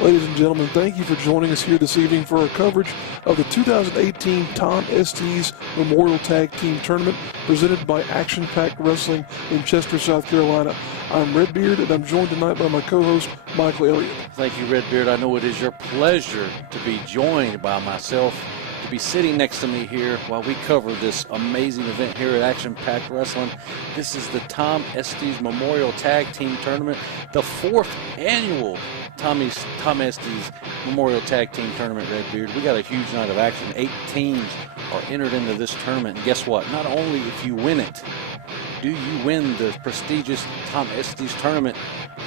Ladies and gentlemen, thank you for joining us here this evening for our coverage of the 2018 Tom Estes Memorial Tag Team Tournament presented by Action Pack Wrestling in Chester, South Carolina. I'm Redbeard, and I'm joined tonight by my co-host, Michael Elliott. Thank you, Redbeard. I know it is your pleasure to be joined by myself, to be sitting next to me here while we cover this amazing event here at Action Pack Wrestling. This is the Tom Estes Memorial Tag Team Tournament, the 4th annual Tom Estes Memorial Tag Team Tournament, Redbeard. We got a huge night of action. 8 teams are entered into this tournament. And guess what? Not only if you win it, do you win the prestigious Tom Estes Tournament,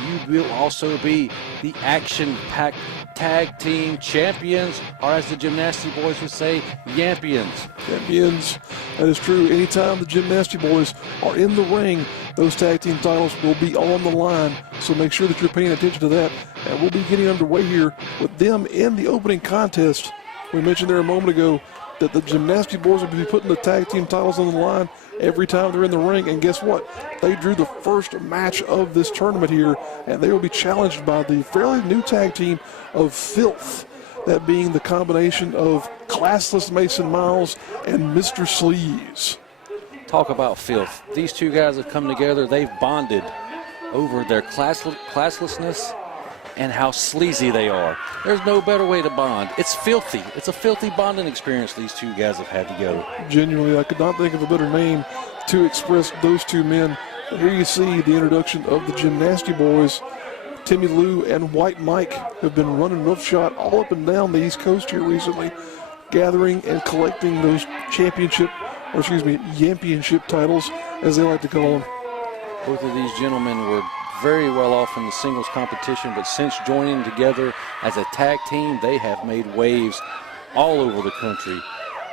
you will also be the Action Pack Tag Team Champions, or as the Gymnasty Boys would say, Yampions. Champions, that is true. Anytime the Gymnasty Boys are in the ring, those tag team titles will be on the line, so make sure that you're paying attention to that. And we'll be getting underway here with them in the opening contest. We mentioned there a moment ago that the Gymnasty Boys will be putting the tag team titles on the line every time they're in the ring, and guess what? They drew the first match of this tournament here, and they will be challenged by the fairly new tag team of Filth, that being the combination of classless Mason Miles and Mr. Sleaze. Talk about filth. These two guys have come together. They've bonded over their classlessness and how sleazy they are. There's no better way to bond. It's filthy. It's a filthy bonding experience these two guys have had together. Genuinely, I could not think of a better name to express those two men. And here you see the introduction of the Gymnasty Boys. Timmy Lou and White Mike have been running roughshod all up and down the East Coast here recently, gathering and collecting those Yampionship titles, as they like to call them. Both of these gentlemen were very well off in the singles competition, but since joining together as a tag team, they have made waves all over the country.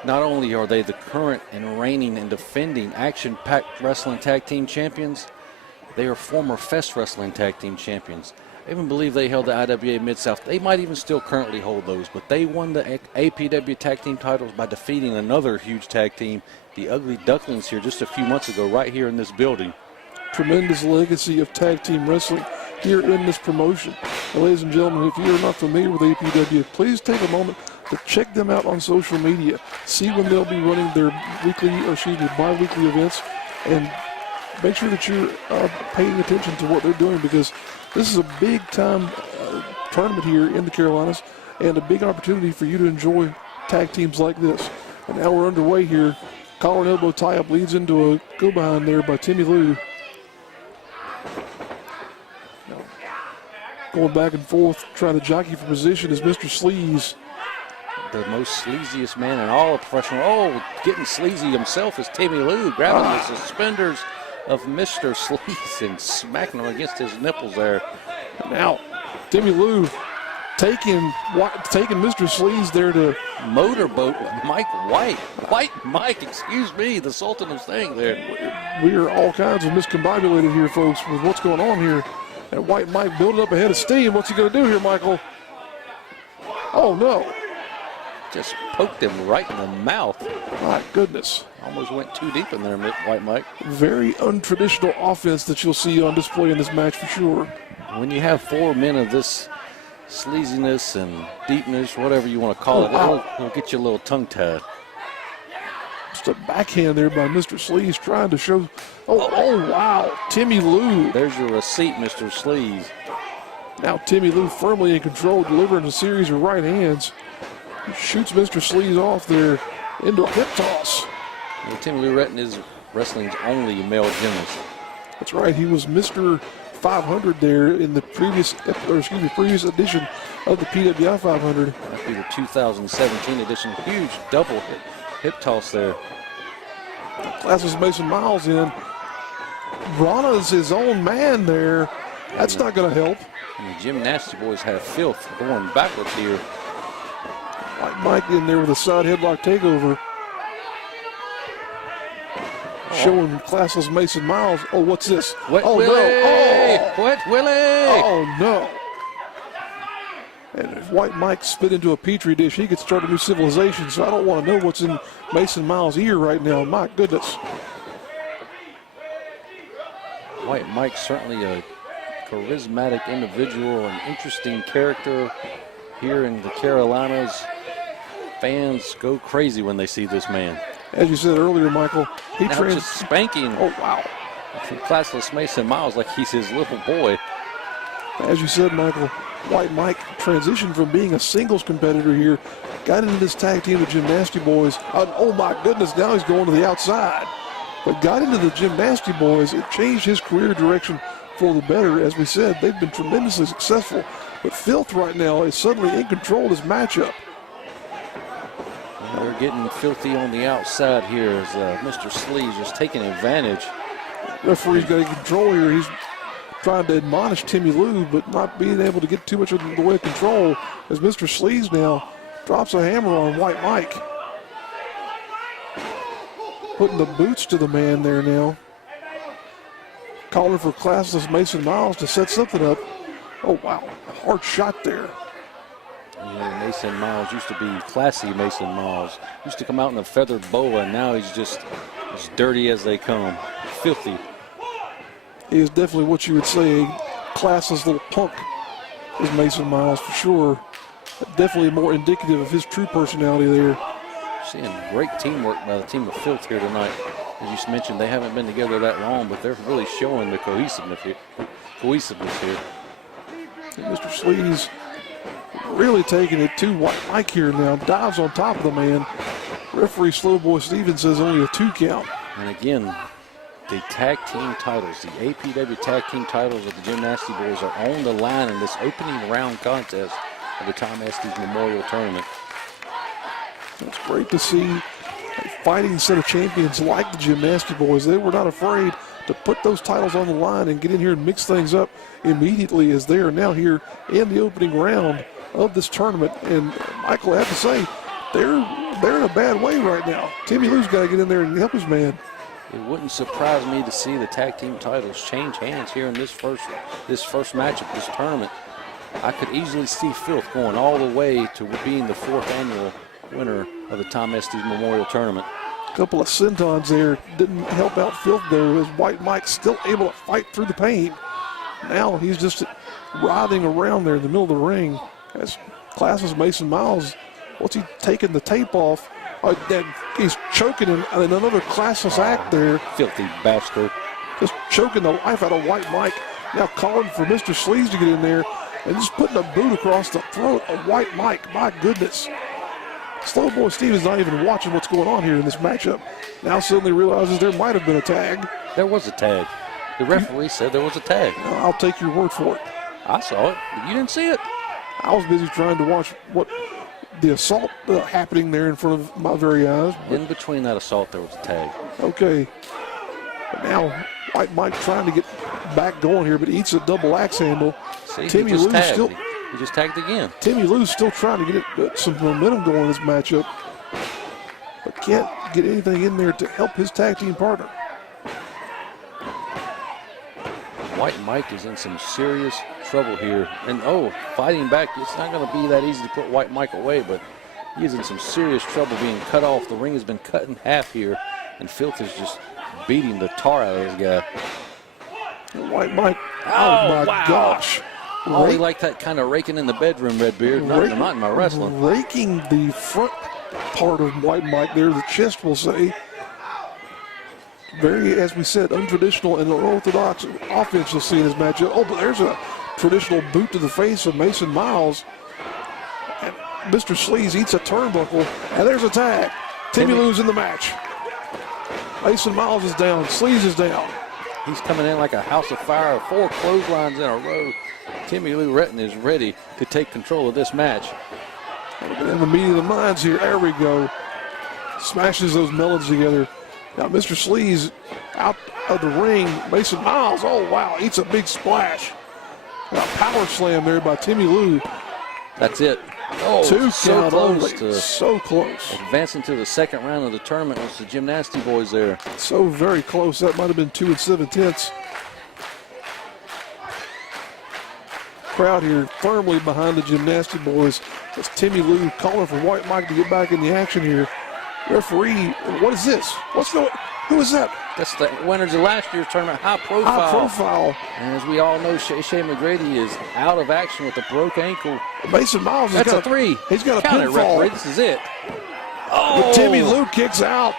Not only are they the current and reigning and defending Action Pack Wrestling Tag Team Champions, they are former Fest Wrestling Tag Team Champions. I even believe they held the IWA Mid-South. They might even still currently hold those, but they won the APW Tag Team titles by defeating another huge tag team, the Ugly Ducklings, here just a few months ago, right here in this building. Tremendous legacy of tag team wrestling here in this promotion. And ladies and gentlemen, if you're not familiar with APW, please take a moment to check them out on social media. See when they'll be running their bi-weekly events, and make sure that you're paying attention to what they're doing, because this is a big-time tournament here in the Carolinas and a big opportunity for you to enjoy tag teams like this. And now we're underway here. Collar and elbow tie-up leads into a go-behind there by Timmy Lou. Now, going back and forth, trying to jockey for position is Mr. Sleaze. The most sleaziest man in all of professional. Oh, getting sleazy himself is Timmy Lou, grabbing the suspenders of Mr. Sleaze and smacking him against his nipples there. Now, Timmy Lou taking Mr. Sleaze there to motorboat Mike White. White Mike, excuse me, the Sultan of Staying there. We are all kinds of miscombobulated here, folks, with what's going on here. And White Mike building up ahead of steam. What's he going to do here, Michael? Oh, no. Just poked him right in the mouth. My goodness. Almost went too deep in there, White Mike. Very untraditional offense that you'll see on display in this match for sure. When you have 4 men of this sleaziness and deepness, whatever you want to call it'll get you a little tongue-tied. Just a backhand there by Mr. Sleaze trying to show. Oh, wow. Timmy Lou. There's your receipt, Mr. Sleaze. Now Timmy Lou firmly in control, delivering a series of right hands. He shoots Mr. Sleaze off there into a hip toss. And Timmy Lou Retton is wrestling's only male gymnast. That's right. He was Mr. 500 there in the previous edition of the PWI 500. That'd be the 2017 edition. Huge double hip toss there. Classless Mason Miles in. Rana's his own man there. That's not going to help. And the Gymnasty Boys have filth going backwards here. White Mike in there with a side headlock takeover. Showing classless Mason Miles. Oh, what's this? Wet oh, Willie! No. Oh. Wet Willie! Oh, no. And if White Mike spit into a petri dish, he could start a new civilization. So I don't want to know what's in Mason Miles' ear right now. My goodness. White Mike's certainly a charismatic individual, an interesting character here in the Carolinas. Fans go crazy when they see this man. As you said earlier, Michael, he Now just spanking. Oh, wow. Classless Mason Miles like he's his little boy. As you said, Michael, White Mike transitioned from being a singles competitor here, got into this tag team with Gymnasty Boys. Oh my goodness, now he's going to the outside. But got into the Gymnasty Boys. It changed his career direction for the better. As we said, they've been tremendously successful. But Filth right now is suddenly in control of this matchup. And they're getting filthy on the outside here as Mr. Sleeves just taking advantage. Referee's got in control here. He's trying to admonish Timmy Lou, but not being able to get too much of the way of control as Mr. Sleeves now drops a hammer on White Mike. Putting the boots to the man there now. Calling for classless Mason Miles to set something up. Oh, wow. Hard shot there. Yeah, Mason Miles used to be classy. Mason Miles used to come out in a feathered boa, and now he's just as dirty as they come. Filthy. He is definitely what you would say a classless little punk is Mason Miles for sure. Definitely more indicative of his true personality there. Seeing great teamwork by the team of Filth here tonight. As you mentioned, they haven't been together that long, but they're really showing the cohesiveness here. And Mr. Sleeves really taking it to White Mike here now. Dives on top of the man. Referee Slowboy Stevens says only a 2 count. And again, the tag team titles, the APW tag team titles of the Gymnasty Boys are on the line in this opening round contest of the Tom Estes Memorial Tournament. It's great to see a fighting set of champions like the Gymnasty Boys. They were not afraid to put those titles on the line and get in here and mix things up immediately, as they are now here in the opening round of this tournament. And Michael, I have to say, they're in a bad way right now. Timmy Lou's got to get in there and help his man. It wouldn't surprise me to see the tag team titles change hands here in this first match of this tournament. I could easily see Filth going all the way to being the 4th annual winner of the Tom Estes Memorial Tournament. A couple of sentons there didn't help out Filth there, as White Mike's still able to fight through the pain. Now he's just writhing around there in the middle of the ring. As classless Mason Miles, what's he taking the tape off? He's choking in another classless act there. Filthy bastard. Just choking the life out of White Mike. Now calling for Mr. Sleeves to get in there and just putting a boot across the throat of White Mike. My goodness. Slowboy Stevens not even watching what's going on here in this matchup. Now suddenly realizes there might have been a tag. There was a tag. The referee said there was a tag. I'll take your word for it. I saw it, but you didn't see it. I was busy trying to watch what the assault happening there in front of my very eyes. In between that assault, there was a tag. Okay. But now White Mike trying to get back going here, but he eats a double axe handle. See, Timmy Lou's still. He just tagged again. Timmy Lou's still trying to get some momentum going in this matchup, but can't get anything in there to help his tag team partner. White Mike is in some serious trouble here. And fighting back, it's not going to be that easy to put White Mike away, but he is in some serious trouble being cut off. The ring has been cut in half here, and Filth is just beating the tar out of this guy. And White Mike, oh my gosh. Oh, he liked that kind of raking in the bedroom, Redbeard. Not in my wrestling. Raking the front part of White Mike there, the chest, we'll say. Very, as we said, untraditional and unorthodox offense you'll see in this matchup. Oh, but there's a traditional boot to the face of Mason Miles. And Mr. Sleaze eats a turnbuckle, and there's a tag. Timmy Lou's in the match. Mason Miles is down. Sleaze is down. He's coming in like a house of fire, 4 clotheslines in a row. Timmy Lou Retton is ready to take control of this match. In the meeting of the minds here, there we go. Smashes those melons together. Now Mr. Sleaze out of the ring. Mason Miles, oh wow, eats a big splash. Now power slam there by Timmy Lou. That's it. Oh, 2 so count close only. to So close. advancing to the second round of the tournament was the Gymnasty Boys there. So very close. That might have been 2 7/10. Crowd here firmly behind the Gymnasty Boys. As Timmy Lou calling for White Mike to get back in the action here. Referee, what is this? Who is that? That's the winners of last year's tournament, high profile. High profile. And as we all know, Shea McGrady is out of action with a broke ankle. Mason Miles has That's got a three. He's got a Count it, pinfall. referee. This is it. Oh, But Timmy Lou kicks out.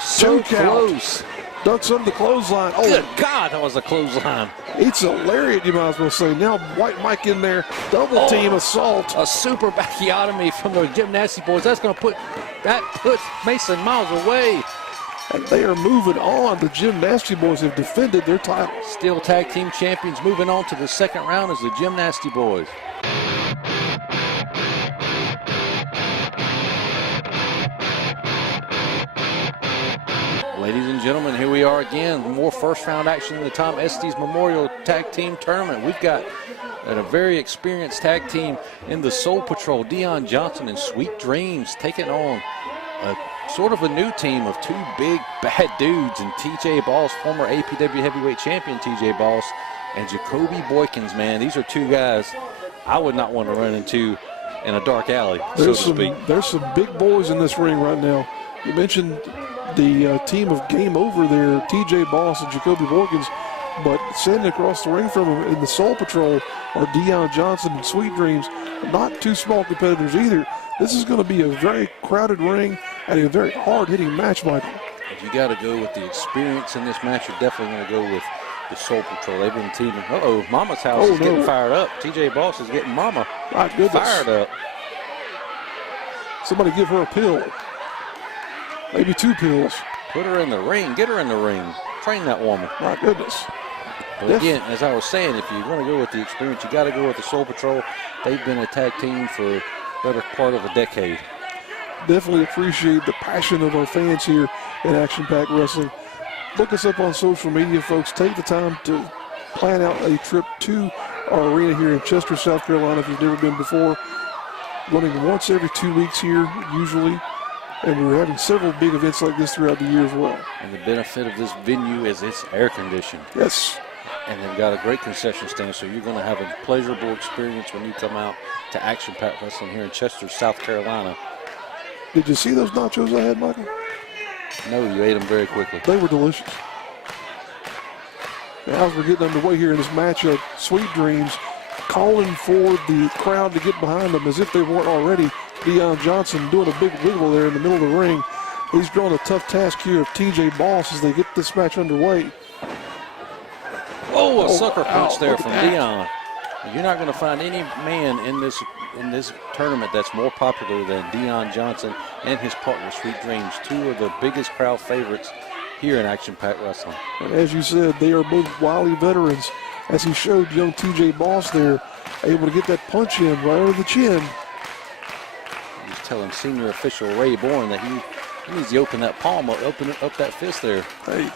so Two count. close. Ducks under the clothesline. Oh, Good God, that was a clothesline. it's a lariat, you might as well say. Now White Mike in there. Double team assault. A super bacchiotomy from the Gymnasty boys. That puts Mason Miles away. And they are moving on. The Gymnasty boys have defended their title. Still tag team champions, moving on to the second round as the Gymnasty boys. Ladies and gentlemen, here we are again. More first round action in the Tom Estes Memorial Tag Team Tournament. We've got a very experienced tag team in the Soul Patrol, Dion Johnson and Sweet Dreams, taking on a sort of a new team of two big bad dudes, and TJ Boss, former APW heavyweight champion TJ Boss, and Jacoby Boykins, man. These are two guys I would not want to run into in a dark alley, so to speak. There's some big boys in this ring right now. You mentioned the team of Game Over there, TJ Boss and Jacoby Boykins, but sitting across the ring from them in the Soul Patrol are Dion Johnson and Sweet Dreams. Not two small competitors either. This is going to be a very crowded ring and a very hard-hitting match, Michael. If you got to go with the experience in this match, you're definitely going to go with the Soul Patrol. They've been teaming. Uh-oh, Mama's house is getting fired up. TJ Boss is getting Mama fired up. Somebody give her a pill. Maybe two pills. Put her in the ring. Get her in the ring. Train that woman. My goodness. But again, as I was saying, if you're going to go with the experience, you got to go with the Soul Patrol. They've been a tag team for the better part of a decade. Definitely appreciate the passion of our fans here in Action Pack Wrestling. Look us up on social media, folks. Take the time to plan out a trip to our arena here in Chester, South Carolina, if you've never been before. Running once every 2 weeks here, usually. And we're having several big events like this throughout the year as well. And the benefit of this venue is it's air conditioned. Yes. And they've got a great concession stand, so you're going to have a pleasurable experience when you come out to Action Pack Wrestling here in Chester, South Carolina. Did you see those nachos I had, Michael? No, you ate them very quickly. They were delicious. Now as we're getting underway here in this matchup, Sweet Dreams calling for the crowd to get behind them as if they weren't already. Dion Johnson doing a big wiggle there in the middle of the ring. He's drawn a tough task here of TJ Boss as they get this match underway. Oh, a sucker punch there from that. Dion. You're not going to find any man in this tournament that's more popular than Dion Johnson and his partner, Sweet Dreams, two of the biggest crowd favorites here in Action Pack Wrestling. And as you said, they are both wily veterans. As he showed young TJ Boss there, able to get that punch in right over the chin. He's telling senior official Ray Bourne that he needs to open that palm up, open up that fist there. Hey.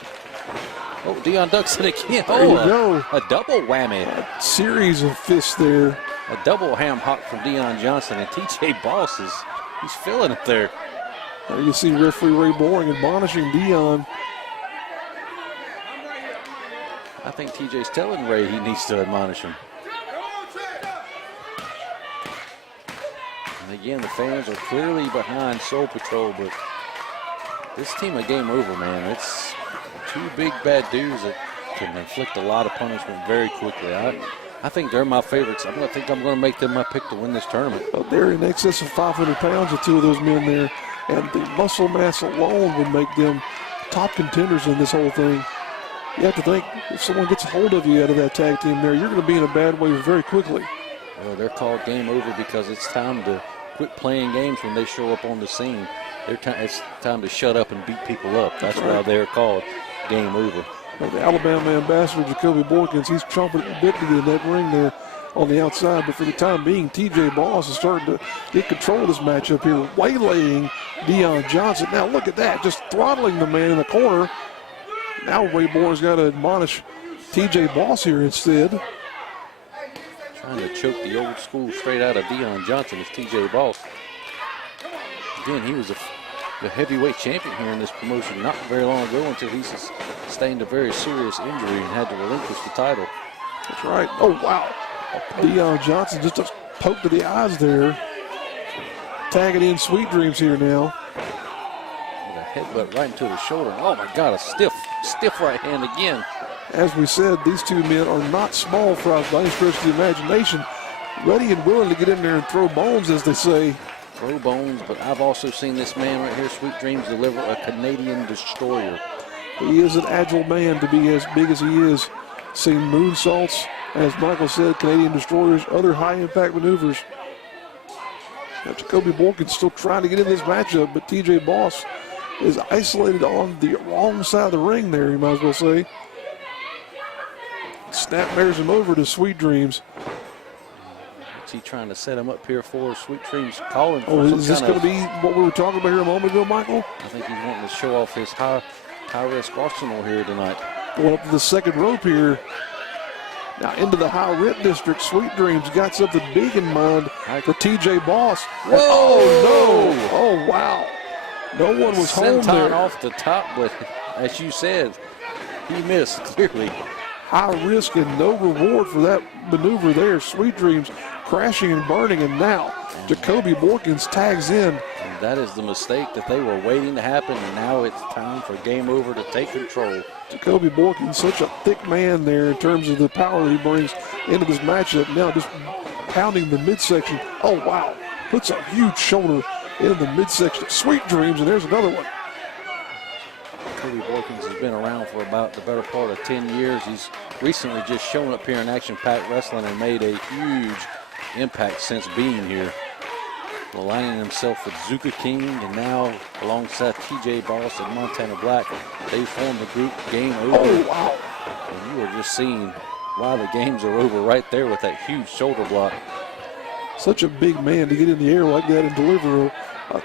Oh, Dion ducks it again. There you go. A double whammy. A series of fists there. A double ham hock from Dion Johnson, and TJ Boss he's feeling it there. There you see referee Ray Boring admonishing Dion. I think TJ's telling Ray he needs to admonish him. And again, the fans are clearly behind Soul Patrol, but this team of Game Over, man, it's two big bad dudes that can inflict a lot of punishment very quickly. I think they're my favorites. I'm going to make them my pick to win this tournament. They're in excess of 500 pounds, the two of those men there, and the muscle mass alone would make them top contenders in this whole thing. You have to think, if someone gets a hold of you out of that tag team there, you're going to be in a bad way very quickly. Well, they're called Game Over because it's time to quit playing games when they show up on the scene. It's time to shut up and beat people up. That's why they're called Game Over. Well, the Alabama ambassador, Jacoby Boykins, he's chomping at the bit to get in that ring there on the outside. But for the time being, TJ Boss is starting to get control of this matchup here, waylaying Dion Johnson. Now look at that, just throttling the man in the corner. Now Ray Bourne's got to admonish TJ Boss here instead. Trying to choke the old school straight out of Dion Johnson is TJ Boss. Again, he was the heavyweight champion here in this promotion not very long ago until he sustained a very serious injury and had to relinquish the title. That's right. Oh, wow. Dion Johnson just a poke to the eyes there. Tagging in Sweet Dreams here now. headbutt right into the shoulder. Oh my God, a stiff right hand again. As we said, these two men are not small fries by any stretch of the imagination. Ready and willing to get in there and throw bones, as they say. Throw bones, but I've also seen this man right here, Sweet Dreams, deliver a Canadian destroyer. He is an agile man to be as big as he is. Seen moonsaults, as Michael said, Canadian destroyers, other high-impact maneuvers. Now, Jacoby Borkins still trying to get in this matchup, but TJ Boss is isolated on the wrong side of the ring there, you might as well say. Snap bears him over to Sweet Dreams. What's he trying to set him up here for? Sweet Dreams calling for is this going to be what we were talking about here a moment ago, Michael? I think he's wanting to show off his high-risk arsenal here tonight. Going up to the second rope here. Now into the high rip district. Sweet Dreams got something big in mind for TJ Boss. Whoa! Oh, no! Oh, wow. No one was home there. Off the top, but as you said, he missed clearly. High risk and no reward for that maneuver there. Sweet Dreams crashing and burning, and now Jacoby Borkins tags in. And that is the mistake that they were waiting to happen, and now it's time for game over to take control. Jacoby Borkins, such a thick man there in terms of the power that he brings into this matchup. Now just pounding the midsection. Oh, wow. Puts a huge shoulder into the midsection of Sweet Dreams, and there's another one. Jacoby Borkins has been around for about the better part of 10 years. He's recently just shown up here in Action Pack Wrestling and made a huge impact since being here. Aligning himself with Zuka King, and now alongside TJ Boss and Montana Black, they form the group Game Over. Oh, wow. And you are just seeing why the games are over right there with that huge shoulder block. Such a big man to get in the air like that and deliver a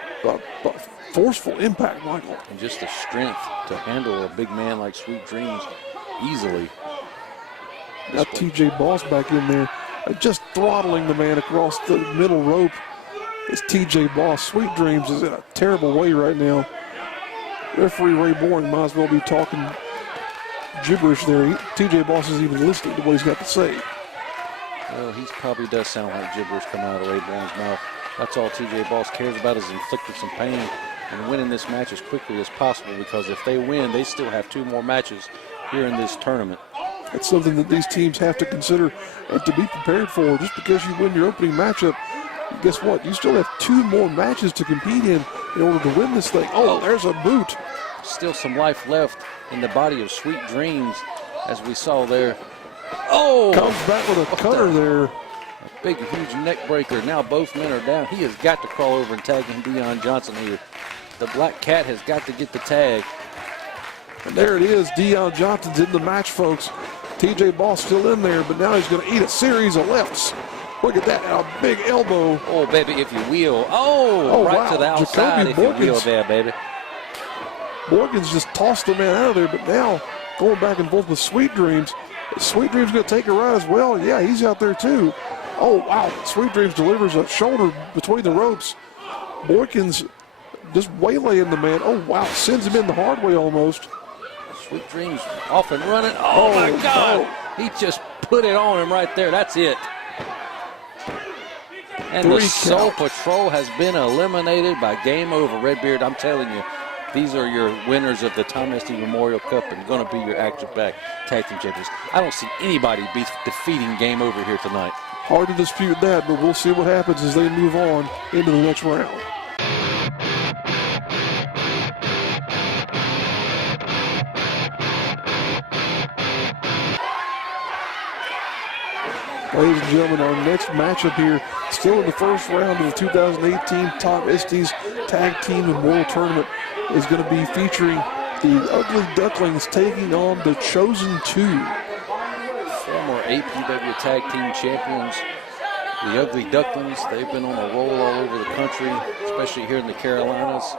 forceful impact, Michael. And just the strength to handle a big man like Sweet Dreams easily. Now TJ Boss back in there, just throttling the man across the middle rope. It's TJ Boss. Sweet Dreams is in a terrible way right now. Referee Ray Boring might as well be talking gibberish there. TJ Boss isn't even listening to what he's got to say. Well, he probably does sound like gibberish coming out of Ray Boring's mouth. That's all TJ Boss cares about is inflicting some pain and winning this match as quickly as possible, because if they win, they still have 2 more matches here in this tournament. It's something that these teams have to consider and to be prepared for. Just because you win your opening matchup, guess what? You still have 2 more matches to compete in order to win this thing. Oh, there's a boot. Still some life left in the body of Sweet Dreams, as we saw there. Oh! Comes back with a cutter there. A big, huge neck breaker. Now both men are down. He has got to crawl over and tag in Dion Johnson here. The Black Cat has got to get the tag. And there it is. Dion Johnson's in the match, folks. TJ Boss still in there, but now he's going to eat a series of lefts. Look at that, a big elbow. Oh, baby, if you wheel. Oh, right wow. to the outside Jacoby if you Borkins. wheel there, baby. Borkins just tossed the man out of there, but now going back and forth with Sweet Dreams. Is Sweet Dreams going to take a ride as well? Yeah, he's out there too. Oh, wow. Sweet Dreams delivers a shoulder between the ropes. Borkins just waylaying the man. Oh, wow. Sends him in the hard way almost. Sweet Dreams off and running. Oh, my God. No. He just put it on him right there. That's it. And the Soul Patrol has been eliminated by Game Over. Redbeard, I'm telling you, these are your winners of the Tom Estes Memorial Cup and going to be your action-packed tag team champions. I don't see anybody defeating Game Over here tonight. Hard to dispute that, but we'll see what happens as they move on into the next round. Ladies and gentlemen, our next matchup here, still in the first round of the 2018 Tom Estes Tag Team Memorial Tournament, is going to be featuring the Ugly Ducklings taking on the Chosen Two. Former APW Tag Team Champions, the Ugly Ducklings. They've been on a roll all over the country, especially here in the Carolinas.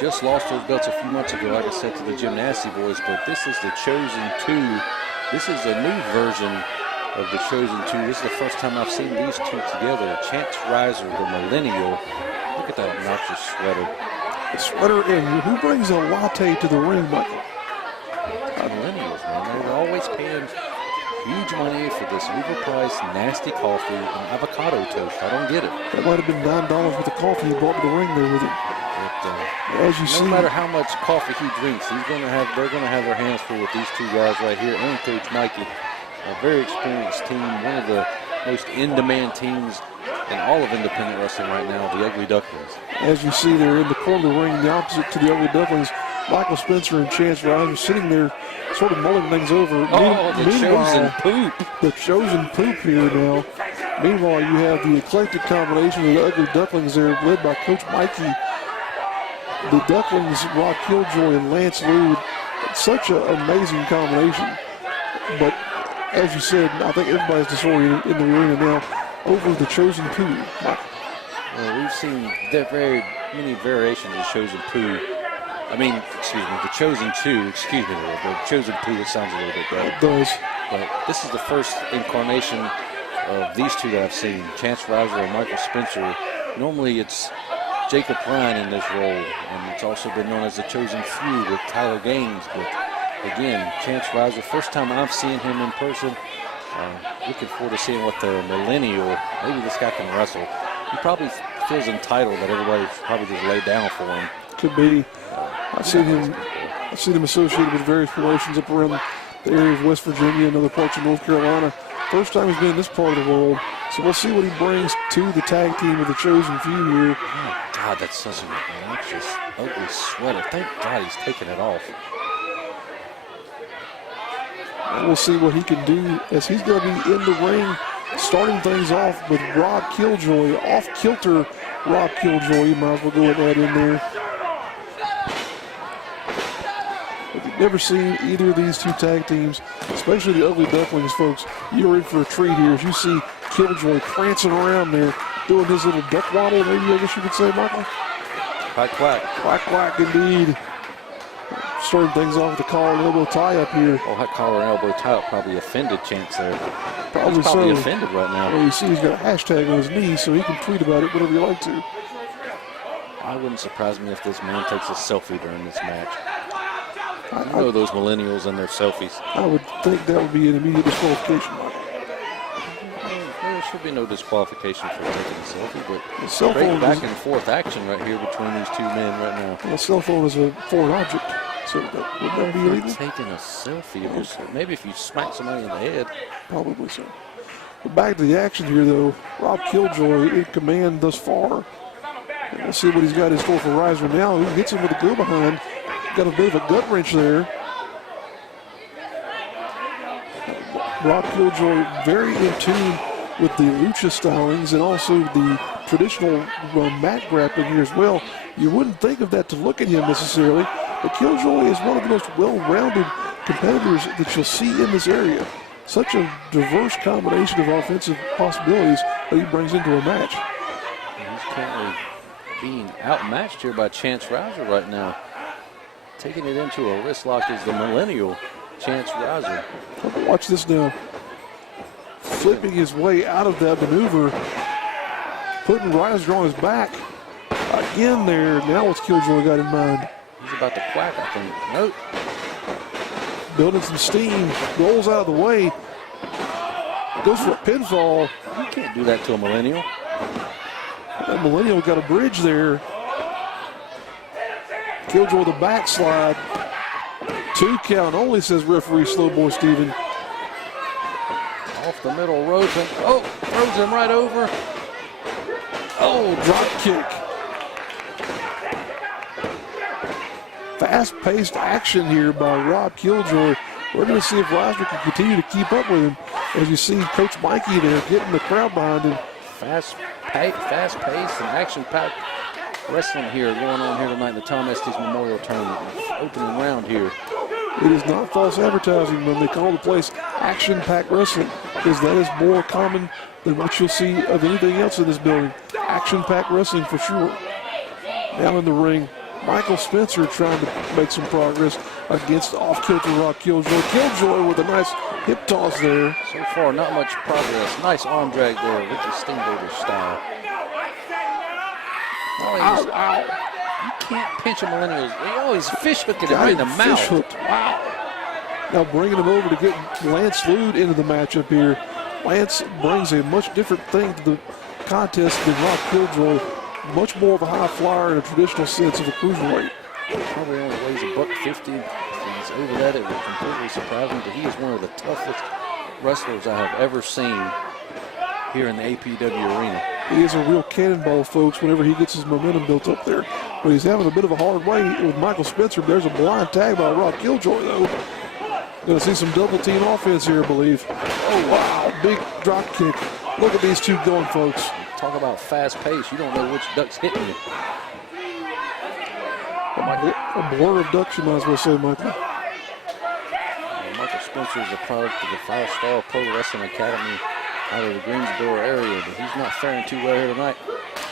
Just lost those belts a few months ago, like I said, to the Gymnasty Boys, but this is the Chosen Two. This is a new version of the Chosen Two. This is the first time I've seen these two together. Chance Riser, the Millennial. Look at that obnoxious sweater. The sweater, and who brings a latte to the ring, Michael? Millennials, man. They're always paying huge money for this overpriced, nasty coffee and avocado toast. I don't get it. That might have been $9 worth of coffee he brought to the ring there with him. It But As you see, no matter how much coffee he drinks, they're going to have their hands full with these two guys right here, and Coach Mikey, a very experienced team, one of the most in-demand teams in all of independent wrestling right now, the Ugly Ducklings. as you see, they're in the corner of the ring, the opposite to the Ugly Ducklings. Michael Spencer and Chance Riser sitting there, sort of mulling things over. Oh, the chosen poop. The chosen poop here now. Meanwhile, you have the eclectic combination of the Ugly Ducklings there, led by Coach Mikey. The Ducklings, Rob Killjoy and Lance Lude. Such an amazing combination. But as you said, I think everybody's disoriented in the arena now over the chosen poo. Well, we've seen very many variations of chosen poo. The chosen two, the chosen poo, it sounds a little bit better. It does. But this is the first incarnation of these two that I've seen, Chance Riser and Michael Spencer. Normally it's Jacob Ryan in this role, and it's also been known as the Chosen Few with Tyler Gaines. But again, Chance Riser, first time I've seen him in person. Looking forward to seeing what the millennial, maybe this guy can wrestle. He probably feels entitled that everybody probably just laid down for him. Could be. I've seen him associated with various promotions up around the area of West Virginia and other parts of North Carolina. First time he's been in this part of the world. So we'll see what he brings to the tag team of the Chosen Few here. Oh, God, that's such an obnoxious, ugly sweater. Thank God he's taking it off. And we'll see what he can do as he's going to be in the ring, starting things off with Rob Killjoy, off-kilter Rob Killjoy. You might as well go with that in there. If you've never seen either of these two tag teams, especially the Ugly Ducklings, folks, you're in for a treat here as you see Killjoy prancing around there, doing his little duck waddle, maybe I guess you could say, Michael. Quack, quack. Quack, quack, indeed. Starting things off with the collar and elbow tie up here. Oh, that collar and elbow tie up probably offended Chance there. Probably he's probably so. offended right now. Well, you see he's got a hashtag on his knee, so he can tweet about it whenever you like to. I wouldn't surprise me if this man takes a selfie during this match. You know those millennials and their selfies. I would think that would be an immediate disqualification. There should be no disqualification for taking a selfie, but cell great phone back and forth action right here between these two men right now. Well, a cell phone is a foreign object, so would that be illegal? Taking a selfie, maybe if you smack somebody in the head. Probably so. But back to the action here, though. Rob Killjoy in command thus far. And we'll see what he's got in store for Riser now. He hits him with a go behind. Got a bit of a gut wrench there. Rob Killjoy very in tune with the lucha stylings and also the traditional mat grappling here as well. You wouldn't think of that to look at him necessarily, but Killjoy is one of the most well-rounded competitors that you'll see in this area. Such a diverse combination of offensive possibilities that he brings into a match. He's currently being outmatched here by Chance Riser right now. Taking it into a wrist lock is the millennial Chance Riser. Watch this now. Flipping his way out of that maneuver. Putting Riser on his back. Again there. Now what's Killjoy got in mind? He's about to quack, I think. Nope. Building some steam. Rolls out of the way. Goes for a pinfall. You can't do that to a millennial. That millennial got a bridge there. Killjoy with a backslide. 2 count only, says referee Slowboy Steven. Off the middle rope and throws him right over. Oh, drop kick. Fast-paced action here by Rob Killjoy. We're going to see if Riser can continue to keep up with him. As you see Coach Mikey there getting the crowd behind him. Fast-paced and action-packed wrestling here going on here tonight in the Tom Estes Memorial Tournament. Opening round here. It is not false advertising when they call the place action-packed wrestling, because that is more common than what you'll see of anything else in this building. Action-packed wrestling for sure. Now in the ring, Michael Spencer trying to make some progress against off-kilter Rob Killjoy. Killjoy with a nice hip toss there. So far, not much progress. Nice arm drag there, Ricky Steamboater style. Ow, ow. You can't pinch a millennial. He's fish hooking him right in the mouth. Fish hooked. Wow. Now bringing him over to get Lance Lude into the matchup here. Lance brings a much different thing to the contest than Rob Killjoy. much more of a high flyer in a traditional sense of a cruiserweight. Probably only weighs $150. If he's over that, it would completely surprise me. But he is one of the toughest wrestlers I have ever seen here in the APW arena. He is a real cannonball, folks, whenever he gets his momentum built up there. But he's having a bit of a hard way with Michael Spencer. There's a blind tag by Rob Killjoy, though. Going to see some double team offense here, I believe. Oh, wow. Big drop kick. Look at these two going, folks. Talk about fast pace. You don't know which duck's hitting you. A blur of ducks, you might as well say, Michael. Michael Spencer is a product of the 5-Star Pro Wrestling Academy out of the Greensboro area, but he's not faring too well here tonight.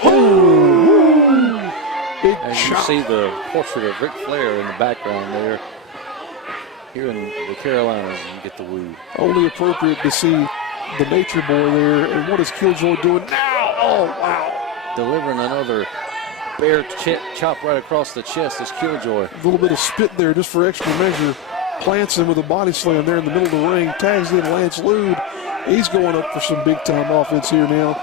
Oh! Big As shot. you see the portrait of Ric Flair in the background there. Here in the Carolinas, you get the woo. Only appropriate to see the nature boy there. And what is Killjoy doing now? Oh, wow. Delivering another bear chop right across the chest is Killjoy. A little bit of spit there just for extra measure. Plants him with a body slam there in the middle of the ring. Tags in Lance Lude. He's going up for some big-time offense here now.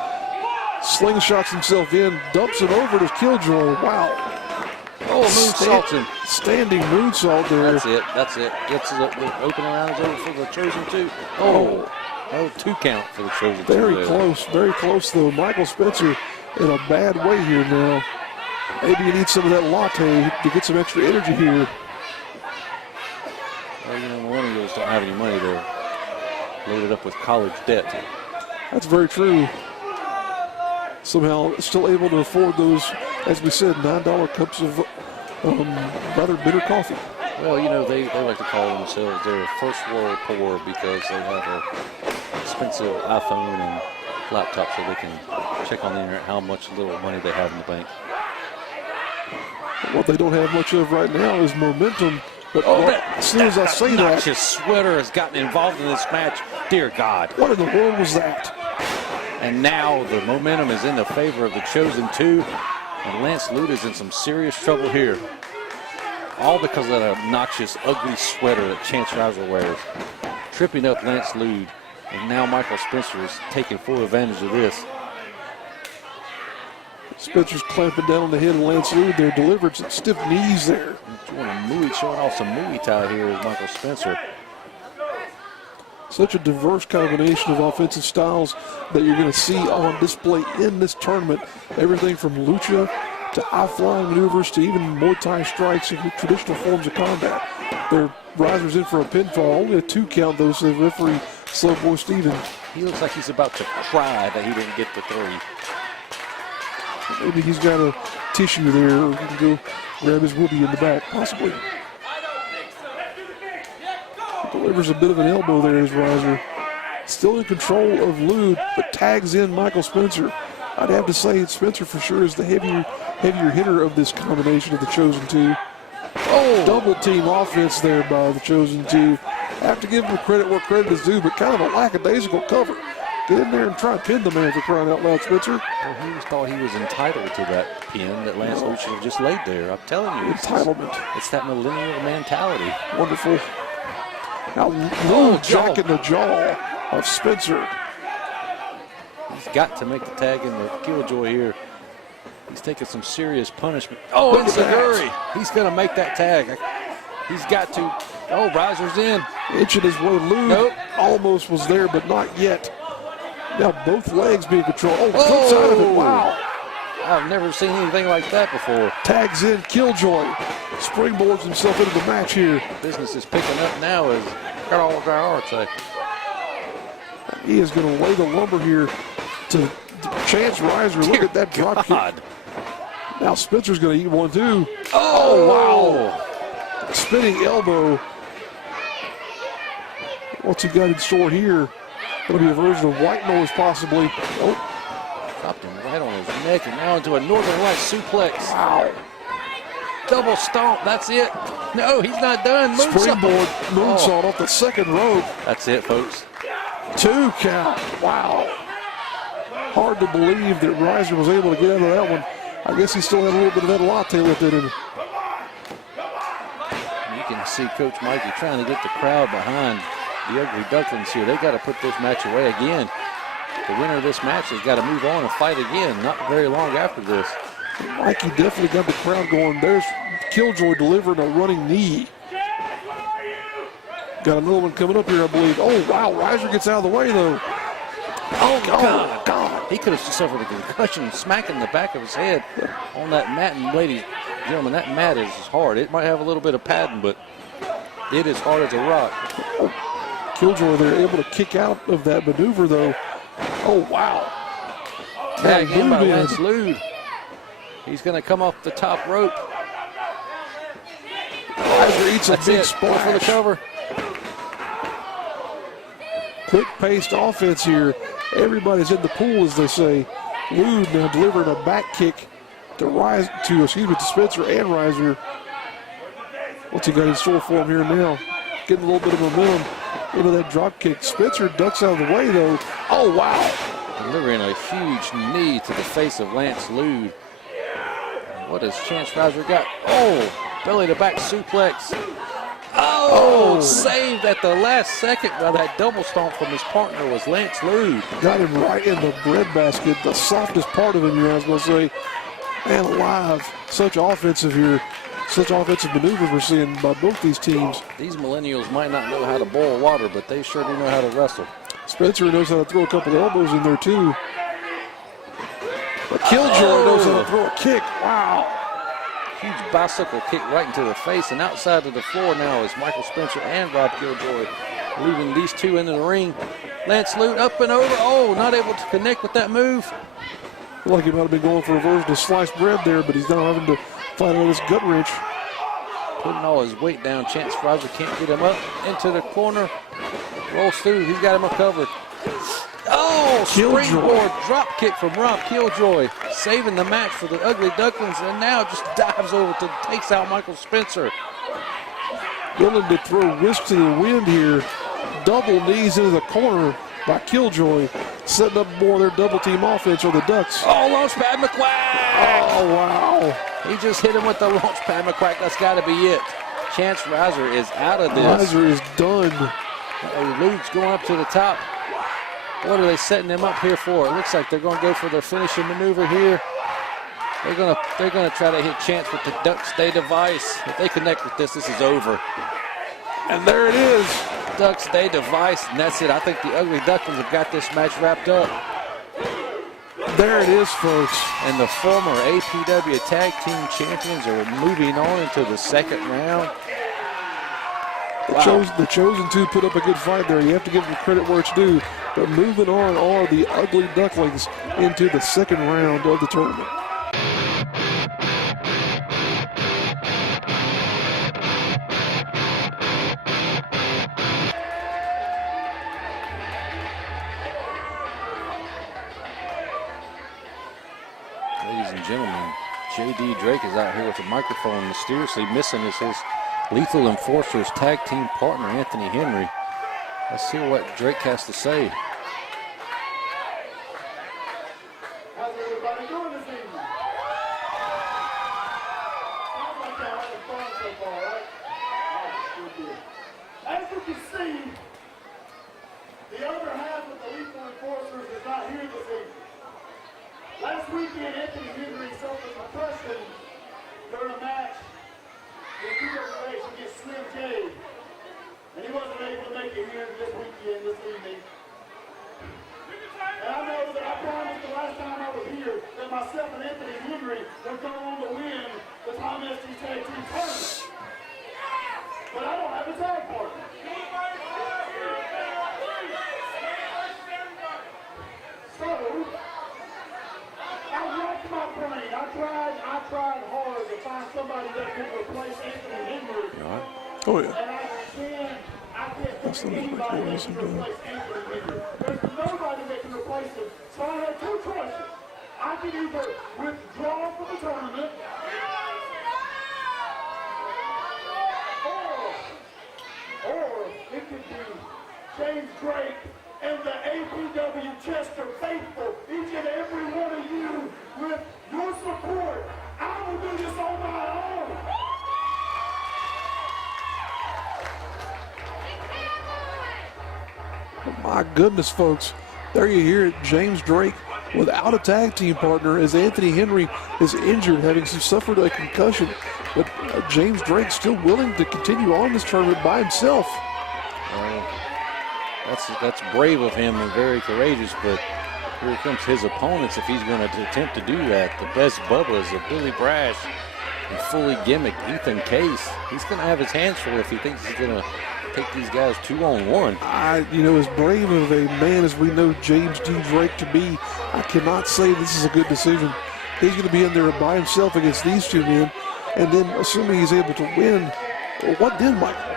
Slingshots himself in. Dumps it over to Killjoy. Wow. Oh, moonsaults him. Standing moonsault there. That's it. Gets the opening round is over for the Chosen 2. Oh, 2 count for the Chosen 2. Very close though. Michael Spencer in a bad way here now. Maybe you need some of that latte to get some extra energy here. Well, you know, the Millennials don't have any money. They're loaded up with college debt. That's very true. Somehow still able to afford those, as we said, $9 cups of rather bitter coffee. Well, you know, they like to call themselves their first world poor because they have an expensive iPhone and laptop so they can check on the internet how much little money they have in the bank. What they don't have much of right now is momentum. But as soon as I say that, Noxious Sweater has gotten involved in this match. Dear God. what in the world was that? And now the momentum is in the favor of the Chosen 2. And Lance Lude is in some serious trouble here. All because of that obnoxious, ugly sweater that Chance Riser wears. Tripping up Lance Lude. And now Michael Spencer is taking full advantage of this. Spencer's clamping down on the head of Lance Lude there. Delivered some stiff knees there. Showing off some Muay Thai here is Michael Spencer. Such a diverse combination of offensive styles that you're going to see on display in this tournament. Everything from lucha to high-flying maneuvers to even Muay Thai strikes and traditional forms of combat. Their Riser's in for a pinfall. Only a 2 count, though, so the referee, Slow Boy Steven. He looks like he's about to cry that he didn't get the 3. Maybe he's got a tissue there, or he can go grab his whoopee in the back, possibly. Delivers a bit of an elbow there as Riser. Still in control of Lude, but tags in Michael Spencer. I'd have to say Spencer for sure is the heavier hitter of this combination of the Chosen 2. Oh, double team offense there by the Chosen 2. Have to give him credit where credit is due, but kind of a lackadaisical cover. Get in there and try and pin the man for crying out loud, Spencer. Well, he thought he was entitled to that pin that Lance Lude should have just laid there. I'm telling you. Entitlement. It's that millennial mentality. Wonderful. Now, Lude jacking the jaw of Spencer. He's got to make the tag in the Killjoy here. He's taking some serious punishment. Oh, it's Seguri. He's going to make that tag. He's got to. Oh, Riser's in. Inching his way. Lude almost was there, but not yet. Now both legs being controlled. Oh, flips out of it. Wow. I've never seen anything like that before. Tags in Killjoy. Springboards himself into the match here. Business is picking up now as Carl say. He is going to lay the lumber here to Chance Riser. Look at that drop kick. Now Spencer's going to eat one too. Oh, wow. Spinning elbow. What's he got in store here? Going to be a version of white noise possibly. Oh. Dropped him right on his neck and now into a Northern Lights suplex. Wow. Double stomp, that's it. No, he's not done. Springboard moonsault off the second rope. That's it, folks. 2 count. Wow. Hard to believe that Riser was able to get out of that one. I guess he still had a little bit of that latte left in him. You can see Coach Mikey trying to get the crowd behind the Ugly Ducklings here. They got to put this match away again. The winner of this match has got to move on and fight again. Not very long after this. Mikey definitely got the crowd going. There's Killjoy delivering a running knee. Got another one coming up here, I believe. Oh, wow. Reiser gets out of the way, though. Oh, God. He could have suffered a concussion smacking the back of his head on that mat. And ladies and gentlemen, that mat is hard. It might have a little bit of padding, but it is hard as a rock. Killjoy, they're able to kick out of that maneuver, though. Oh, wow. Tag in by Lance Lude. He's going to come off the top rope. Reiser eats a big splash. For the cover. Quick-paced offense here. Everybody's in the pool, as they say. Lude now delivering a back kick to Spencer and Reiser. What's he got in store for him here now? Getting a little bit of momentum into that drop kick. Spencer ducks out of the way, though. Oh, wow. Delivering a huge knee to the face of Lance Lude. What has Chance Reiser got? Oh, belly to back suplex. Oh, saved at the last second by that double stomp from his partner was Lance Lude. Got him right in the breadbasket, the softest part of him here, I was going to say. Man alive, such offensive maneuvers we're seeing by both these teams. These millennials might not know how to boil water, but they sure do know how to wrestle. Spencer knows how to throw a couple of elbows in there, too. But Killjoy knows how to throw a kick. Wow. Huge bicycle kick right into the face, and outside of the floor now is Michael Spencer and Rob Killjoy, leaving these two into the ring. Lance Lude up and over. Oh, not able to connect with that move. Like he might have been going for a version of sliced bread there, but he's now having to fight out this gut wrench. Putting all his weight down. Chance Reiser can't get him up into the corner. Rolls through. He's got him covered. Oh, springboard drop kick from Rob Killjoy, saving the match for the Ugly Ducklings, and now just dives over takes out Michael Spencer. Willing to throw risk to the wind here. Double knees into the corner by Killjoy, setting up more of their double team offense for the Ducks. Oh, launchpad McQuack! Oh, wow. He just hit him with the launchpad McQuack. That's got to be it. Chance Reiser is out of this. Reiser is done. Lude's going up to the top. What are they setting them up here for? It looks like they're going to go for their finishing maneuver here. They're going to try to hit Chance with the Ducks Day device. If they connect with this is over. And there it is. Ducks Day device, and that's it. I think the Ugly Ducklings have got this match wrapped up. There it is, folks. And the former APW Tag Team Champions are moving on into the second round. Wow. The Chosen Two put up a good fight there. You have to give them credit where it's due. But moving on are the Ugly Ducklings into the second round of the tournament. Ladies and gentlemen, J.D. Drake is out here with a microphone. Mysteriously missing is his Lethal Enforcers tag team partner, Anthony Henry. Let's see what Drake has to say. How's everybody doing this evening? Sounds like y'all having fun so far, right? Good deal. As you can see, the other half of the Lethal Enforcers is not here this evening. Last weekend, Anthony Henry suffered concussion during a match in the race against Slim J. And he wasn't able to make it here this weekend, this evening. And I know that I promised the last time I was here that myself and Anthony Henry would go on to win the Tom Estes Tag Team Tournament. But I don't have a tag partner. So, I racked my brain. I tried hard to find somebody that could replace Anthony Henry. Oh, yeah. And I can't think of anybody that can replace Anthony Henry. There's nobody that can replace him. So I had two choices. I could either withdraw from the tournament, or it could be James Drake and the APW Chester faithful, each and every one of you, with your support. I will do this on my own. My goodness, folks. There you hear it. James Drake without a tag team partner as Anthony Henry is injured, having suffered a concussion. But James Drake still willing to continue on this tournament by himself. That's brave of him and very courageous, but here comes his opponents if he's going to attempt to do that. The best Bubba's of Billy Brash and fully gimmicked Ethan Case. He's going to have his hands full if he thinks he's going to take these guys 2-on-1. As brave of a man as we know James D. Drake to be, I cannot say this is a good decision. He's going to be in there by himself against these two men, and then assuming he's able to win, what then, Michael?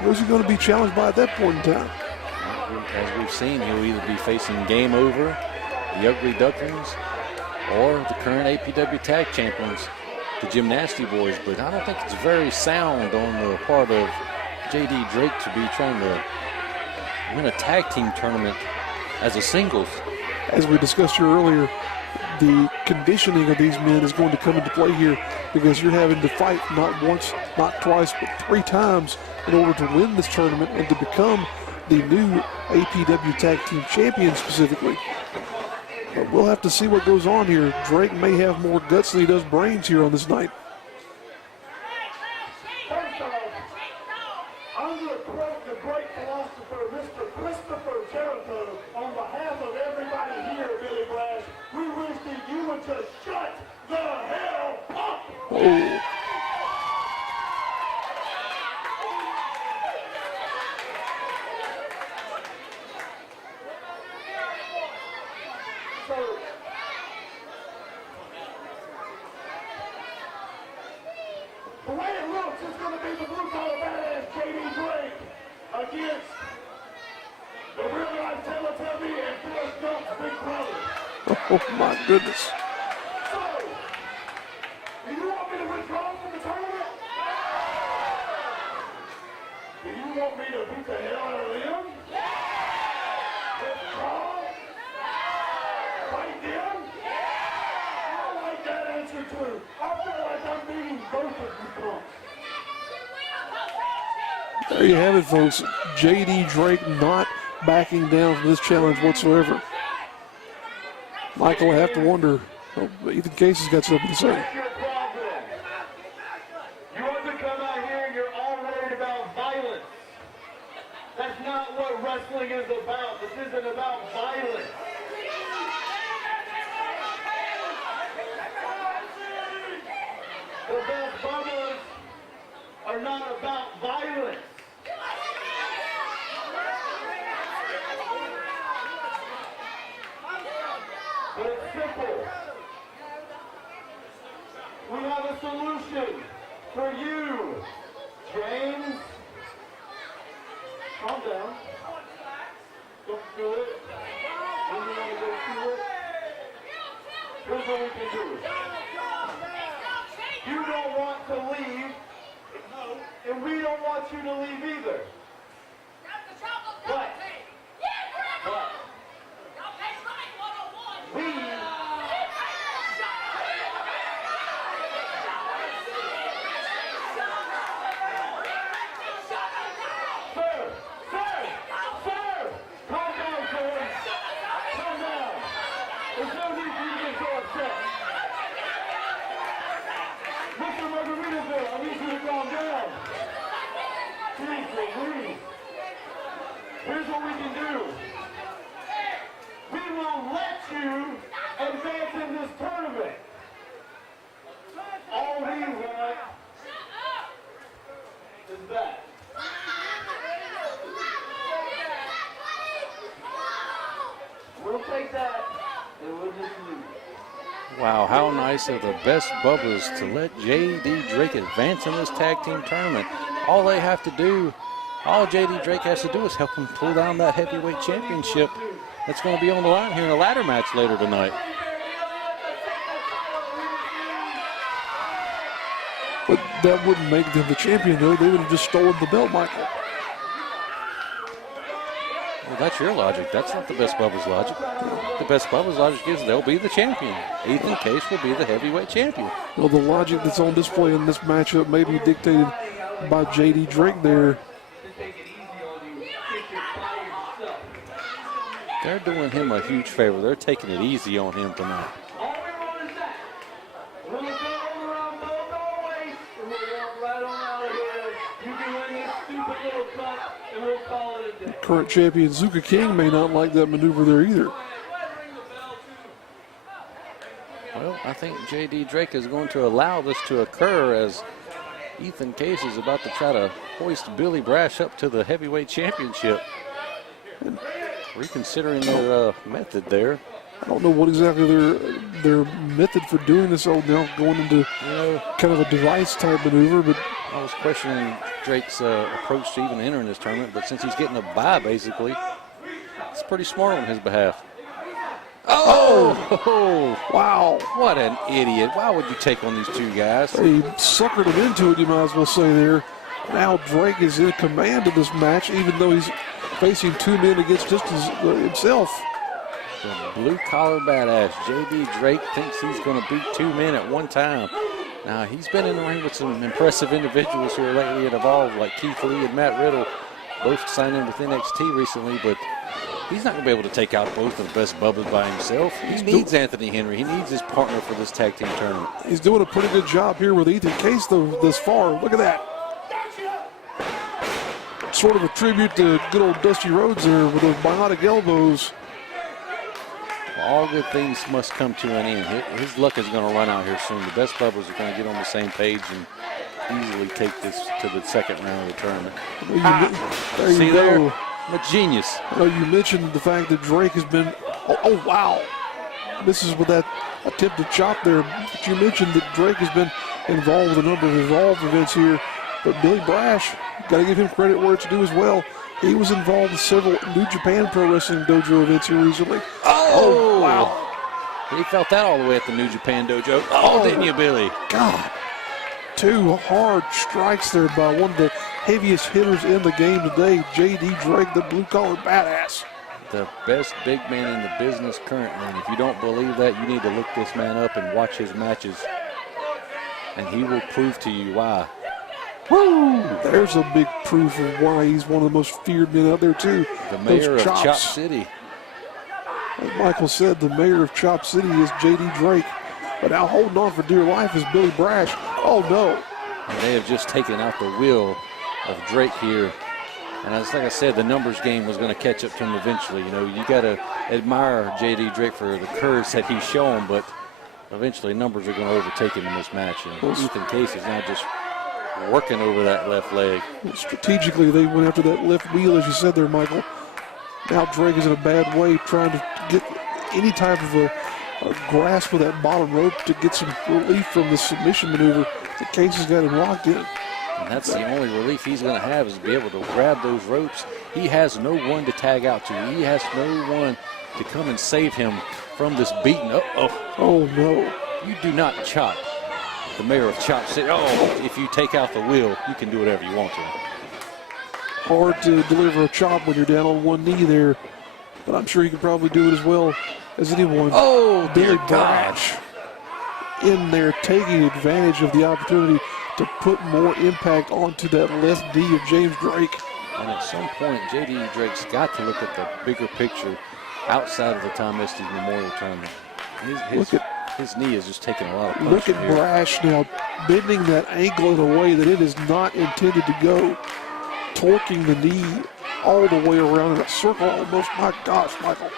Who's he going to be challenged by at that point in time? As we've seen, he'll either be facing Game Over, the Ugly Ducklings, or the current APW Tag Champions, the Gymnasty Boys. But I don't think it's very sound on the part of J.D. Drake to be trying to win a tag team tournament as a singles. As we discussed here earlier, the conditioning of these men is going to come into play here because you're having to fight not once, not twice, but 3 times in order to win this tournament and to become the new APW Tag Team Champion specifically. But we'll have to see what goes on here. Drake may have more guts than he does brains here on this night. First off, I'm going to quote the great philosopher, Mr. Christopher Jericho, on behalf of everybody here, Billy Brash. We wish that you would just shut the hell up. Oh. The way it looks, it's going to be the blue-collar badass J.D. Drake against the real-life Teletubby and Forrest Gump's big brother. Oh, my goodness. So, do you want me to withdraw from the tournament? Do you want me to beat the hell out of them? Withdraw? Fight them? I like that answer too. I feel like I'm beating both of you punks. There you have it, folks. J.D. Drake not backing down from this challenge whatsoever. Michael, I have to wonder, Ethan Case has got something to say. That's your problem. You want to come out here and you're all worried about violence. That's not what wrestling is about. This isn't about violence. The best Bubba's are not about violence. But it's simple. We have a solution for you, James. Calm down. Don't do it. When you want to go through it, here's what we can do. You don't want to leave, and we don't want you to leave either. But we Sir! Calm down, sir. Calm down. There's no need for you to get so upset. Mr. Margaritaville, I need you to calm down. Please. Here's what we can do. We will let you advance in this tournament. All we want is that. We'll take that and we'll just leave. Wow, how nice of the best Bubba's to let J.D. Drake advance in this tag team tournament. All they have to do, all J.D. Drake has to do is help him pull down that heavyweight championship that's going to be on the line here in a ladder match later tonight. But that wouldn't make them the champion, though. They would have just stolen the belt, Michael. Well, that's your logic. That's not the best Bubba's logic. The best Bubba's logic is they'll be the champion. Ethan Case will be the heavyweight champion. Well, the logic that's on display in this matchup may be dictated by J.D. Drake there. They're doing him a huge favor. They're taking it easy on him tonight. All we want is that. We'll go around both our waist, and we'll walk right on out of here. You can win this stupid little cup, and we'll call it a day. Current champion Zuka King may not like that maneuver there either. Well, I think J.D. Drake is going to allow this to occur as Ethan Case is about to try to hoist Billy Brash up to the heavyweight championship. Reconsidering their method there. I don't know what exactly their method for doing this. Oh, now going into kind of a device type maneuver, but I was questioning Drake's approach to even entering this tournament, but since he's getting a bye, basically, it's pretty smart on his behalf. Oh! Wow. What an idiot. Why would you take on these two guys? He suckered him into it, you might as well say there. Now Drake is in command of this match, even though he's facing two men against just himself. The blue-collar badass, J.D. Drake, thinks he's going to beat two men at one time. Now, he's been in the ring with some impressive individuals who are lately at Evolve, like Keith Lee and Matt Riddle, both signed in with NXT recently, but he's not going to be able to take out both of the best Bubbas by himself. He needs Anthony Henry. He needs his partner for this tag team tournament. He's doing a pretty good job here with Ethan Case, though, this far. Look at that. Sort of a tribute to good old Dusty Rhodes there with those bionic elbows. All good things must come to an end. His luck is going to run out here soon. The best Bubbas are going to get on the same page and easily take this to the second round of the tournament. There See you there? go. I'm a genius. You mentioned the fact that Drake has been, oh wow. This is with that attempted chop there. But you mentioned that Drake has been involved with a number of Evolve events here. But Billy Brash, got to give him credit where it's due as well. He was involved in several New Japan Pro Wrestling Dojo events here recently. Oh, wow. He felt that all the way at the New Japan Dojo. Oh, didn't you, Billy? God. Two hard strikes there by one of the heaviest hitters in the game today, J.D. Drake, the blue-collar badass. The best big man in the business currently. And if you don't believe that, you need to look this man up and watch his matches. And he will prove to you why. Woo! There's a big proof of why he's one of the most feared men out there, too. The mayor of chops. Chop City. Like Michael said, the mayor of Chop City is J.D. Drake. But now holding on for dear life is Billy Brash. Oh, no. And they have just taken out the will of Drake here. And as like I said, the numbers game was going to catch up to him eventually. You know, you got to admire J.D. Drake for the courage that he's shown, but eventually numbers are going to overtake him in this match. And Ethan Case is now just working over that left leg. Strategically, they went after that left wheel, as you said there, Michael. Now Drake is in a bad way, trying to get any type of a grasp of that bottom rope to get some relief from the submission maneuver that Case has got him locked in. And that's the only relief he's going to have is be able to grab those ropes. He has no one to tag out to. He has no one to come and save him from this beating. Oh, no. You do not chop the mayor of Chop City. Oh, if you take out the wheel, you can do whatever you want to. Hard to deliver a chop when you're down on one knee there, but I'm sure you can probably do it as well as anyone. Oh, Billy dear Brash in there taking advantage of the opportunity to put more impact onto that left knee of James Drake. And at some point, J.D. Drake's got to look at the bigger picture outside of the Tom Estes Memorial Tournament. His knee is just taking a lot of punishment. Look at Brash now bending that ankle in a way that it is not intended to go, torquing the knee all the way around in a circle almost. My gosh, Michael.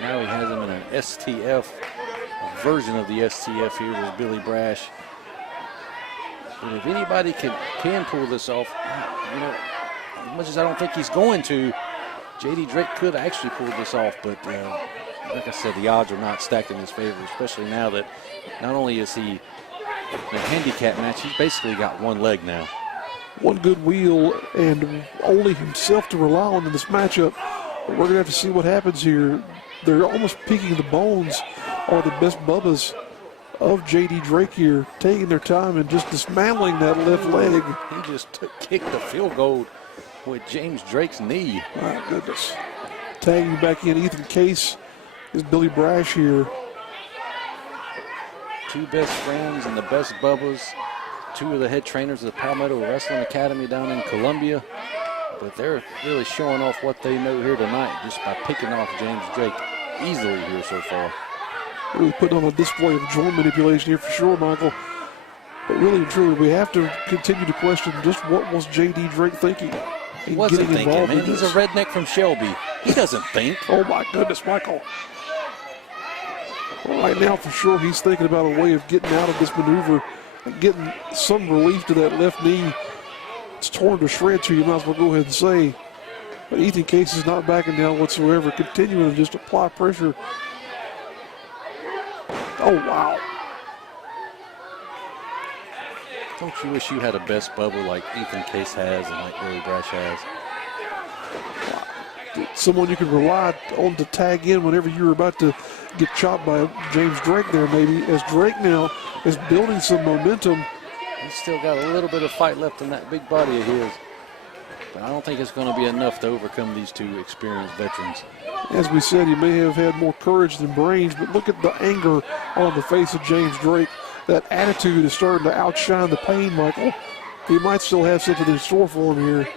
Now he has him in an STF, a version of the STF here with Billy Brash. But if anybody can pull this off, you know, as much as I don't think he's going to, J.D. Drake could actually pull this off, but like I said, the odds are not stacked in his favor, especially now that not only is he in a handicap match, he's basically got one leg now. One good wheel and only himself to rely on in this matchup. But we're going to have to see what happens here. They're almost picking the bones are the best Bubbas of J.D. Drake here, taking their time and just dismantling that left leg. He just kicked the field goal with James Drake's knee. My goodness. Tagging back in Ethan Case is Billy Brash here. Two best friends and the best Bubbas. Two of the head trainers of the Palmetto Wrestling Academy down in Columbia. But they're really showing off what they know here tonight just by picking off James Drake easily here so far. Really putting on a display of joint manipulation here for sure, Michael. But really and truly, we have to continue to question just what was J.D. Drake thinking in Wasn't getting thinking, involved man. in He's this. a redneck from Shelby. He doesn't think. Oh, my goodness, Michael. Well, right now, for sure, he's thinking about a way of getting out of this maneuver and getting some relief to that left knee. It's torn to shreds here, you might as well go ahead and say. But Ethan Case is not backing down whatsoever, continuing to just apply pressure. Oh, wow. Don't you wish you had a best bubble like Ethan Case has and like Billy Brash has? Someone you can rely on to tag in whenever you're about to get chopped by James Drake there, maybe, as Drake now is building some momentum. He's still got a little bit of fight left in that big body of his. But I don't think it's going to be enough to overcome these two experienced veterans. As we said, he may have had more courage than brains, but look at the anger on the face of James Drake. That attitude is starting to outshine the pain, Michael. He might still have something in store for him here.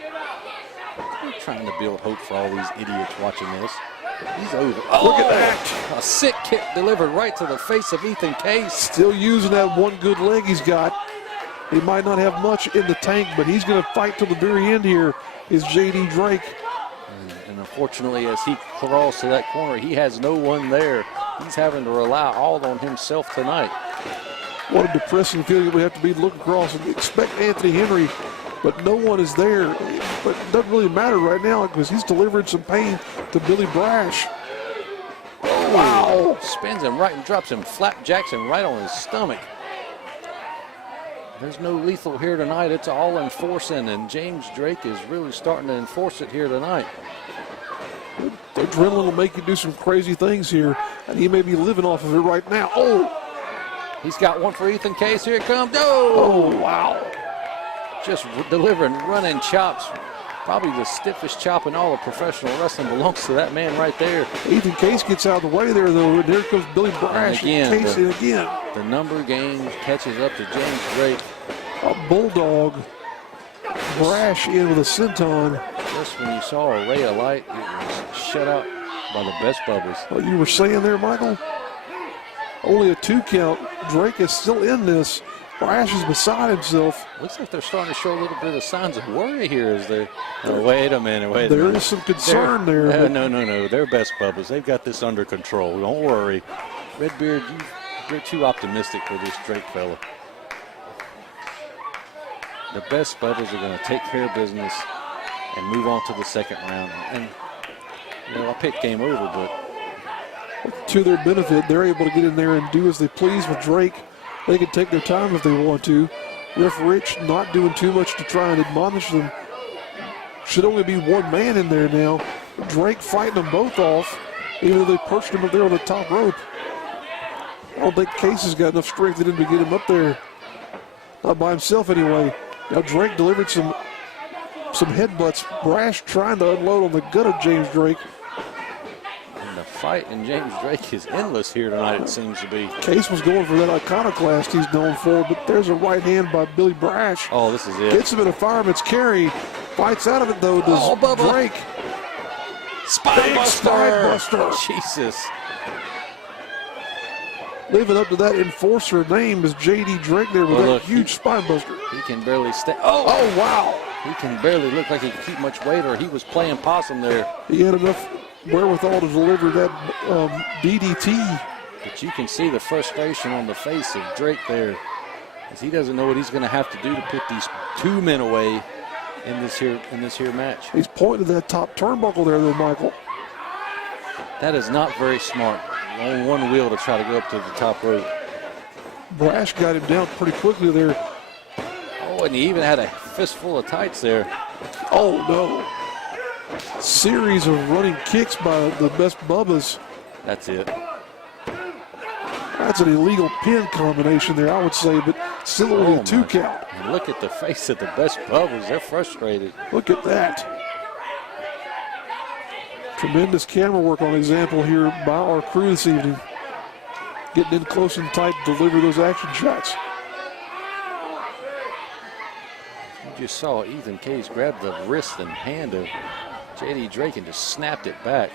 I'm trying to build hope for all these idiots watching this. He's over. Look at that. A sick kick delivered right to the face of Ethan Case. Still using that one good leg he's got. He might not have much in the tank, but he's going to fight till the very end here, is J.D. Drake. And unfortunately, as he crawls to that corner, he has no one there. He's having to rely all on himself tonight. What a depressing feeling it would have to be to look across and expect Anthony Henry, but no one is there. But it doesn't really matter right now because he's delivering some pain to Billy Brash. Wow. Spins him right and drops him, flapjacks him right on his stomach. There's no lethal here tonight. It's all enforcing, and James Drake is really starting to enforce it here tonight. The adrenaline will make you do some crazy things here, and he may be living off of it right now. Oh! He's got one for Ethan Case. Here it comes. Oh, wow. Just delivering running chops. Probably the stiffest chop in all of professional wrestling belongs to that man right there. Ethan Case gets out of the way there, though, and there comes Billy Brash. And Case in again. The number game catches up to James Drake. A bulldog. Brash in with a senton. Just when you saw a ray of light, it was shut out by the best bubbles. What you were saying there, Michael? Only a 2 count. Drake is still in this. Brash is beside himself. Looks like they're starting to show a little bit of signs of worry here as they. Oh, wait a minute, wait a minute. There is some concern there. No. They're best bubbles. They've got this under control. Don't worry. Redbeard, you're too optimistic for this Drake fella. The best bubbles are going to take care of business and move on to the second round. And, I picked game over, but. To their benefit, they're able to get in there and do as they please with Drake. They can take their time if they want to. Ref Rich not doing too much to try and admonish them. Should only be one man in there now. Drake fighting them both off, even though they perched him up there on the top rope. I don't think Case has got enough strength in him to get him up there. Not by himself anyway. Now Drake delivered some headbutts. Brash trying to unload on the gut of James Drake. And the fight in James Drake is endless here tonight, it seems to be. Case was going for that iconoclast he's known for, but there's a right hand by Billy Brash. Oh, this is it. Gets him in a fireman's carry. Fights out of it, though, does Drake. Spinebuster. Jesus. Living up to that enforcer name is J.D. Drake there with that huge spinebuster. He can barely stay. Oh, wow. He can barely look like he can keep much weight, or he was playing possum there. He had enough wherewithal to deliver that DDT. But you can see the frustration on the face of Drake there, as he doesn't know what he's going to have to do to put these two men away in this here match. He's pointing to that top turnbuckle there, though, Michael. That is not very smart. On one wheel to try to go up to the top rope. Brash got him down pretty quickly there. Oh, and he even had a fistful of tights there. Oh, no. Series of running kicks by the best Bubbas. That's it. That's an illegal pin combination there, I would say, but still only a 2 count. And look at the face of the best Bubbles. They're frustrated. Look at that. Tremendous camera work on example here by our crew this evening. Getting in close and tight to deliver those action shots. just saw Ethan Case grab the wrist and hand of J.D. Drake and just snapped it back.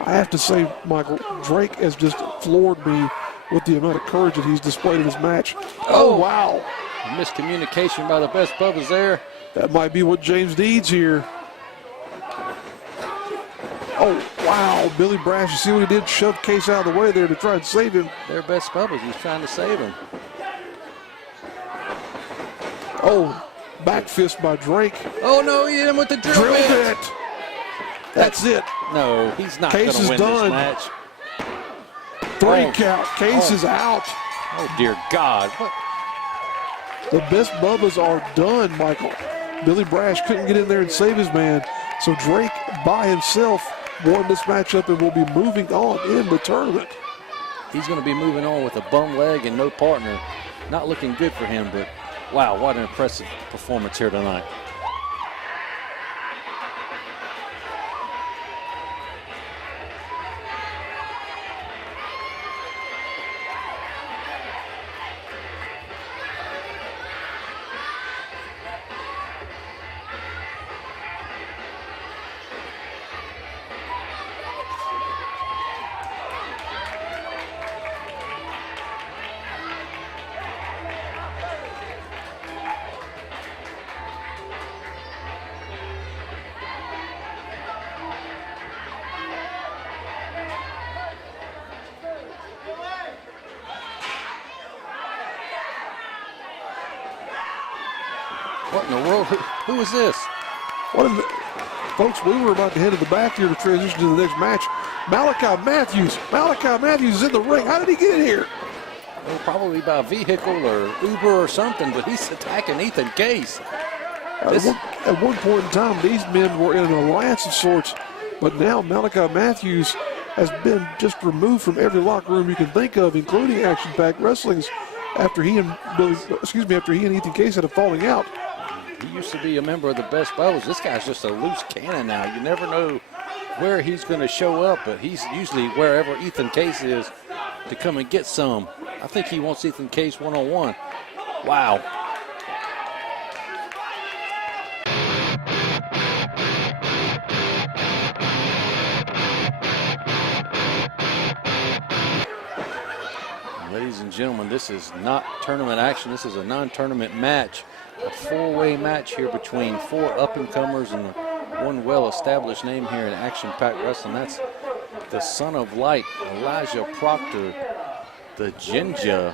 I have to say, Michael, Drake has just floored me with the amount of courage that he's displayed in this match. Oh, wow. Miscommunication by the Best Bubbas there. That might be what James needs here. Oh, wow. Billy Brash, you see what he did? Shoved Case out of the way there to try and save him. Their Best Bubbas, he's trying to save him. Oh, back fist by Drake. Oh, no, he hit him with the drill bit. That's it. No, he's not going to win this match. 3 count. Case is out. Oh, dear God. What? The Best Bubbas are done, Michael. Billy Brash couldn't get in there and save his man. So Drake, by himself, won this matchup and will be moving on in the tournament. He's going to be moving on with a bum leg and no partner. Not looking good for him, but wow, what an impressive performance here tonight. What in the world? Who is this? Folks, we were about to head to the back here to transition to the next match. Malachi Matthews. Malachi Matthews is in the ring. How did he get in here? Well, probably by vehicle or Uber or something, but he's attacking Ethan Case. At one point in time, these men were in an alliance of sorts, but now Malachi Matthews has been just removed from every locker room you can think of, including Action Pack Wrestling's, after he and Ethan Case had a falling out. He used to be a member of the Best Bubbas. This guy's just a loose cannon now. You never know where he's going to show up, but he's usually wherever Ethan Case is to come and get some. I think he wants Ethan Case one-on-one. Wow. Ladies and gentlemen, this is not tournament action. This is a non-tournament match. A four-way match here between 4 up-and-comers and one well-established name here in Action Pack Wrestling. That's the Son of Light, Elijah Proctor, the Ninja,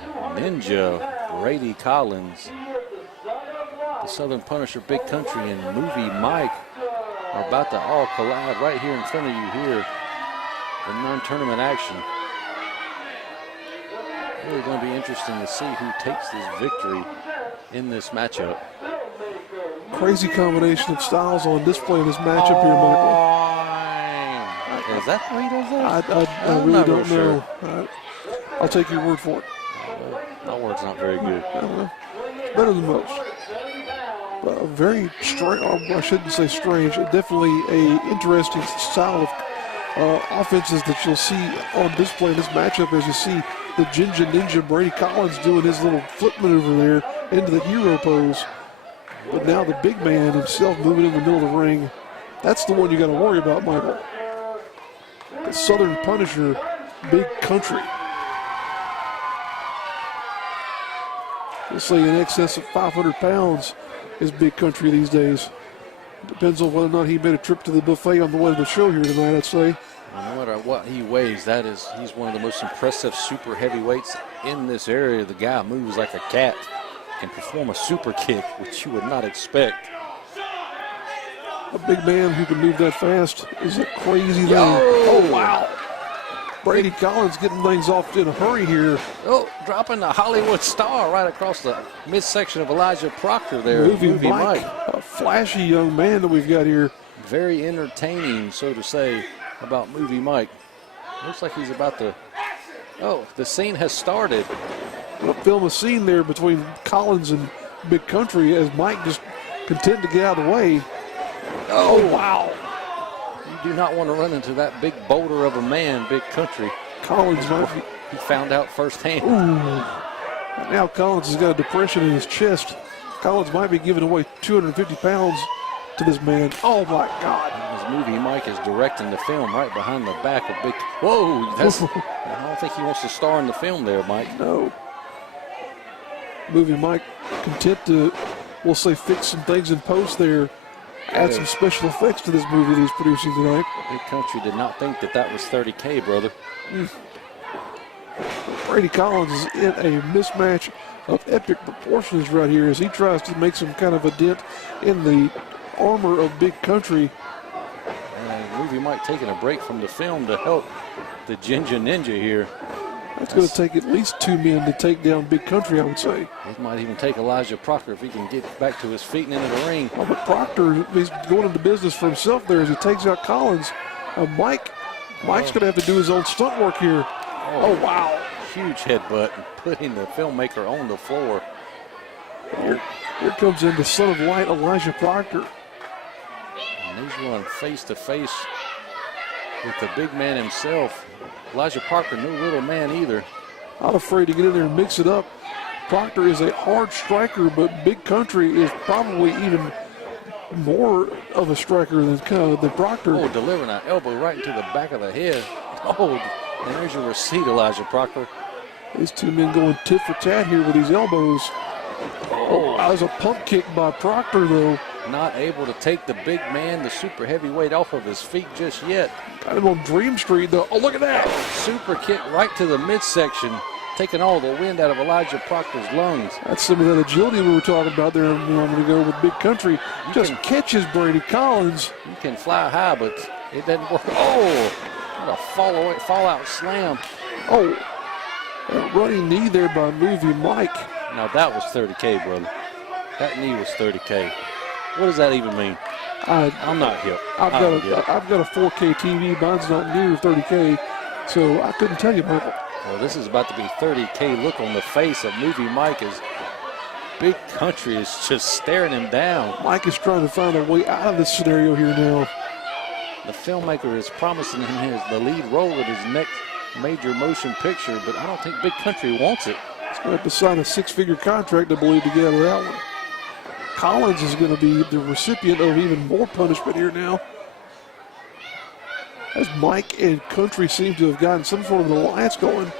Brady Collins, the Southern Punisher, Big Country, and Movie Mike are about to all collide right here in front of you here in non-tournament action. Really going to be interesting to see who takes this victory in this matchup. Crazy combination of styles on display in this matchup here, Michael. Is that how he does that? I really don't know. I'll take your word for it. My word's not very good. Better than most. Very strange, I shouldn't say strange, definitely a interesting style of offenses that you'll see on display in this matchup, as you see the Ninja Brady Collins doing his little flip maneuver there into the hero pose. But now the big man himself moving in the middle of the ring. That's the one you got to worry about, Michael. The Southern Punisher, Big Country. We'll say in excess of 500 pounds is Big Country these days. Depends on whether or not he made a trip to the buffet on the way to the show here tonight, I'd say. No matter what he weighs, he's one of the most impressive super heavyweights in this area. The guy moves like a cat, can perform a super kick, which you would not expect. A big man who can move that fast is a crazy thing. Oh, wow. Brady Collins getting things off in a hurry here. Oh, dropping the Hollywood star right across the midsection of Elijah Proctor there. Movie Mike. A flashy young man that we've got here. Very entertaining, so to say, about Movie Mike. Looks like he's about to, the scene has started. We'll film a scene there between Collins and Big Country as Mike just content to get out of the way. Oh, wow. You do not want to run into that big boulder of a man, Big Country. Collins might be. He found out firsthand. Ooh. And now Collins has got a depression in his chest. Collins might be giving away 250 pounds to this man. Oh, my God. This movie, Mike is directing the film right behind the back of Big. Whoa, that's, I don't think he wants to star in the film there, Mike. No. Movie Mike content to, we'll say, fix some things in post there. Add some special effects to this movie that he's producing tonight. Big Country did not think that was 30K, brother. Brady Collins is in a mismatch of epic proportions right here as he tries to make some kind of a dent in the armor of Big Country. And movie Mike taking a break from the film to help the Ginger Ninja here. That's going to take at least 2 men to take down Big Country, I would say. It might even take Elijah Proctor if he can get back to his feet and into the ring. Oh, but Proctor, he's going into business for himself there as he takes out Collins. Mike's going to have to do his own stunt work here. Oh, wow. Huge headbutt and putting the filmmaker on the floor. Here comes in the son of light, Elijah Proctor. And he's going face to face with the big man himself. Elijah Proctor, no little man either. Not afraid to get in there and mix it up. Proctor is a hard striker, but Big Country is probably even more of a striker than Proctor. Oh, delivering an elbow right into the back of the head. Oh, and there's your receipt, Elijah Proctor. These 2 men going tit for tat here with these elbows. Oh, that was a pump kick by Proctor, though. Not able to take the big man, the super heavyweight, off of his feet just yet. Kind of on Dream Street, though. Oh, look at that. Super kick right to the midsection, taking all the wind out of Elijah Proctor's lungs. That's some of that agility we were talking about there a moment ago with Big Country. Just catches Brady Collins. You can fly high, but it doesn't work. Oh, what a fall-out slam. Oh, a running knee there by Movie Mike. Now that was 30K, brother. That knee was 30K. What does that even mean? I'm not hip. I've got a 4K TV. Mine's not near 30K, so I couldn't tell you, Michael. Well, this is about to be 30K look on the face of Movie Mike as Big Country is just staring him down. Mike is trying to find a way out of this scenario here now. The filmmaker is promising him the lead role in his next major motion picture, but I don't think Big Country wants it. He's going to have to sign a 6-figure contract, I believe, to get out of that one. Collins is going to be the recipient of even more punishment here now. As Mike and Country seem to have gotten some sort of an alliance going.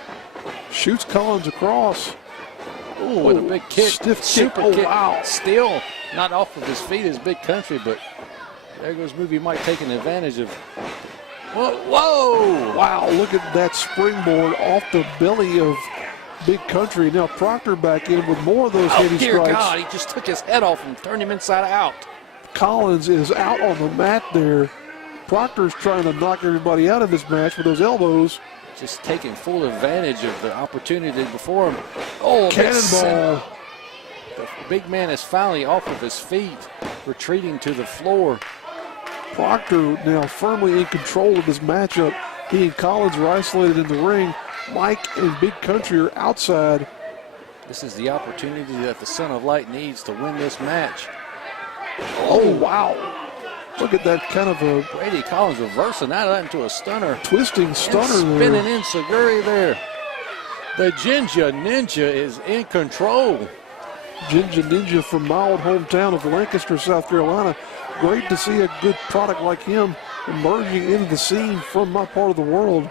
Shoots Collins across. Oh, with a big kick. Stiff super kick. Oh, kick. wow. Still not off of his feet as Big Country, but there goes Movie Mike taking advantage of. Whoa! Wow, look at that springboard off the belly of Big Country. Now Proctor back in with more of those heavy dear strikes. God, he just took his head off and turned him inside out. Collins is out on the mat there. Proctor's trying to knock everybody out of this match with those elbows. Just taking full advantage of the opportunity before him. Oh, cannonball. The big man is finally off of his feet, retreating to the floor. Proctor now firmly in control of this matchup. He and Collins are isolated in the ring. Mike and Big Country are outside. This is the opportunity that the Son of Light needs to win this match. Oh, wow. Look at that kind of a Brady Collins reversing out of that into a stunner. Twisting stunner and there. spinning in Seguri there. The Ginger Ninja is in control. Ginger Ninja from my old hometown of Lancaster, South Carolina. Great to see a good product like him emerging into the scene from my part of the world.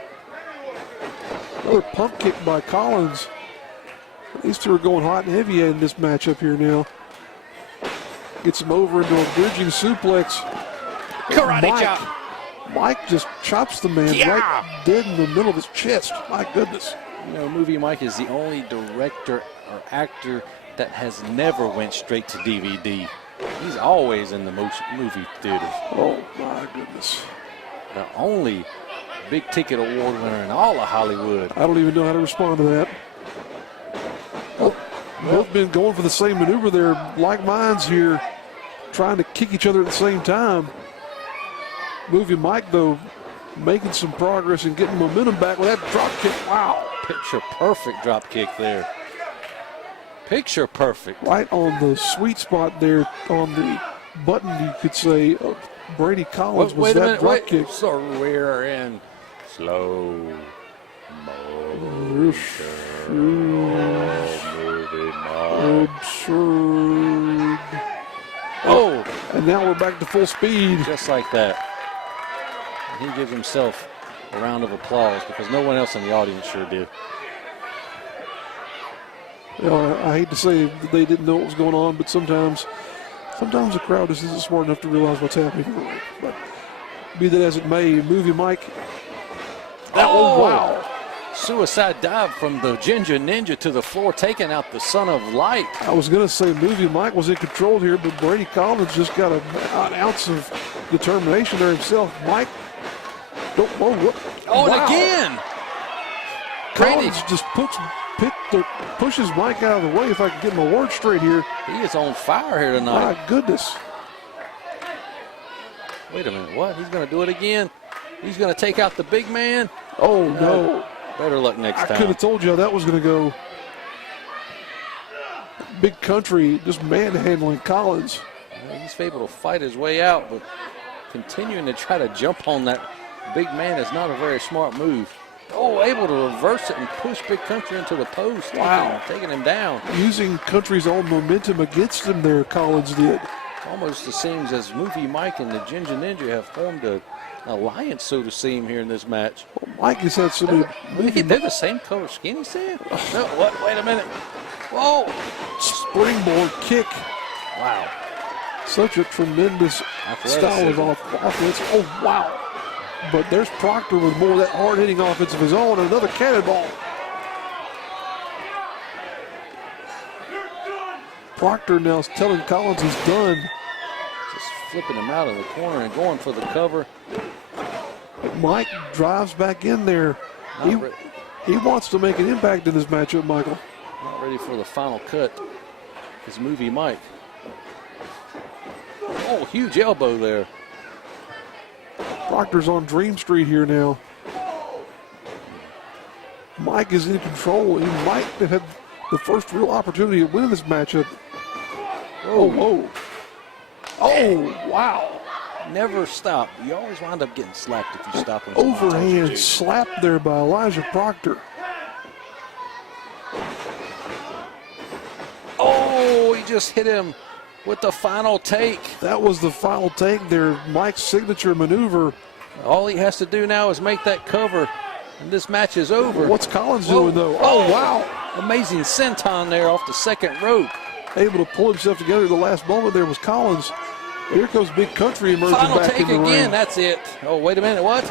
Another pump kick by Collins. These two are going hot and heavy in this matchup here now. Gets him over into a bridging suplex. Karate chop. Mike just chops the man right dead in the middle of his chest. My goodness. You know, Movie Mike is the only director or actor that has never went straight to DVD. He's always in the movie theaters. Oh, my goodness. The only big ticket award winner in all of Hollywood. I don't even know how to respond to that. Oh, both been going for the same maneuver there, like minds here, trying to kick each other at the same time. Movie Mike, though, making some progress and getting momentum back with that drop kick. Wow. Picture perfect drop kick there. Picture perfect. Right on the sweet spot there on the button, you could say, of Brady Collins was that drop kick. So we're in slow motion. now we're back to full speed. Just like that. And he gives himself a round of applause because no one else in the audience sure did. You know, I hate to say that they didn't know what was going on, but sometimes the crowd just isn't smart enough to realize what's happening. But be that as it may, Movie Mike. Oh, wow. Suicide dive from the Ginger Ninja to the floor, taking out the Son of Light. I was going to say Movie Mike was in control here, but Brady Collins just got an ounce of determination there himself. Mike, don't, oh, wow. And again. Collins just pushes Mike out of the way, if I can get my words straight here. He is on fire here tonight. My goodness. Wait a minute, what? He's going to do it again? He's going to take out the big man? Oh, no. Better luck next time. I could have told you how that was going to go. Big Country just manhandling Collins. Well, he's able to fight his way out, but continuing to try to jump on that big man is not a very smart move. Oh, able to reverse it and push Big Country into the post. Wow. Taking him down. Using Country's own momentum against him there, Collins did. Almost it seems as Movie Mike and the Ginger Ninja have formed an alliance, so to seem, here in this match. Well, Mike has had so many. They're the same color skin, he said? No, what? Wait a minute. Whoa. Springboard kick. Wow. Such a tremendous style of offense. Oh, wow. But there's Proctor with more of that hard-hitting offense of his own. Another cannonball. Proctor now is telling Collins he's done. Just flipping him out of the corner and going for the cover. Mike drives back in there. He wants to make an impact in this matchup, Michael. Not ready for the final cut. His Movie Mike. Oh, huge elbow there. Proctor's on Dream Street here now. Mike is in control. He might have had the first real opportunity of winning this matchup. Oh, whoa. Oh, wow. Never stop. You always wind up getting slapped if you stop. Overhand slap there by Elijah Proctor. Oh, he just hit him with the final take. That was the final take there. Mike's signature maneuver. All he has to do now is make that cover, and this match is over. What's Collins doing, though? Oh, wow. Amazing senton there off the second rope. Able to pull himself together at the last moment there was Collins. Here comes Big Country emerging Final back take in the again, ring. that's it. Oh, wait a minute, what?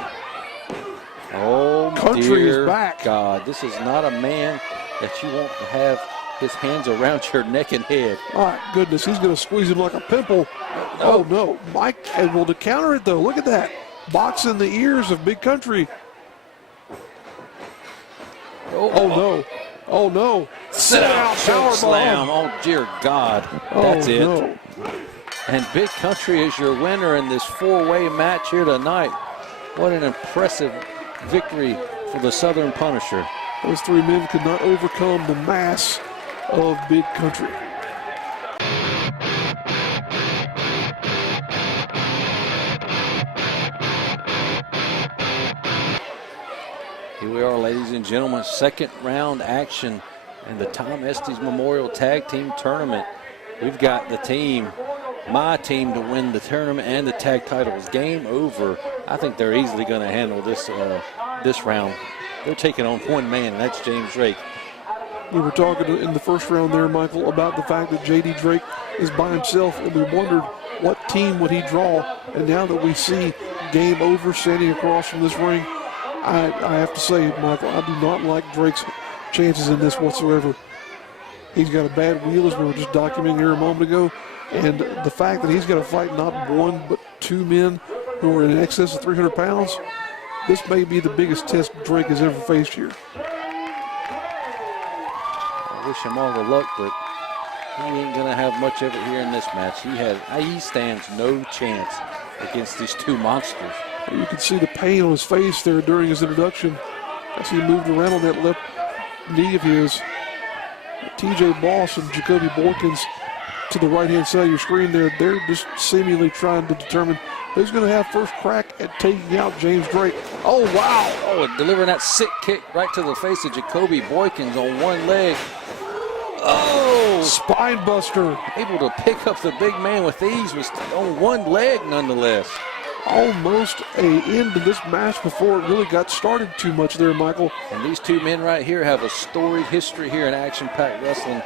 Oh, Country dear is back. God, this is not a man that you want to have his hands around your neck and head. My goodness, he's going to squeeze him like a pimple. Oh, no. Mike able to counter it, though. Look at that. Boxing the ears of Big Country. Oh, no. Oh, no. Sit out, choke slam. Oh, dear God. That's it. No. And Big Country is your winner in this four-way match here tonight. What an impressive victory for the Southern Punisher. Those three men could not overcome the mass of Big Country. Here we are, ladies and gentlemen, second round action in the Tom Estes Memorial Tag Team Tournament. We've got the team, my team, to win the tournament and the tag titles. Game over. I think they're easily going to handle this this round. They're taking on one man, and that's James Drake. We were talking in the first round there, Michael, about the fact that J.D. Drake is by himself, and we wondered what team would he draw. And now that we see Game Over standing across from this ring, I have to say, Michael, I do not like Drake's chances in this whatsoever. He's got a bad wheel, as we were just documenting here a moment ago. And the fact that he's got to fight not one but two men who are in excess of 300 pounds, this may be the biggest test Drake has ever faced here. I wish him all the luck, but he ain't going to have much of it here in this match. He stands no chance against these two monsters. You can see the pain on his face there during his introduction as he moved around on that left knee of his. TJ Boss and Jacoby Borkins to the right-hand side of your screen there. They're just seemingly trying to determine who's going to have first crack at taking out James Drake. Oh, wow. Oh, and delivering that sick kick right to the face of Jacoby Boykins on one leg. Oh, Spine buster. Able to pick up the big man with ease, was on one leg nonetheless. Almost an end to this match before it really got started too much there, Michael. And these two men right here have a storied history here in action-packed wrestling.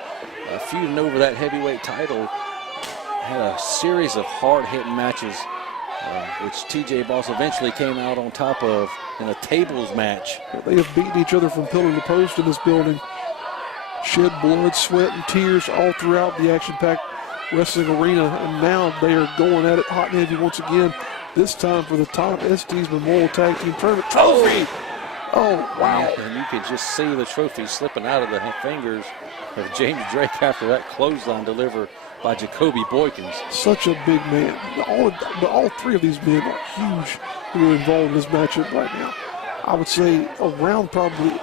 Feuding over that heavyweight title. Had a series of hard-hitting matches, which TJ Boss eventually came out on top of in a tables match. They have beaten each other from pillar to post in this building. Shed blood, sweat, and tears all throughout the action-packed wrestling arena. And now they are going at it hot and heavy once again. This time for the Tom Estes Memorial Tag Team Tournament trophy. Oh, wow. And you could just see the trophy slipping out of the fingers of James Drake after that clothesline deliver by Jacoby Boykins. Such a big man. All three of these men are huge who are involved in this matchup right now. I would say around probably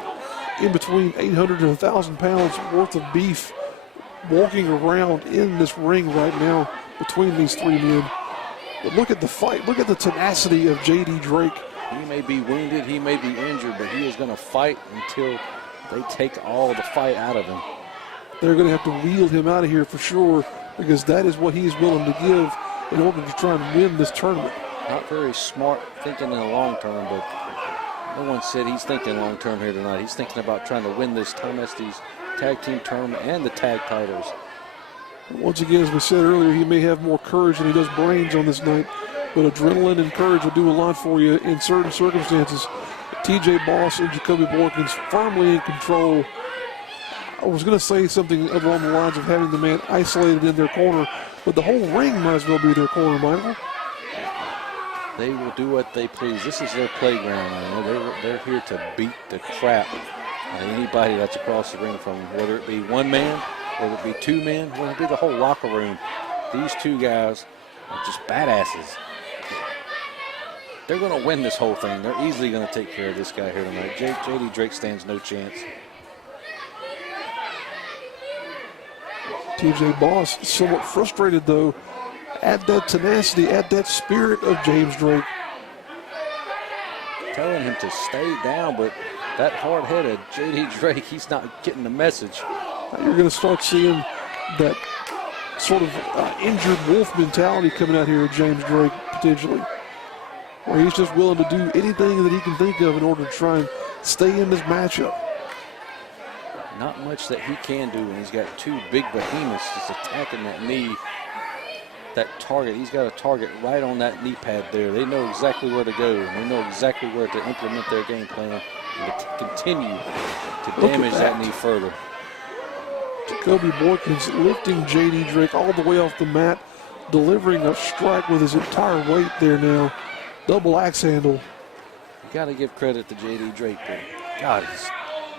in between 800 and 1,000 pounds worth of beef walking around in this ring right now between these three men. But look at the fight. Look at the tenacity of J.D. Drake. He may be wounded, he may be injured, but he is going to fight until they take all the fight out of him. They're going to have to wheel him out of here for sure, because that is what he's willing to give in order to try and win this tournament. Not very smart thinking in the long term, but no one said he's thinking long term here tonight. He's thinking about trying to win this Tom Estes Tag Team Tournament and the tag titles. Once again, as we said earlier, he may have more courage than he does brains on this night, but adrenaline and courage will do a lot for you in certain circumstances. TJ Boss and Jacoby Boykins firmly in control. I was going to say something along the lines of having the man isolated in their corner, but the whole ring might as well be their corner, Michael. They will do what they please. This is their playground. Man. They're here to beat the crap out of anybody that's across the ring from them, whether it be one man, whether it be two men, whether it be the whole locker room. These two guys are just badasses. They're going to win this whole thing. They're easily going to take care of this guy here tonight. J.D. Drake stands no chance. TJ Boss somewhat frustrated, though, at that tenacity, at that spirit of James Drake. Telling him to stay down, but that hard-headed J.D. Drake, he's not getting the message. You're going to start seeing that sort of injured wolf mentality coming out here with James Drake, potentially, where he's just willing to do anything that he can think of in order to try and stay in this matchup. Not much that he can do when he's got two big behemoths just attacking that knee, that target. He's got a target right on that knee pad there. They know exactly where to go, and they know exactly where to implement their game plan and to continue to damage that knee further. Jacoby Boykins lifting J.D. Drake all the way off the mat, delivering a strike with his entire weight there now. Double axe handle. You got to give credit to J.D. Drake, but God, he's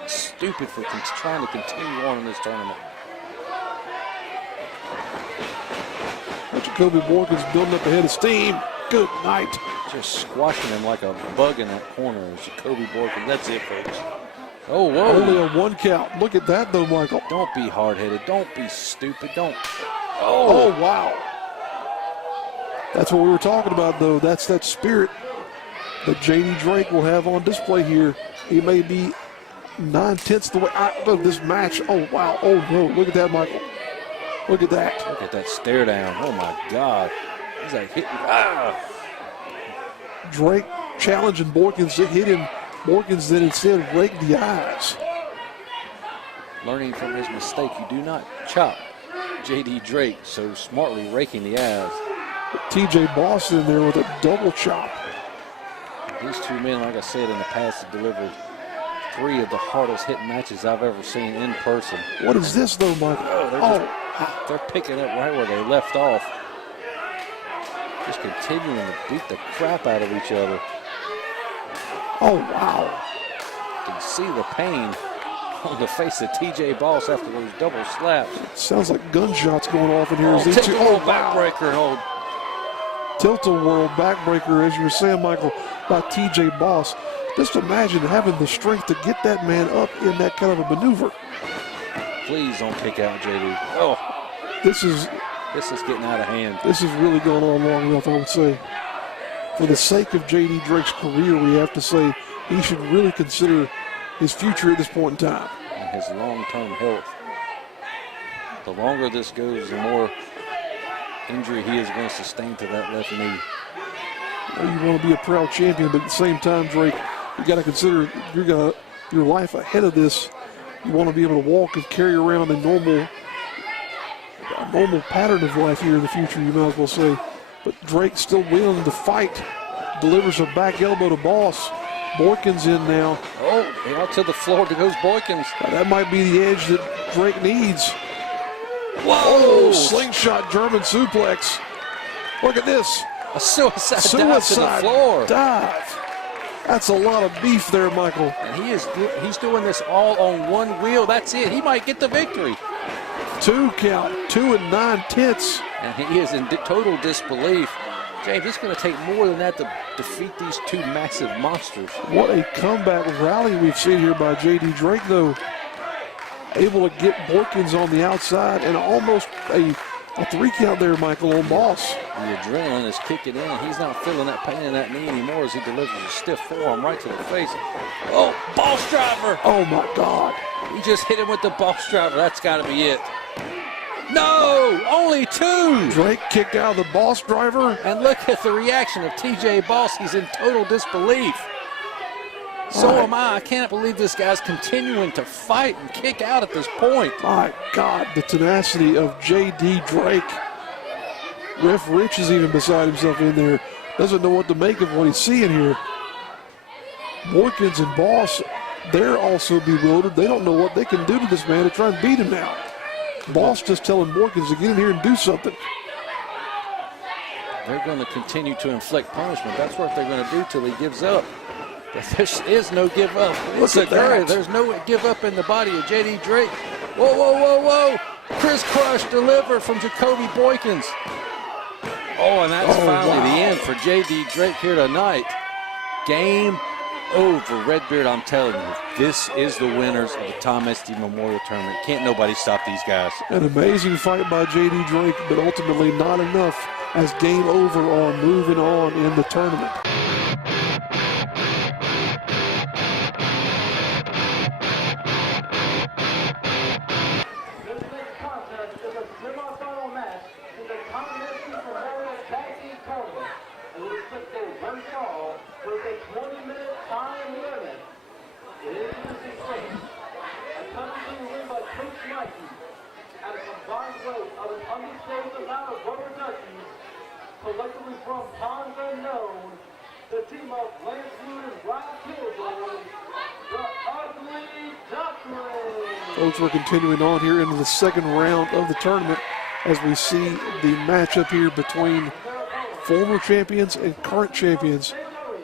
stupid for trying to continue on in this tournament. Jacoby Boykins building up a head of steam. Good night. Just squashing him like a bug in that corner is Jacoby Boykins. That's it, folks. Oh, whoa. Only a one count. Look at that, though, Michael. Don't be hard-headed. Don't be stupid. Don't. Oh, wow. That's what we were talking about, though. That's that spirit that J.D. Drake will have on display here. He may be 9/10 the way out of this match. Oh, wow. Oh, no. Look at that, Michael. Look at that. Look at that stare down. Oh, my God. He's like hitting. Drake challenging Boykins to hit him. Boykins then instead raked the eyes. Learning from his mistake, you do not chop J.D. Drake so smartly raking the eyes. TJ Boss in there with a double chop. These two men, like I said in the past, have delivered 3 of the hardest hit matches I've ever seen in person. What is this, though, Michael? They're picking up right where they left off. Just continuing to beat the crap out of each other. Oh, wow. You can see the pain on the face of TJ Boss after those double slaps. Sounds like gunshots going off in here. Backbreaker. Tilt-a-whirl backbreaker, as you were saying, Michael, by TJ Boss. Just imagine having the strength to get that man up in that kind of a maneuver. Please don't kick out JD. Oh, this is getting out of hand. This is really going on long enough, I would say. For the sake of J.D. Drake's career, we have to say he should really consider his future at this point in time. And his long-term health. The longer this goes, the more injury he is going to sustain to that left knee. You want to be a proud champion, but at the same time, Drake, you got to consider your life ahead of this. You want to be able to walk and carry around a normal pattern of life here in the future, you might as well say. But Drake still willing to fight. Delivers a back elbow to Boss. Boykins in now. Oh, out to the floor goes Boykins. That might be the edge that Drake needs. Whoa! Oh, slingshot German suplex. Look at this. A suicide dive to the floor. Dive. That's a lot of beef there, Michael. And he's doing this all on one wheel. That's it. He might get the victory. 2 count, 2 9/10. And he is in total disbelief. James, it's going to take more than that to defeat these two massive monsters. What a comeback rally we've seen here by J.D. Drake, though. Able to get Boykins on the outside and almost a 3 count there, Michael, on Boss. The adrenaline is kicking in, and he's not feeling that pain in that knee anymore as he delivers a stiff forearm right to the face. Oh, boss driver. Oh, my God. He just hit him with the boss driver. That's got to be it. No, only 2. Drake kicked out of the Boss driver. And look at the reaction of TJ Boss. He's in total disbelief. So am I. I can't believe this guy's continuing to fight and kick out at this point. My God, the tenacity of J.D. Drake. Ref Rich is even beside himself in there. Doesn't know what to make of what he's seeing here. Boykins and Boss, they're also bewildered. They don't know what they can do to this man to try and beat him now. Boss just telling Boykins to get in here and do something. They're going to continue to inflict punishment. That's what they're going to do till he gives up. There is no give up. Look at that. There's no give up in the body of J.D. Drake. Whoa, whoa, whoa, whoa. Chris Crush delivered from Jacoby Boykins. Oh, and that's finally the end for J.D. Drake here tonight. Game over. Redbeard, I'm telling you, this is the winners of the Tom Estes Memorial Tournament. Can't nobody stop these guys. An amazing fight by J.D. Drake, but ultimately not enough as game over or moving on in the tournament. Collectively from ponds unknown, the team of Lance Wood and Ryan Kilgore, the Ugly Ducklings. Folks, we're continuing on here into the second round of the tournament as we see the matchup here between former champions and current champions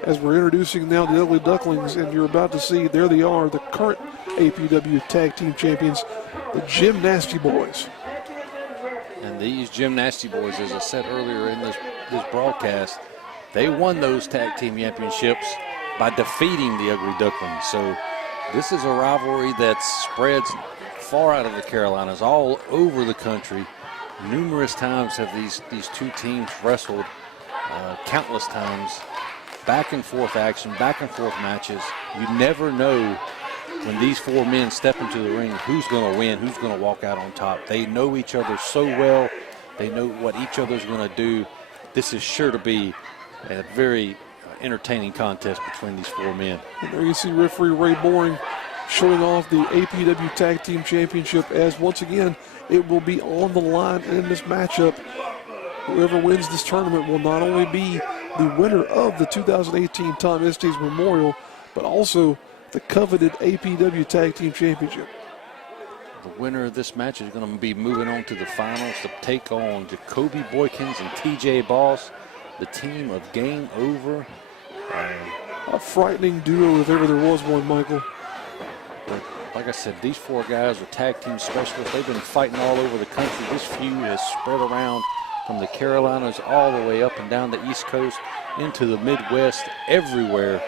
as we're introducing now the Ugly Ducklings, and you're about to see, there they are, the current APW Tag Team Champions, the Gym Nasty Boys. And these Gym Nasty Boys, as I said earlier in this broadcast, they won those tag team championships by defeating the Ugly Ducklings. So this is a rivalry that spreads far out of the Carolinas, all over the country. Numerous times have these two teams wrestled, countless times. Back and forth action, back and forth matches. You never know when these 4 men step into the ring who's going to win, who's going to walk out on top. They know each other so well. They know what each other's going to do. This is sure to be a very entertaining contest between these 4 men. And there you see referee Ray Boring showing off the APW Tag Team Championship, as once again it will be on the line in this matchup. Whoever wins this tournament will not only be the winner of the 2018 Tom Estes Memorial, but also the coveted APW Tag Team Championship. The winner of this match is going to be moving on to the finals to take on Jacoby Boykins and TJ Boss, the team of Game Over. A frightening duo if ever there was one, Michael. But like I said, these 4 guys are tag team specialists. They've been fighting all over the country. This feud has spread around from the Carolinas all the way up and down the East Coast into the Midwest, everywhere.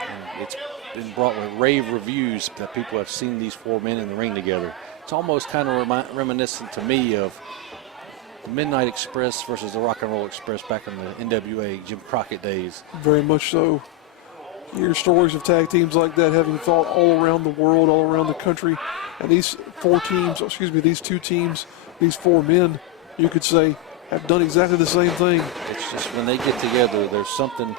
And it's been brought with rave reviews that people have seen these 4 men in the ring together. It's almost kind of reminiscent to me of the Midnight Express versus the Rock and Roll Express back in the NWA Jim Crockett days. Very much so. You hear stories of tag teams like that having fought all around the world, all around the country. And these these two teams, these four men, you could say, have done exactly the same thing. It's just when they get together, there's something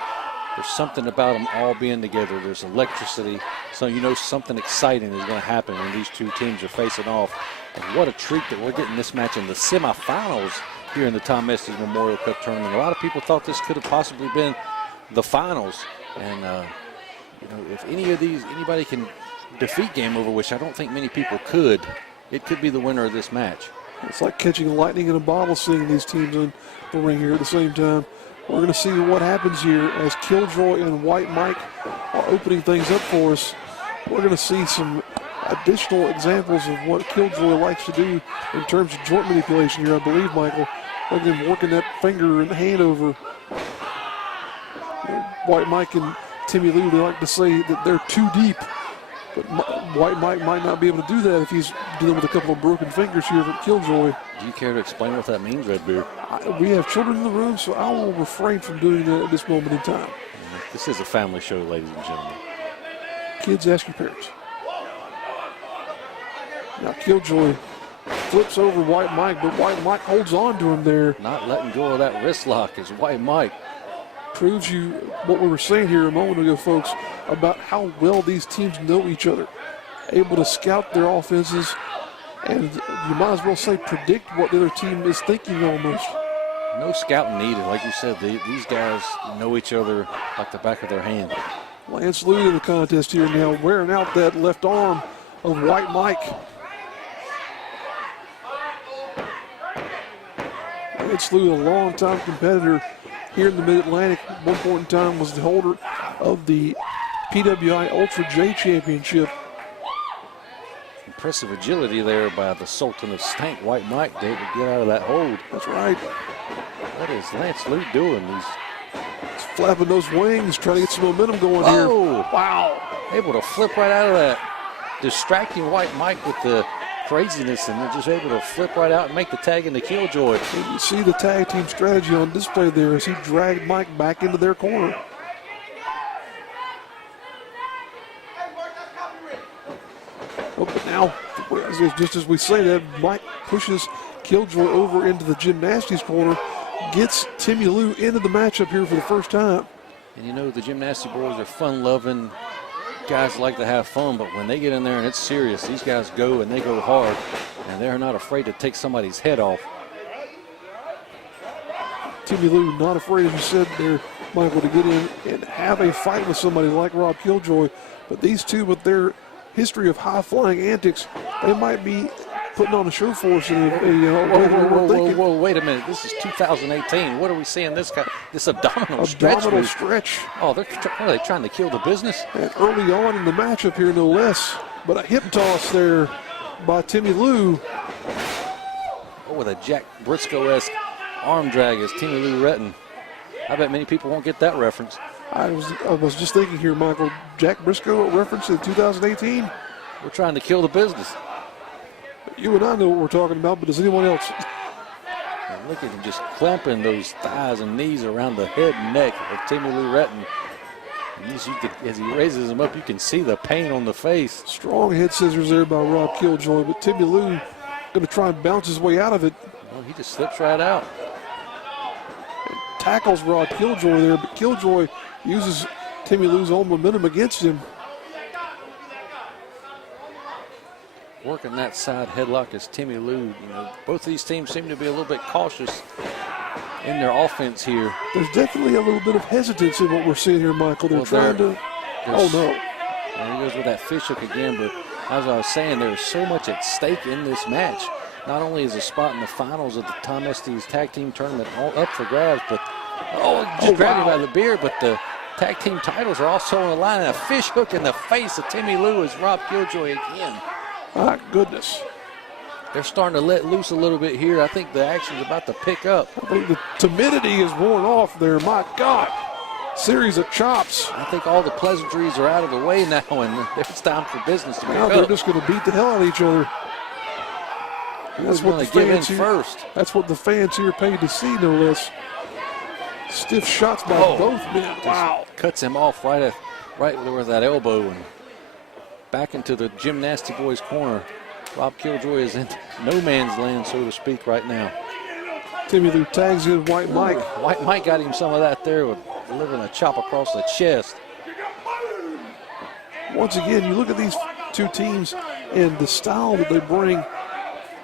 about them all being together. There's electricity, so you know something exciting is going to happen when these two teams are facing off. And what a treat that we're getting this match in the semifinals here in the Tom Estes Memorial Cup Tournament. A lot of people thought this could have possibly been the finals. And, if anybody can defeat Game Over, which I don't think many people could, it could be the winner of this match. It's like catching lightning in a bottle, seeing these teams in the ring here at the same time. We're going to see what happens here as Killjoy and White Mike are opening things up for us. We're going to see some additional examples of what Killjoy likes to do in terms of joint manipulation here, I believe, Michael. Look at him working that finger and hand over. White Mike and Timmy Lou, they like to say that they're too deep. But White Mike might not be able to do that if he's dealing with a couple of broken fingers here for Killjoy. Do you care to explain what that means, Redbeard? We have children in the room, so I will refrain from doing that at this moment in time. This is a family show, ladies and gentlemen. Kids, ask your parents. Now Killjoy flips over White Mike, but White Mike holds on to him there. Not letting go of that wrist lock is White Mike. Proves you what we were saying here a moment ago, folks, about how well these teams know each other. Able to scout their offenses, and you might as well say predict what the other team is thinking almost. No scouting needed. Like you said, these guys know each other like the back of their hand. Lance Lou in the contest here now, wearing out that left arm of White Mike. Lance Lou, a long-time competitor here in the Mid-Atlantic. At one point in time was the holder of the PWI Ultra J Championship. Impressive agility there by the Sultan of Stank, White Mike, to get out of that hold. That's right. What is Lance Lou doing? He's flapping those wings, trying to get some momentum going here. Oh, wow. Able to flip right out of that. Distracting White Mike with the craziness, and they're just able to flip right out and make the tag into Killjoy. And you see the tag team strategy on display there as he dragged Mike back into their corner. Oh, but now, just as we say that, Mike pushes Killjoy over into the gymnastics corner, gets Timmy Lou into the matchup here for the first time. And you know, the gymnastic boys are fun-loving. Guys like to have fun, but when they get in there and it's serious, these guys go and they go hard, and they're not afraid to take somebody's head off. Timmy Lou not afraid, as you said there, Michael, to get in and have a fight with somebody like Rob Killjoy. But these two, with their history of high-flying antics, they might be putting on a show for us. Whoa, wait a minute. This is 2018. What are we seeing this abdominal stretch? Oh, are they trying to kill the business? And early on in the matchup here, no less. But a hip toss there by Timmy Lou. Oh, with a Jack Briscoe-esque arm drag as Timmy Lou Retton. I bet many people won't get that reference. I was just thinking here, Michael, Jack Briscoe reference in 2018. We're trying to kill the business. You and I know what we're talking about, but does anyone else? And look at him just clamping those thighs and knees around the head and neck of Timmy Lou Retton. As he raises him up, you can see the pain on the face. Strong head scissors there by Rob Killjoy, but Timmy Lou going to try and bounce his way out of it. Well, he just slips right out. And tackles Rob Killjoy there, but Killjoy uses Timmy Lou's own momentum against him. Working that side headlock as Timmy Lou. Both of these teams seem to be a little bit cautious in their offense here. There's definitely a little bit of hesitance in what we're seeing here, Michael. They're trying to. Oh no! There he goes with that fish hook again. But as I was saying, there's so much at stake in this match. Not only is a spot in the finals of the Tom Estes Tag Team Tournament all up for grabs, but grabbed him by the beard. But the tag team titles are also on the line. And a fish hook in the face of Timmy Lou as Rob Killjoy again. My goodness. They're starting to let loose a little bit here. I think the action's about to pick up. I think the timidity is worn off there. My God. Series of chops. I think all the pleasantries are out of the way now, and it's time for business to pick now up. They're just going to beat the hell out of each other. That's what the fans here first. That's what the fans here paid to see, no less. Stiff shots by both men. Wow. Cuts him off right right where that elbow and back into the Jim Nasty Boys corner. Rob Killjoy is in no man's land, so to speak, right now. Timmy Lou tags in White Mike. White Mike got him some of that there with delivering a chop across the chest. Once again, you look at these two teams and the style that they bring,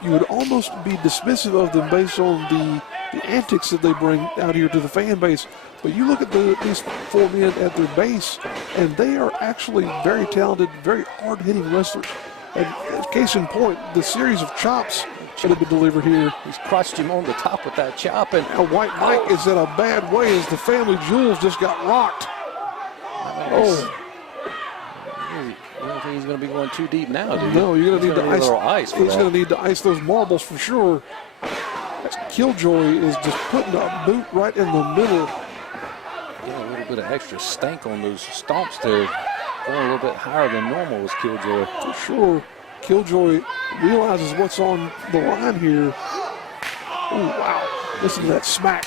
you would almost be dismissive of them based on the antics that they bring out here to the fan base. But you look at these four men at their base, and they are actually very talented, very hard-hitting wrestlers. And case in point, the series of chops that have been delivered here. He's crushed him on the top with that chop. And now White Mike is in a bad way as the family jewels just got rocked. Oh. I don't think he's going to be going too deep now, do you? No, you're going to need to ice. A little ice for he's that. going to need to ice those marbles for sure. Killjoy is just putting a boot right in the middle. Getting a little bit of extra stank on those stomps there. Going a little bit higher than normal was Killjoy. For sure. Killjoy realizes what's on the line here. Oh, wow. Listen to that smack.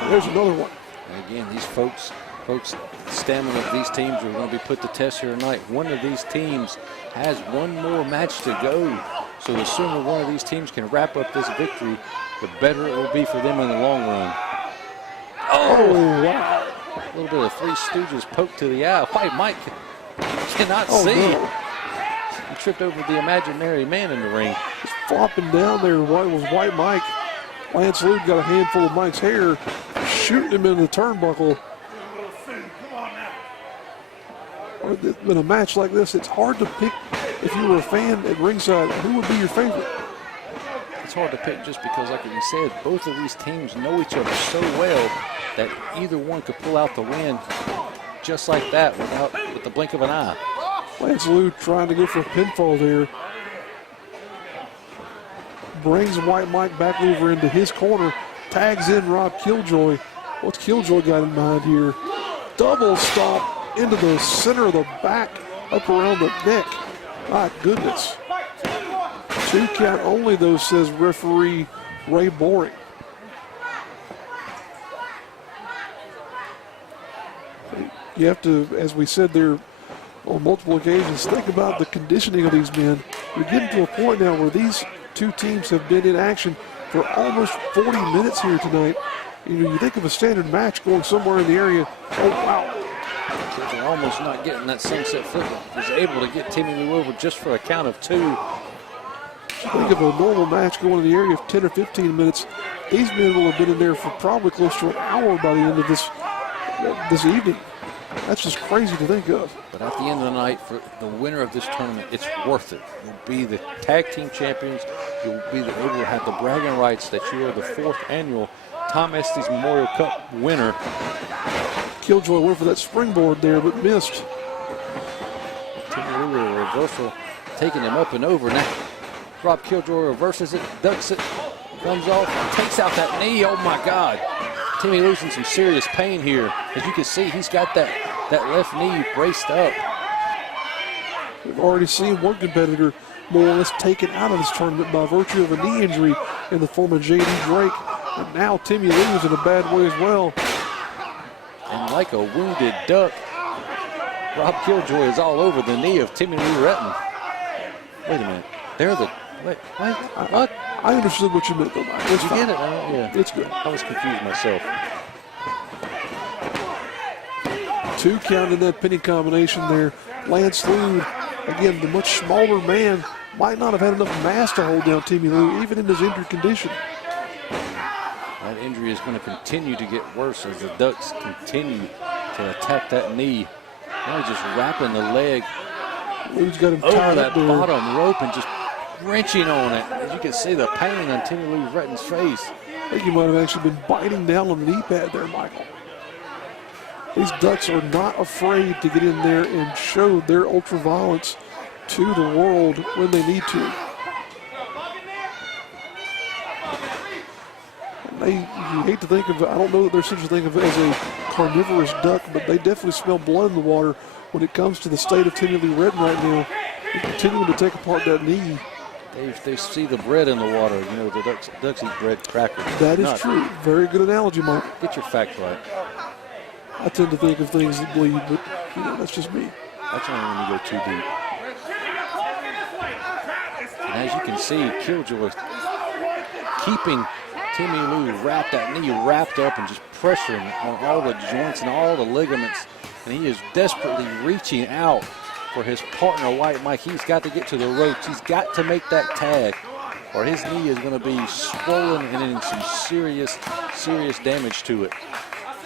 And there's another one. And again, these folks' stamina of these teams are going to be put to test here tonight. One of these teams has one more match to go. So the sooner one of these teams can wrap up this victory, the better it will be for them in the long run. Oh, wow. A little bit of Three Stooges poke to the eye. White Mike cannot see. No. He tripped over the imaginary man in the ring. Just flopping down there was White Mike. Lance Lude got a handful of Mike's hair, shooting him into the turnbuckle. In a match like this, it's hard to pick, if you were a fan at ringside, who would be your favorite? It's hard to pick just because, like you said, both of these teams know each other so well that either one could pull out the win just like that with the blink of an eye. Lance Lude trying to go for a pinfall there. Brings White Mike back over into his corner. Tags in Rob Killjoy. What's Killjoy got in mind here? Double stomp into the center of the back, up around the neck. My goodness. 2 count only, though, says referee Ray Boring. You have to, as we said there on multiple occasions, think about the conditioning of these men. We're getting to a point now where these two teams have been in action for almost 40 minutes here tonight. You know, you think of a standard match going somewhere in the area. Oh, wow. They're almost not getting that sunset flip. Was able to get Timmy Lou over just for a count of 2. Think of a normal match going in the area of 10 or 15 minutes. These men will have been in there for probably close to an hour by the end of this evening. That's just crazy to think of. But at the end of the night, for the winner of this tournament, it's worth it. You'll be the tag team champions. You'll be able to have the bragging rights that you are the 4th annual Tom Estes Memorial Cup winner. Killjoy went for that springboard there, but missed. Timmy Lou with a reversal, taking him up and over. Now, Rob Killjoy reverses it, ducks it, comes off, takes out that knee. Oh, my God. Timmy Lou's in some serious pain here. As you can see, he's got that left knee braced up. We've already seen one competitor more or less taken out of this tournament by virtue of a knee injury in the form of J.D. Drake. And now Timmy Lou's in a bad way as well. And like a wounded duck, Rob Killjoy is all over the knee of Timmy Lou Retton. Wait a minute. What? I understood what you meant, though, Mike. Did you get it? Yeah. It's good. I was confused myself. 2 count in that pinning combination there. Lance Lude, again, the much smaller man, might not have had enough mass to hold down Timmy Lou, even in his injured condition. That injury is going to continue to get worse as the Ducks continue to attack that knee. Now he's just wrapping the leg Lude's got him over tied that up there. bottom rope and just wrenching on it. As you can see the pain on Timmy Lou Retton's face. I think he might have actually been biting down on the knee pad there, Michael. These Ducks are not afraid to get in there and show their ultra violence to the world when they need to. You hate to think of, I don't know that there's such a thing as a carnivorous duck, but they definitely smell blood in the water when it comes to the state of Timmy Lou Retton right now. They're continuing to take apart that knee. They see the bread in the water. You know, the ducks eat bread crackers. That is true. Very good analogy, Mike. Get your facts right. I tend to think of things that bleed, but You know, that's just me. That's only when you go too deep. And as you can see, Killjoy keeping Timmy Lou that knee wrapped up and just pressuring on all the joints and all the ligaments. And he is desperately reaching out for his partner, White Mike. He's got to get to the ropes. He's got to make that tag, or his knee is going to be swollen and in some serious, serious damage to it.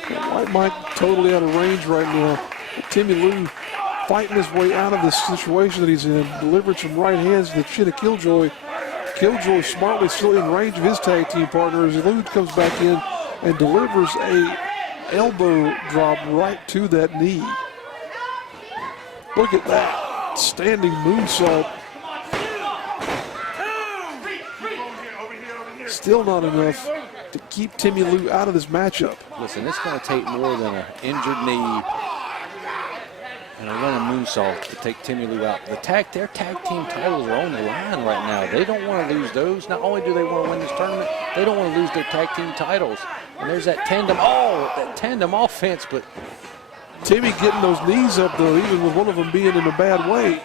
White Mike totally out of range right now. Timmy Lou fighting his way out of this situation that he's in, delivering some right hands to the chin of Killjoy. Killjoy smartly still in range of his tag team partner as Lou comes back in and delivers a elbow drop right to that knee. Look at that standing moonsault. Still not enough to keep Timmy Lou out of this matchup. Listen, it's going to take more than an injured knee and a running moonsault to take Timmy Lou out. Their tag team titles are on the line right now. They don't want to lose those. Not only do they want to win this tournament, they don't want to lose their tag team titles. And there's that tandem offense, but Timmy getting those knees up though, even with one of them being in a bad way.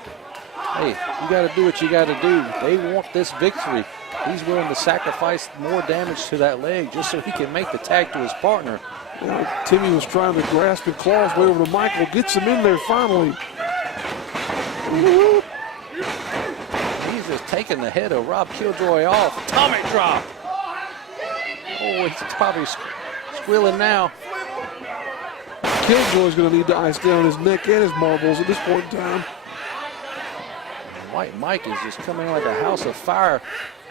hey, you got to do what you got to do. They want this victory. He's willing to sacrifice more damage to that leg just so he can make the tag to his partner. Now, Timmy was trying to grasp and claw his way over to Michael, gets him in there finally. He's just taking the head of Rob Killjoy off. Atomic drop. Oh, he's probably squealing now. Killjoy's going to need to ice down his neck and his marbles at this point in time. White Mike is just coming like a house of fire.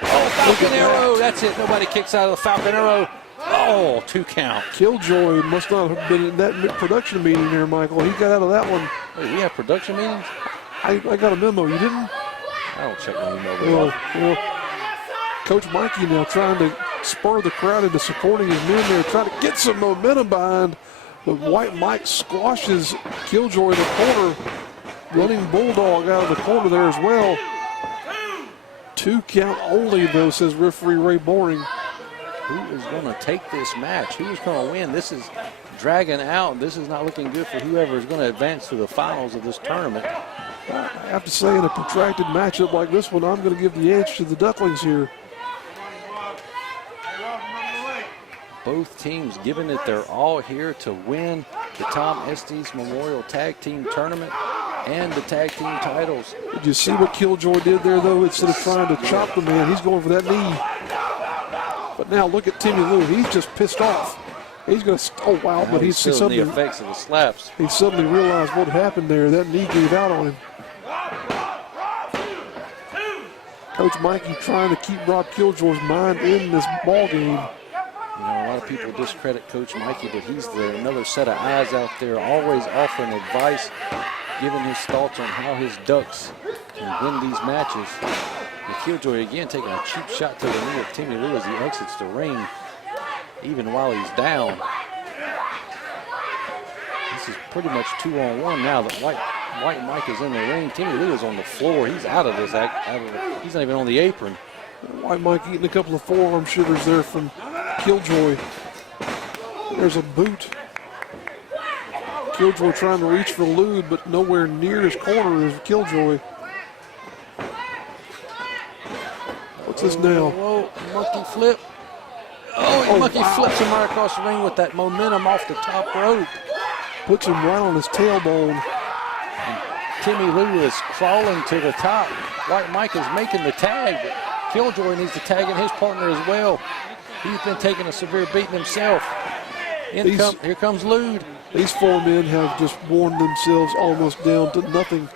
Oh, Falcon Arrow. That's it. Nobody kicks out of the Falcon Arrow. Oh, 2 count. Killjoy must not have been in that production meeting there, Michael. He got out of that one. Wait, we have production meetings? I got a memo. You didn't? I don't check my email. Well, Coach Mikey now trying to spur the crowd into supporting his men there, trying to get some momentum behind. But White Mike squashes Killjoy in the corner. Running Bulldog out of the corner there as well. 2 count only, though, says referee Ray Boring. Who is going to take this match? Who is going to win? This is dragging out. This is not looking good for whoever is going to advance to the finals of this tournament. I have to say, in a protracted matchup like this one, I'm going to give the edge to the Ducklings here. Both teams giving it their all here to win the Tom Estes Memorial Tag Team Tournament and the tag team titles. Did you see what Killjoy did there, though? Instead of trying to chop the man, he's going for that knee. But now look at Timmy Lou. He's just pissed off. He's going to, oh wow, Now but he's feeling suddenly, the effects of the slaps. he suddenly realized what happened there. That knee gave out on him. Coach Mikey trying to keep Rob Killjoy's mind in this ball game. You know, a lot of people discredit Coach Mikey, but he's another set of eyes out there, always offering advice, giving his thoughts on how his Ducks can win these matches. And Killjoy again taking a cheap shot to the knee of Timmy Lou as he exits the ring, even while he's down. This is pretty much 2-on-1 now that White Mike is in the ring. Timmy Lou is on the floor. He's out of this. He's not even on the apron. White Mike eating a couple of forearm shivers there from Killjoy. There's a boot. Killjoy trying to reach for Lude, but nowhere near his corner is Killjoy. What's this now? Whoa, monkey flip. Oh, monkey flips him right across the ring with that momentum off the top rope. Puts him right on his tailbone. Timmy Lou is crawling to the top. White Mike is making the tag, but Killjoy needs to tag in his partner as well. He's been taking a severe beating himself. Here comes Lude. These 4 men have just worn themselves almost down to nothing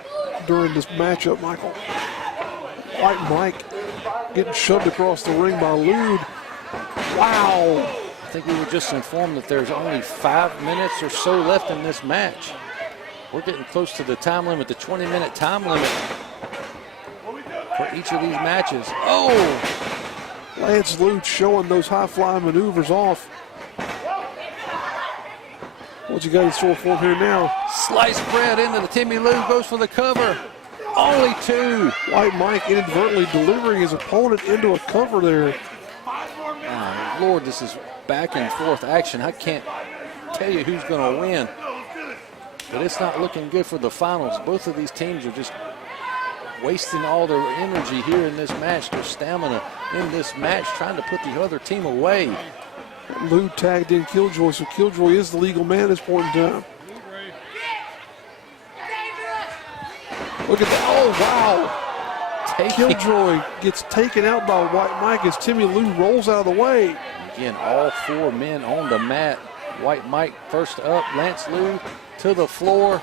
during this matchup, Michael. White Mike getting shoved across the ring by Lude. Wow. I think we were just informed that there's only 5 minutes or so left in this match. We're getting close to the time limit, the 20-minute time limit for each of these matches. Oh! Lance Lude showing those high-flying maneuvers off. What you got in store for him here now? Sliced bread into the Timmy Lou, goes for the cover. Only 2. White Mike inadvertently delivering his opponent into a cover there. Oh, Lord, this is back and forth action. I can't tell you who's going to win. but it's not looking good for the finals. Both of these teams are just wasting all their energy here in this match, their stamina in this match, trying to put the other team away. Lou tagged in Killjoy, so Killjoy is the legal man at this point in time. Look at that. Oh, wow. Killjoy gets taken out by White Mike as Timmy Lou rolls out of the way. Again, all 4 men on the mat. White Mike first up, Lance Lou to the floor.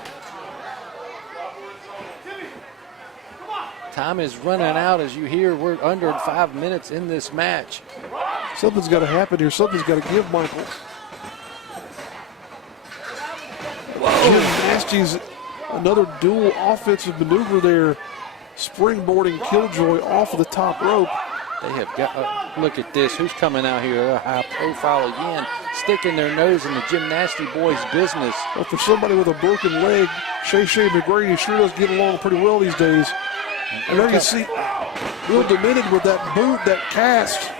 Time is running out. As you hear, we're under 5 minutes in this match. Something's got to happen here. Something's got to give, Michael. Jim Nasty's another dual offensive maneuver there. Springboarding Killjoy off of the top rope. They have got, look at this. Who's coming out here? A high profile again, sticking their nose in the Jim Nasty boys' business. Well, for somebody with a broken leg, Shay McGrady sure does get along pretty well these days. And there you see Bill Dominic with that boot, that cast.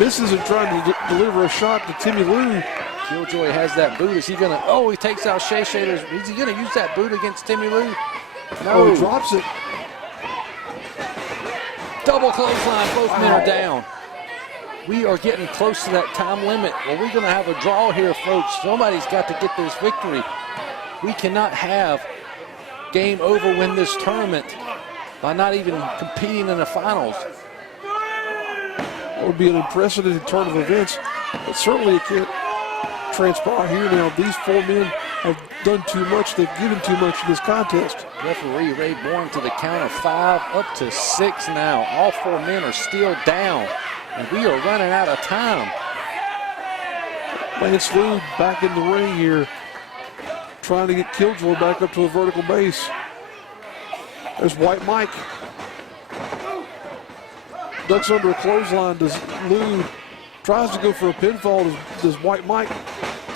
Misses and trying to deliver a shot to Timmy Lou. Killjoy has that boot. Is he going to, oh, he takes out Shay. Is he going to use that boot against Timmy Lou? No. Oh, he drops it. Double clothesline, both men are down. We are getting close to that time limit. Well, we're going to have a draw here, folks. Somebody's got to get this victory. We cannot have game over win this tournament by not even competing in the finals. That would be an unprecedented turn of events, but certainly it can't transpire here now. These 4 men have done too much. They've given too much in this contest. Referee Ray Bourne to the count of 5, up to 6 now. All 4 men are still down, and we are running out of time. Lance Lou back in the ring here, trying to get Killjoy back up to a vertical base. There's White Mike. Ducks under a clothesline. Does Lou tries to go for a pinfall? Does White Mike?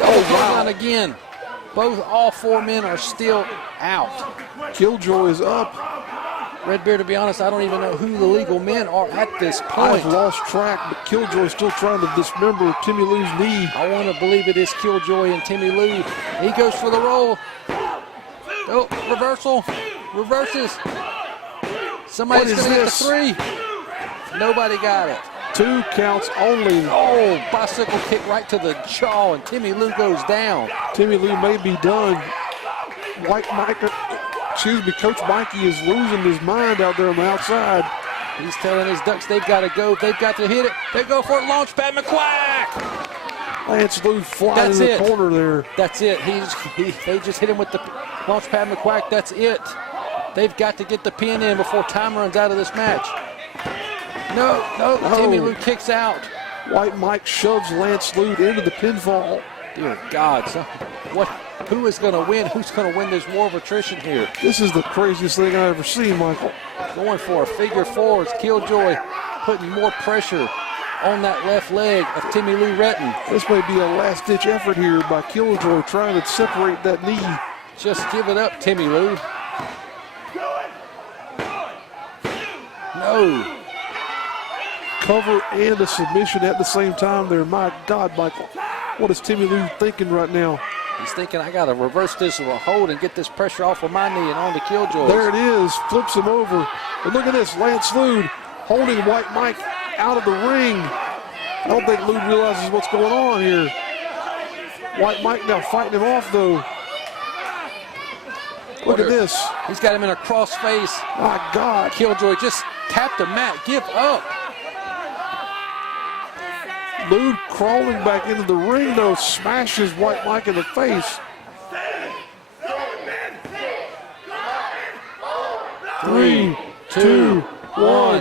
Oh, wow. Again. All 4 men are still out. Killjoy is up. Redbeard, to be honest, I don't even know who the legal men are at this point. I've lost track, but Killjoy's still trying to dismember Timmy Lou's knee. I want to believe it is Killjoy and Timmy Lou. He goes for the roll. Oh, reversal. Reverses. Somebody's going to get the 3. Nobody got it. 2 counts only. Oh, bicycle kick right to the jaw, and Timmy Lou goes down. Timmy Lou may be done. Coach Mikey is losing his mind out there on the outside. He's telling his Ducks they've got to go. They've got to hit it. They go for it. Launch pad McQuack. Lance Lou flying in the corner there. That's it. They just hit him with the launch pad McQuack. That's it. They've got to get the pin in before time runs out of this match. No. Timmy Lou kicks out. White Mike shoves Lance Lou into the pinfall. Dear God, who is going to win? Who's going to win this war of attrition here? This is the craziest thing I've ever seen, Michael. Going for a figure 4. It's Killjoy putting more pressure on that left leg of Timmy Lou Retton. This may be a last-ditch effort here by Killjoy trying to separate that knee. Just give it up, Timmy Lou. No. Cover and a submission at the same time there. My God, Michael. What is Timmy Lou thinking right now? He's thinking, I got to reverse this with a hold and get this pressure off of my knee and on to Killjoy. There it is. Flips him over. And look at this. Lance Lou holding White Mike out of the ring. I don't think Lou realizes what's going on here. White Mike now fighting him off, though. Look at this. He's got him in a cross face. My God. Killjoy just tapped the mat. Give up. Lou crawling back into the ring, though, smashes White Mike in the face. 3, 2, 1.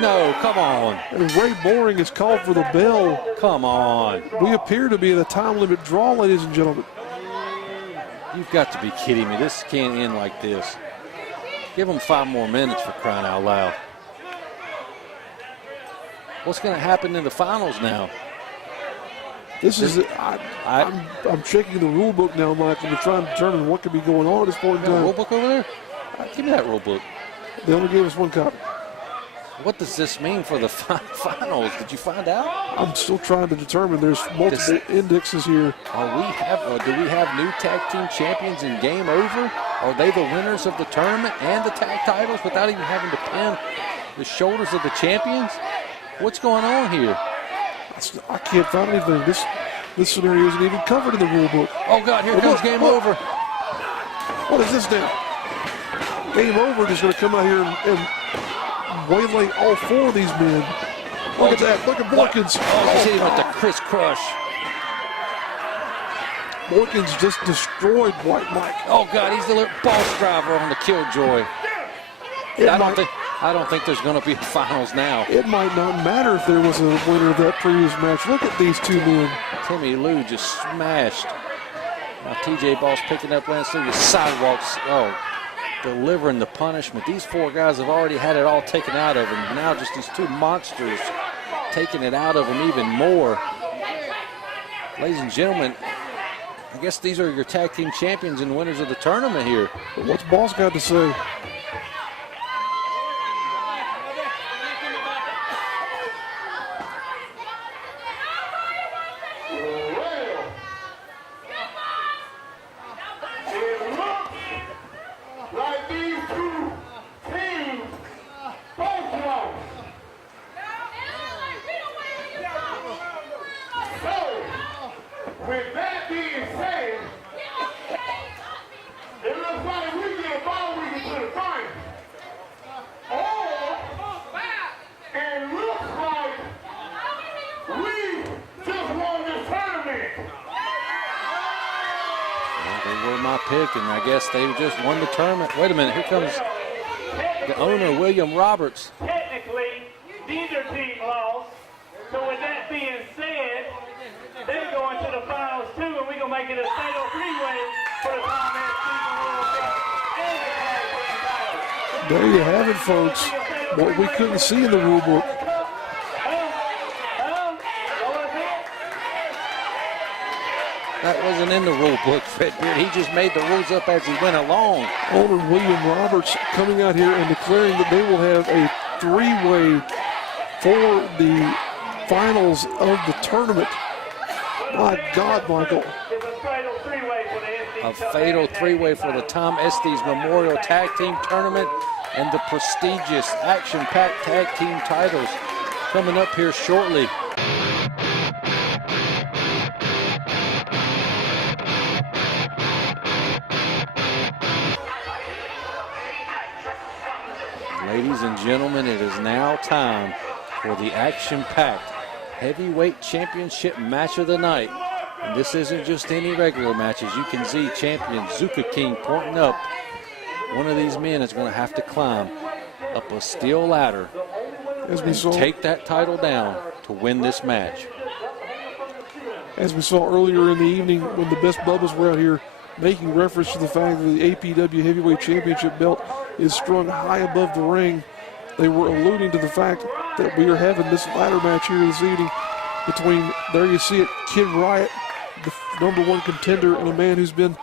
No, come on. And Ray Boring is called for the bell. Come on. We appear to be in a time limit draw, ladies and gentlemen. You've got to be kidding me. This can't end like this. Give them 5 more minutes, for crying out loud. What's going to happen in the finals now? This is, I'm checking the rule book now, Michael, to try and determine what could be going on at this point in time. Rule book over there? Give me that rule book. They only gave us 1 copy. What does this mean for the finals? Did you find out? I'm still trying to determine. There's multiple indexes here. Do we have new tag team champions in Game Over? Are they the winners of the tournament and the tag titles without even having to pin the shoulders of the champions? What's going on here? I can't find anything. This scenario isn't even covered in the rule book. Oh God, here comes Game Over. What is this now? Game Over is going to come out here and waylay all 4 of these men. Look at that. Look at Borkins. Oh, he's hitting with the crisscross. Borkins just destroyed White Mike. Oh God, he's the boss driver on the Killjoy. I don't think there's going to be finals now. It might not matter if there was a winner of that previous match. Look at these 2 men. Timmy Lou just smashed. Now TJ Boss picking up Lance Lee with sidewalks. Oh, delivering the punishment. These 4 guys have already had it all taken out of them. Now just these 2 monsters taking it out of them even more. Ladies and gentlemen, I guess these are your tag team champions and winners of the tournament here. But what's Boss got to say? With that being said, it looks like we get a ball we get to the final. Or it looks like we just won this tournament. Well, they were my pick, and I guess they just won the tournament. Wait a minute, here comes the owner, William Roberts. Technically, neither team lost. So with that being said, they're going to the finals too, and we're going to make it a fatal 3-way for the Tom Estes World Cup and the tag team title. There you have it, folks. What we couldn't see in the rule book. That wasn't in the rule book, Redbeard. He just made the rules up as he went along. Owner William Roberts coming out here and declaring that they will have a 3-way for the finals of the tournament. My God, Michael. A fatal 3-way for the Tom Estes Memorial Tag Team Tournament and the prestigious action-packed tag team titles coming up here shortly. Ladies and gentlemen, it is now time for the action-packed heavyweight championship match of the night. And this isn't just any regular match. As you can see, champion Zuka King pointing up. One of these men is going to have to climb up a steel ladder and take that title down to win this match. As we saw earlier in the evening when the Best Bubbas were out here making reference to the fact that the APW Heavyweight Championship belt is strung high above the ring, they were alluding to the fact that we are having this ladder match here this evening between, there you see it, Kid Riot, the #1 contender, and a man who's been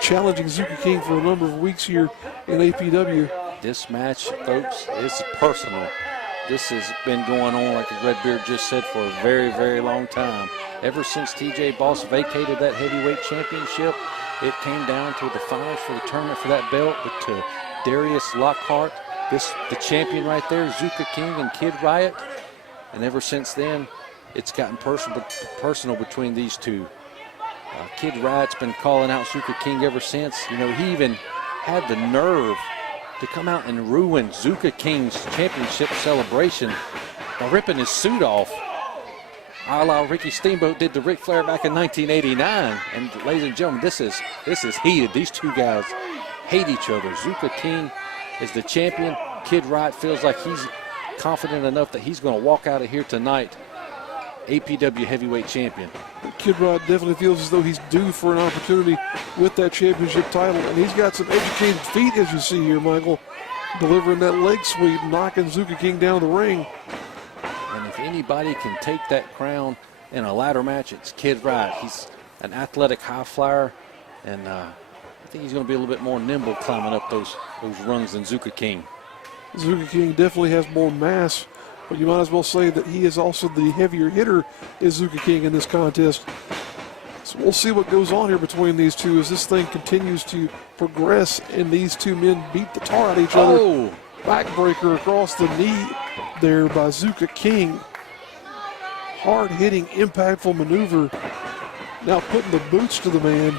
challenging Zuka King for a number of weeks here in APW. This match, folks, is personal. This has been going on, like Redbeard just said, for a very, very long time. Ever since TJ Boss vacated that heavyweight championship, it came down to the finals for the tournament for that belt, but to Darius Lockhart, the champion right there, Zuka King and Kid Riot. And ever since then, it's gotten personal between these two. Kid Riot's been calling out Zuka King ever since. You know, he even had the nerve to come out and ruin Zuka King's championship celebration by ripping his suit off. A la Ricky Steamboat did to Ric Flair back in 1989. And ladies and gentlemen, this is heated. These two guys hate each other. Zuka King is the champion. Kid Riot feels like he's confident enough that he's going to walk out of here tonight APW heavyweight champion. Kid Riot definitely feels as though he's due for an opportunity with that championship title, and he's got some educated feet, as you see here, Michael, delivering that leg sweep, knocking Zuka King down the ring. And if anybody can take that crown in a ladder match, it's Kid Riot. He's an athletic high flyer, and I think he's going to be a little bit more nimble climbing up those rungs than Zuka King. Zuka King definitely has more mass, but you might as well say that he is also the heavier hitter is Zuka King in this contest. So we'll see what goes on here between these two as this thing continues to progress and these two men beat the tar out of each other. Oh! Backbreaker across the knee there by Zuka King. Hard-hitting, impactful maneuver. Now putting the boots to the man.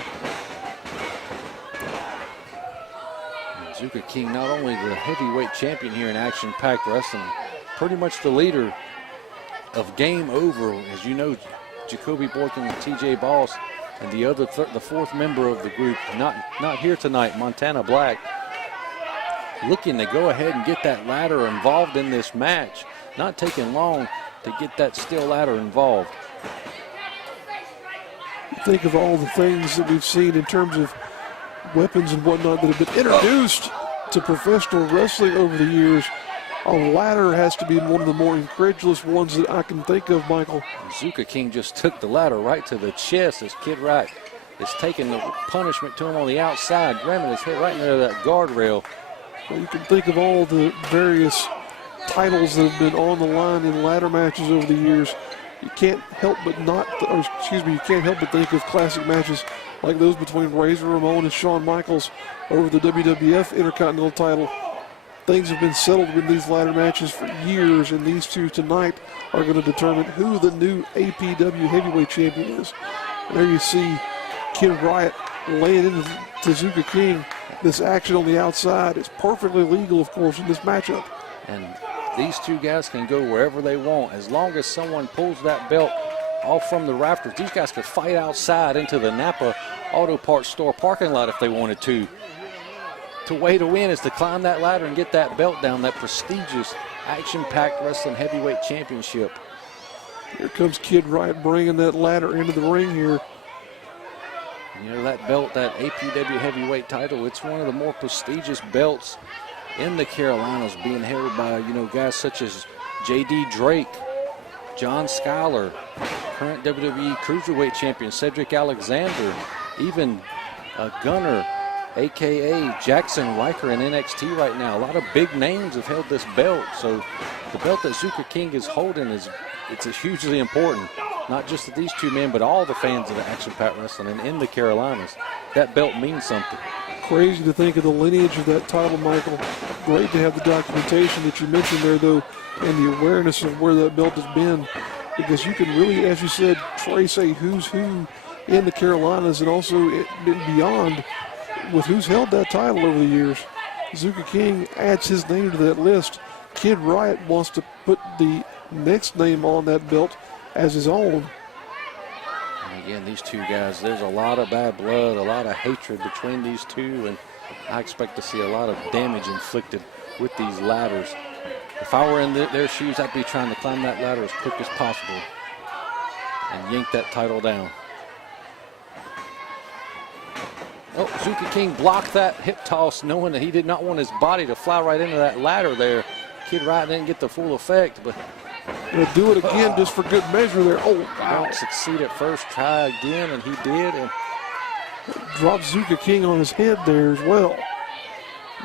Zuka King, not only the heavyweight champion here in action-packed wrestling, pretty much the leader of Game Over. As you know, Jacoby Boykin and TJ Boss and the fourth member of the group, not here tonight, Montana Black, looking to go ahead and get that ladder involved in this match. Not taking long to get that steel ladder involved. Think of all the things that we've seen in terms of weapons and whatnot that have been introduced to professional wrestling over the years. A ladder has to be one of the more incredulous ones that I can think of, Michael. Zuka King just took the ladder right to the chest as Kid Wright is taking the punishment to him on the outside, ramming his head right into that guardrail. Well, you can think of all the various titles that have been on the line in ladder matches over the years. You can't help but you can't help but think of classic matches like those between Razor Ramon and Shawn Michaels over the WWF Intercontinental title. Things have been settled with these ladder matches for years, and these two tonight are going to determine who the new APW heavyweight champion is. And there you see Kid Riot laying into Zuka King. This action on the outside is perfectly legal, of course, in this matchup. And these two guys can go wherever they want. As long as someone pulls that belt off from the rafters, these guys could fight outside into the Napa Auto Parts store parking lot if they wanted to. The way to win is to climb that ladder and get that belt down, that prestigious action-packed wrestling heavyweight championship. Here comes Kid Riot bringing that ladder into the ring here. You know, that belt, that APW heavyweight title, it's one of the more prestigious belts in the Carolinas, being held by, you know, guys such as J.D. Drake, John Schuyler, current WWE Cruiserweight champion Cedric Alexander, even Gunner, a.k.a. Jackson Riker in NXT right now. A lot of big names have held this belt, so the belt that Zuka King is holding it's hugely important. Not just to these two men, but all the fans of the action-packed wrestling and in the Carolinas. That belt means something. Crazy to think of the lineage of that title, Michael. Great to have the documentation that you mentioned there, though, and the awareness of where that belt has been, because you can really, as you said, trace a who's who in the Carolinas and also beyond with who's held that title over the years. Zuka King adds his name to that list. Kid Riot wants to put the next name on that belt as his own. And again, these two guys, there's a lot of bad blood, a lot of hatred between these two, and I expect to see a lot of damage inflicted with these ladders. If I were in their shoes, I'd be trying to climb that ladder as quick as possible and yank that title down. Oh, Zuka King blocked that hip toss, knowing that he did not want his body to fly right into that ladder there. Kid Riot didn't get the full effect, but He'll do it again just for good measure there. Oh, wow. don't succeed at first, try again, and he did. And drops Zuka King on his head there as well.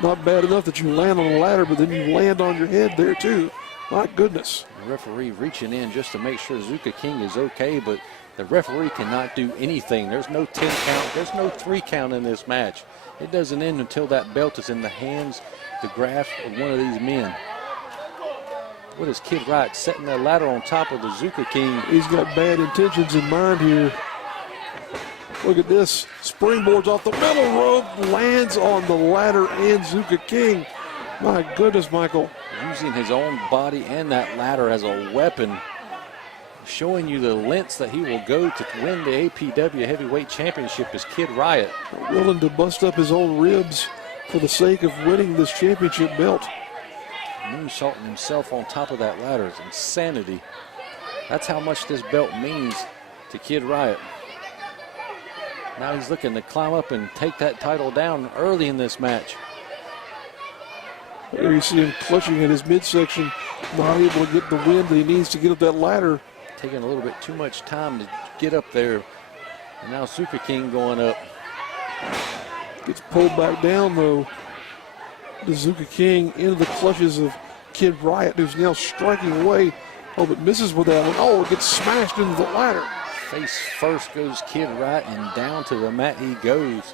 Not bad enough that you land on the ladder, but then you land on your head there too. My goodness. the referee reaching in just to make sure Zuka King is okay, but the referee cannot do anything. There's no 10 count. There's no 3 count in this match. It doesn't end until that belt is in the hands, the grasp of one of these men. What is Kid Riot setting that ladder on top of the Zuka King? He's got bad intentions in mind here. Look at this. Springboards off the middle rope, lands on the ladder and Zuka King. My goodness, Michael. Using his own body and that ladder as a weapon, showing you the lengths that he will go to win the APW Heavyweight Championship is Kid Riot. Willing to bust up his own ribs for the sake of winning this championship belt. Moonsaulting himself on top of that ladder is insanity. That's how much this belt means to Kid Riot. Now he's looking to climb up and take that title down early in this match. There you see him clutching at his midsection, not able to get the wind that he needs to get up that ladder. Taking a little bit too much time to get up there. And now Zuka King going up. Gets pulled back down though. Bazooka King into the clutches of Kid Riot, who's now striking away. Oh, but misses with that one. Oh, it gets smashed into the ladder. Face first goes Kid Riot, and down to the mat he goes.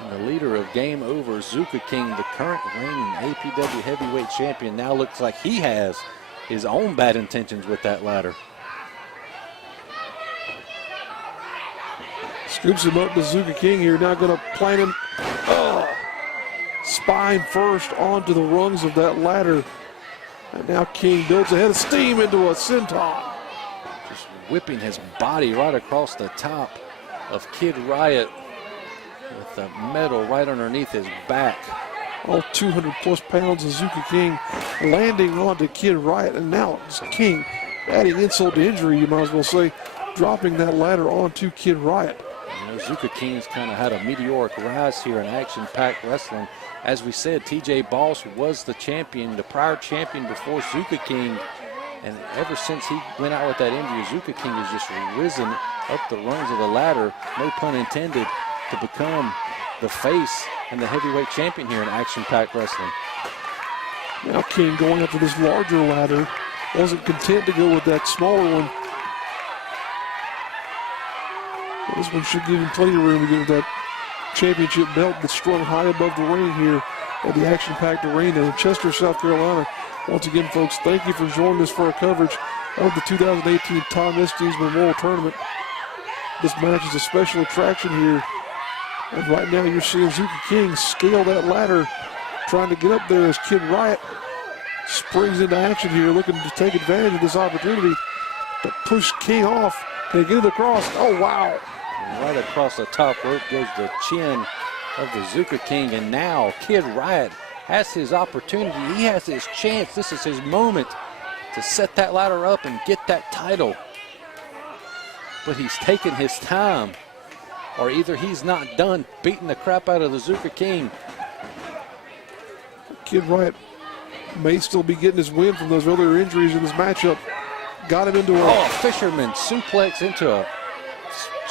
And the leader of Game Over, Zuka King, the current reigning APW heavyweight champion, now looks like he has his own bad intentions with that ladder. Scoops him up, Bazooka King here, now going to plant him. Spine first onto the rungs of that ladder. And now King builds a head of steam into a senton. Just whipping his body right across the top of Kid Riot with the metal right underneath his back. All 200 plus pounds of Zuka King landing onto Kid Riot. And now it's King adding insult to injury, you might as well say, dropping that ladder onto Kid Riot. You know, Zuka King's kind of had a meteoric rise here in action-packed wrestling. As we said, TJ Boss was the champion, the prior champion before Zuka King. And ever since he went out with that injury, Zuka King has just risen up the rungs of the ladder, no pun intended, to become the face and the heavyweight champion here in action-packed wrestling. Now King going after this larger ladder. Wasn't content to go with that smaller one. This one should give him plenty of room to get that championship belt that's strung high above the ring here at the action-packed arena in Chester, South Carolina. Once again, folks, thank you for joining us for our coverage of the 2018 Tom Estes Memorial Tournament. This match is a special attraction here. And right now you're seeing Zuka King scale that ladder, trying to get up there as Kid Riot springs into action here, looking to take advantage of this opportunity to push King off. Can he get it across? Oh, wow. Right across the top rope goes the chin of the Zuka King, and now Kid Riot has his opportunity. He has his chance. This is his moment to set that ladder up and get that title. But he's taking his time, or either he's not done beating the crap out of the Zuka King. Kid Riot may still be getting his win from those other injuries in this matchup. Got him into a fisherman suplex into a,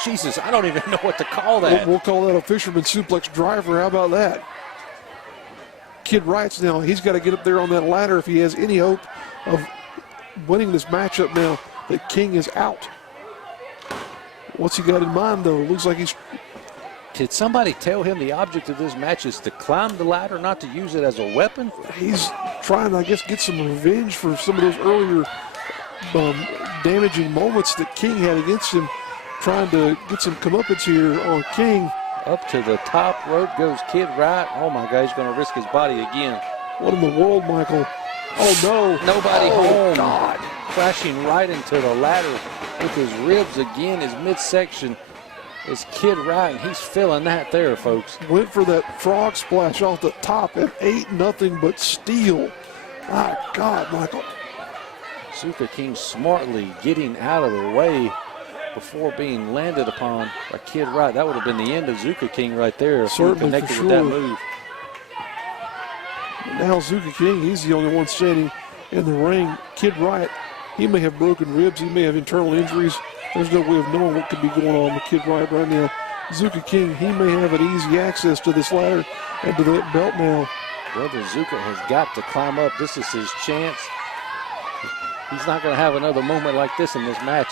Jesus, I don't even know what to call that. We'll call that a fisherman suplex driver. How about that? Kid Riot's now, he's got to get up there on that ladder if he has any hope of winning this matchup now that King is out. What's he got in mind, though? Looks like he's... Did somebody tell him the object of this match is to climb the ladder, not to use it as a weapon? He's trying, I guess, get some revenge for some of those earlier damaging moments that King had against him, trying to get some comeuppance here on King. Up to the top rope goes Kid Riot. Oh, my God, he's going to risk his body again. What in the world, Michael? Oh, no. Nobody home. God. Crashing right into the ladder with his ribs again, his midsection is Kid Riot, and he's feeling that there, folks. Went for that frog splash off the top and ate nothing but steel. My God, Michael. Zuka King smartly getting out of the way before being landed upon by Kid Riot. That would have been the end of Zuka King right there if he connected with that move. Now Zuka King, he's the only one standing in the ring. Kid Riot, he may have broken ribs, he may have internal injuries. There's no way of knowing what could be going on with Kid Riot right now. Zuka King, he may have an easy access to this ladder and to that belt now. Brother Zuka has got to climb up. This is his chance. He's not going to have another moment like this in this match.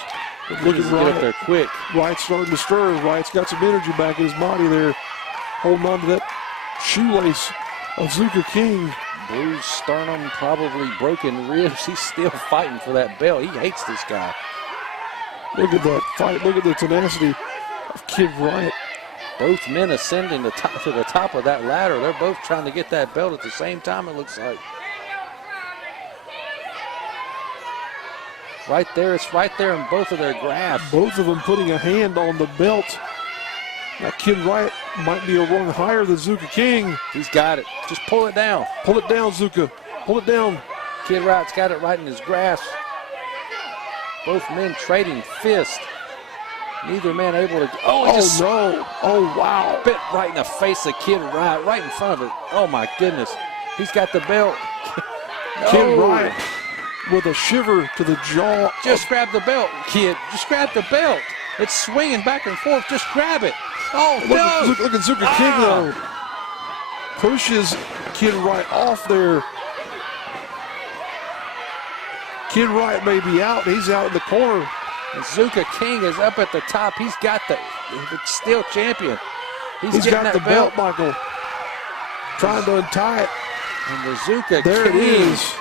Look at Riot. Get up there quick. Riot's starting to stir. Riot's got some energy back in his body there, holding on to that shoelace of Zuka King. Bruised sternum, probably broken ribs. He's still fighting for that belt. He hates this guy. Look at that fight. Look at the tenacity of Kid Riot. Both men ascending to the top of that ladder. They're both trying to get that belt at the same time, it looks like. Right there, it's right there in both of their grasp. Both of them putting a hand on the belt. Now Kid Riot might be a rung higher than Zuka King. He's got it. Just pull it down. Pull it down, Zuka. Pull it down. Kid Riot's got it right in his grasp. Both men trading fists. Neither man able to. Oh, no. Oh, wow. Bit right in the face of Kid Riot, right in front of it. Oh, my goodness. He's got the belt. No. Kid Riot with a shiver to the jaw. Just grab the belt, kid. Just grab the belt. It's swinging back and forth. Just grab it. Oh, no. Look at Zuka King, though. pushes Kid Wright off there. Kid Wright may be out. He's out in the corner. And Zuka King is up at the top. He's got the steel champion. He's got the belt, Michael. Trying to untie it. And the Zuka there King. It is.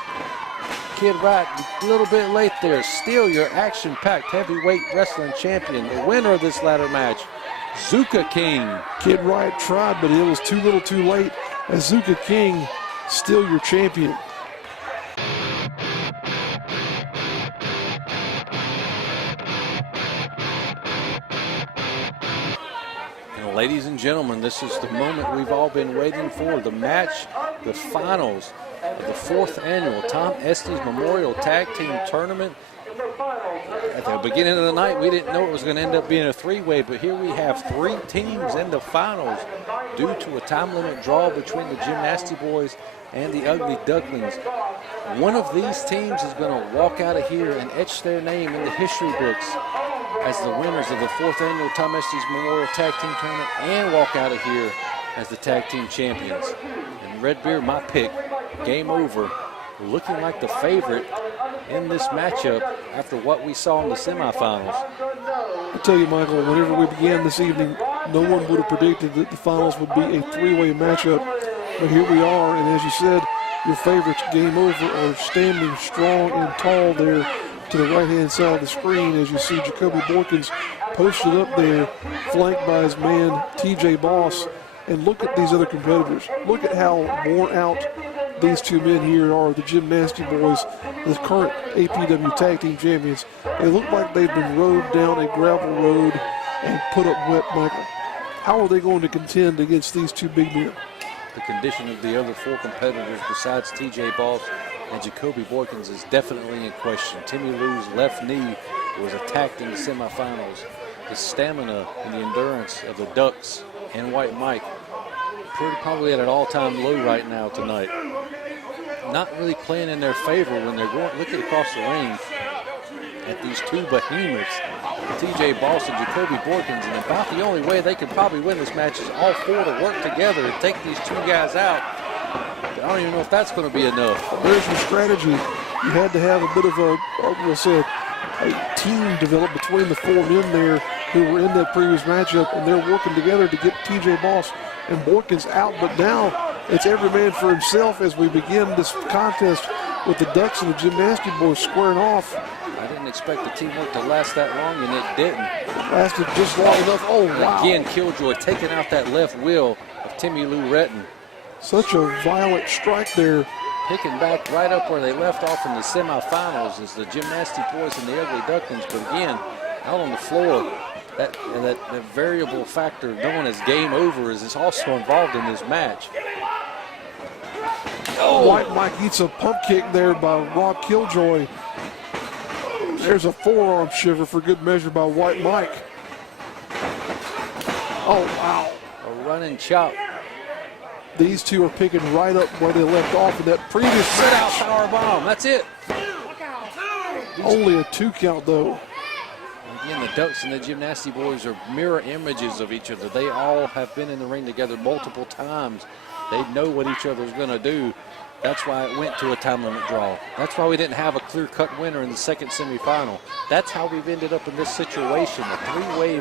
Kid Wright, a little bit late there. Still your action-packed heavyweight wrestling champion. The winner of this ladder match, Zuka King. Kid Wright tried, but it was too little too late. As Zuka King, still your champion. Ladies and gentlemen, this is the moment we've all been waiting for. The match, the finals of the 4th annual Tom Estes Memorial Tag Team Tournament. At the beginning of the night, we didn't know it was going to end up being a 3-way, but here we have 3 teams in the finals due to a time limit draw between the Gymnasty Boys and the Ugly Ducklings. One of these teams is going to walk out of here and etch their name in the history books as the winners of the 4th annual Tom Estes Memorial Tag Team Tournament and walk out of here as the tag team champions. And Redbeard, my pick, Game Over, looking like the favorite in this matchup after what we saw in the semifinals. I tell you, Michael, whenever we began this evening, no one would have predicted that the finals would be a 3-way matchup. But here we are, and as you said, your favorites, Game Over, are standing strong and tall there to the right-hand side of the screen as you see Jacoby Borkins posted up there, flanked by his man TJ Boss. And look at these other competitors. Look at how worn out these two men here are, the Gymnasty Boys, the current APW Tag Team Champions. They look like they've been rode down a gravel road and put up wet, Michael. How are they going to contend against these two big men? The condition of the other 4 competitors besides TJ Boss and Jacoby Borkins is definitely in question. Timmy Lou's left knee was attacked in the semifinals. The stamina and the endurance of the Ducks and White Mike probably at an all-time low right now tonight. Not really playing in their favor when they're looking across the ring at these 2 behemoths, TJ Boss and Jacoby Borkins, and about the only way they could probably win this match is all 4 to work together and take these 2 guys out. I don't even know if that's going to be enough. There's your strategy. You had to have a bit of a team develop between the 4 men there who were in that previous matchup, and they're working together to get TJ Boss and Borkins out. But now it's every man for himself as we begin this contest with the Ducks and the Gymnasty Boys squaring off. I didn't expect the teamwork to last that long, and it didn't. Lasted just long enough. Oh, wow. Again, Killjoy taking out that left wheel of Timmy Lou Retton. Such a violent strike there. Picking back right up where they left off in the semifinals is the Gymnasty Boys and the Ugly Ducklings. But again, out on the floor, that variable factor known as Game Over is also involved in this match. Oh, White Mike eats a pump kick there by Rob Killjoy. There's a forearm shiver for good measure by White Mike. Oh, wow. A running chop. These 2 are picking right up where they left off in that previous Sit-out match. power bomb. That's it. Only a 2 count, though. Again, the Ducks and the Gymnasty Boys are mirror images of each other. They all have been in the ring together multiple times. They know what each other's going to do. That's why it went to a time limit draw. That's why we didn't have a clear-cut winner in the second semifinal. That's how we've ended up in this situation, a 3-way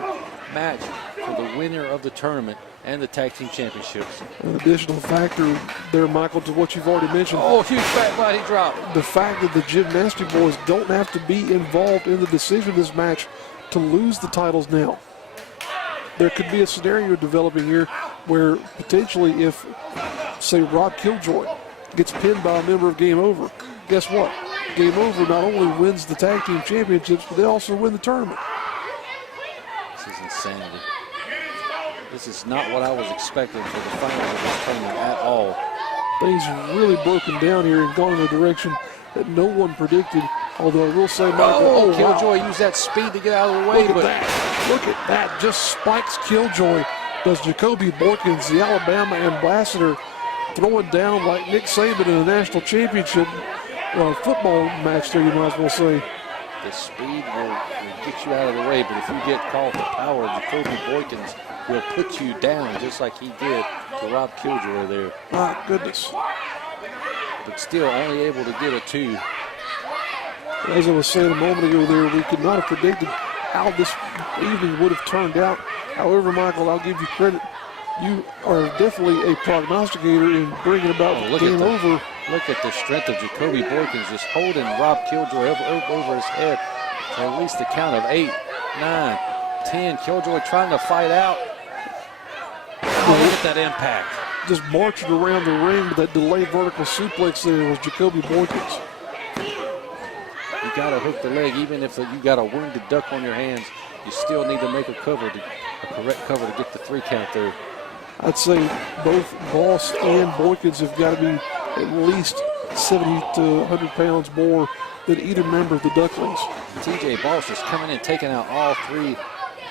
match for the winner of the tournament and the tag team championships. An additional factor there, Michael, to what you've already mentioned. Oh, huge fat body drop. The fact that the Gymnasty Boys don't have to be involved in the decision of this match to lose the titles now. There could be a scenario developing here where potentially if, say, Rob Killjoy gets pinned by a member of Game Over, guess what? Game Over not only wins the tag team championships, but they also win the tournament. This is insanity. This is not what I was expecting for the finals of this tournament at all. Things really broken down here and gone in a direction that no one predicted. Although I will say, Michael, Killjoy used that speed to get out of the way. Look at that. Just spikes Killjoy. Does Jacoby Borkins, the Alabama ambassador, throwing down like Nick Saban in a national championship football match there, you might as well say. The speed will get you out of the way, but if you get caught, the power of Jacoby Borkins will put you down just like he did to Rob Killjoy there. My goodness. But still only able to get a 2. As I was saying a moment ago there, we could not have predicted how this evening would have turned out. However, Michael, I'll give you credit. You are definitely a prognosticator in bringing about the game over. Look at the strength of Jacoby Boykins just holding Rob Killjoy over his head for at least the count of 8, 9, 10. Killjoy trying to fight out. Oh, look at that impact. Just marching around the ring with that delayed vertical suplex there was Jacoby Boykins. You got to hook the leg. Even if you got a wounded duck on your hands, you still need to make a correct cover to get the 3 count there. I'd say both Boss and Boykins have got to be at least 70 to 100 pounds more than either member of the Ducklings. TJ Boss just coming in, taking out all 3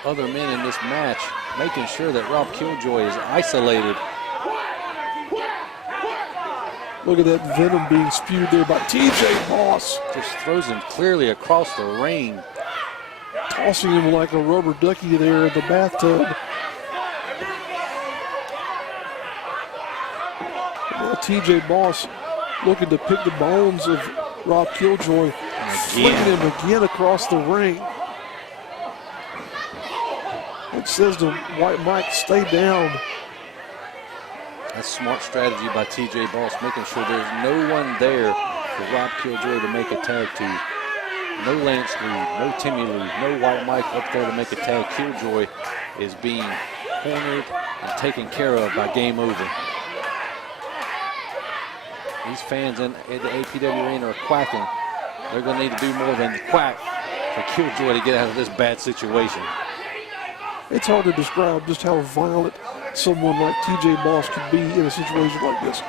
other men in this match, making sure that Rob Killjoy is isolated. Look at that venom being spewed there by TJ Boss. Just throws him clearly across the ring. Tossing him like a rubber ducky there in the bathtub. Now TJ Boss looking to pick the bones of Rob Killjoy, flicking him again across the ring. It says to White Mike, stay down. That's smart strategy by TJ Boss, making sure there's no one there for Rob Killjoy to make a tag to. No Lance Reed, no Timmy Lee, no White Mike up there to make a tag. Killjoy is being cornered and taken care of by Game Over. These fans in the APW arena are quacking. They're going to need to do more than quack for Killjoy to get out of this bad situation. It's hard to describe just how violent someone like TJ Boss could be in a situation like this.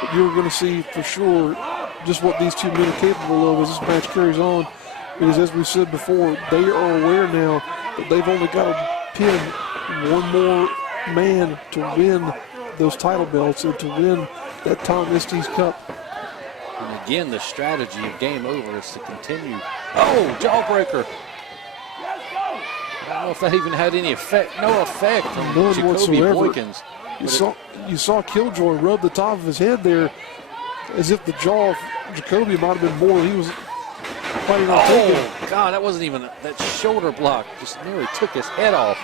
But you're going to see for sure just what these 2 men are capable of as this match carries on. Because as we said before, they are aware now that they've only got to pin one more man to win those title belts and to win that Tom Estes Cup. And again, the strategy of Game Over is to continue. Oh, jawbreaker. I don't know if that even had any effect. No effect from None Jacoby whatsoever. Boykins. You saw Killjoy rub the top of his head there as if the jaw of Jacoby might have been more than he was fighting on taking. Oh, God, that wasn't even that shoulder block. Just nearly took his head off.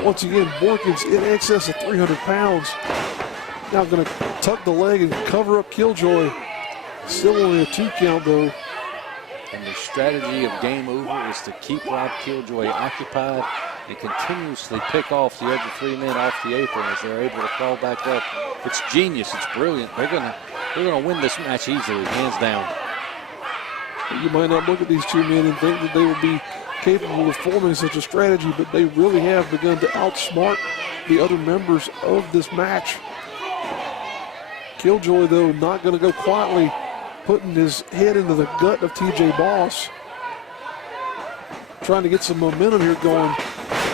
Once again, Boykins in excess of 300 pounds. Now going to tuck the leg and cover up Killjoy. Still only a 2 count though. And the strategy of Game Over is to keep Rob Killjoy occupied and continuously pick off the other 3 men off the apron as they're able to crawl back up. It's genius. It's brilliant. They're gonna win this match easily, hands down. You might not look at these 2 men and think that they would be capable of forming such a strategy, but they really have begun to outsmart the other members of this match. Killjoy, though, not going to go quietly, putting his head into the gut of TJ Boss. Trying to get some momentum here going.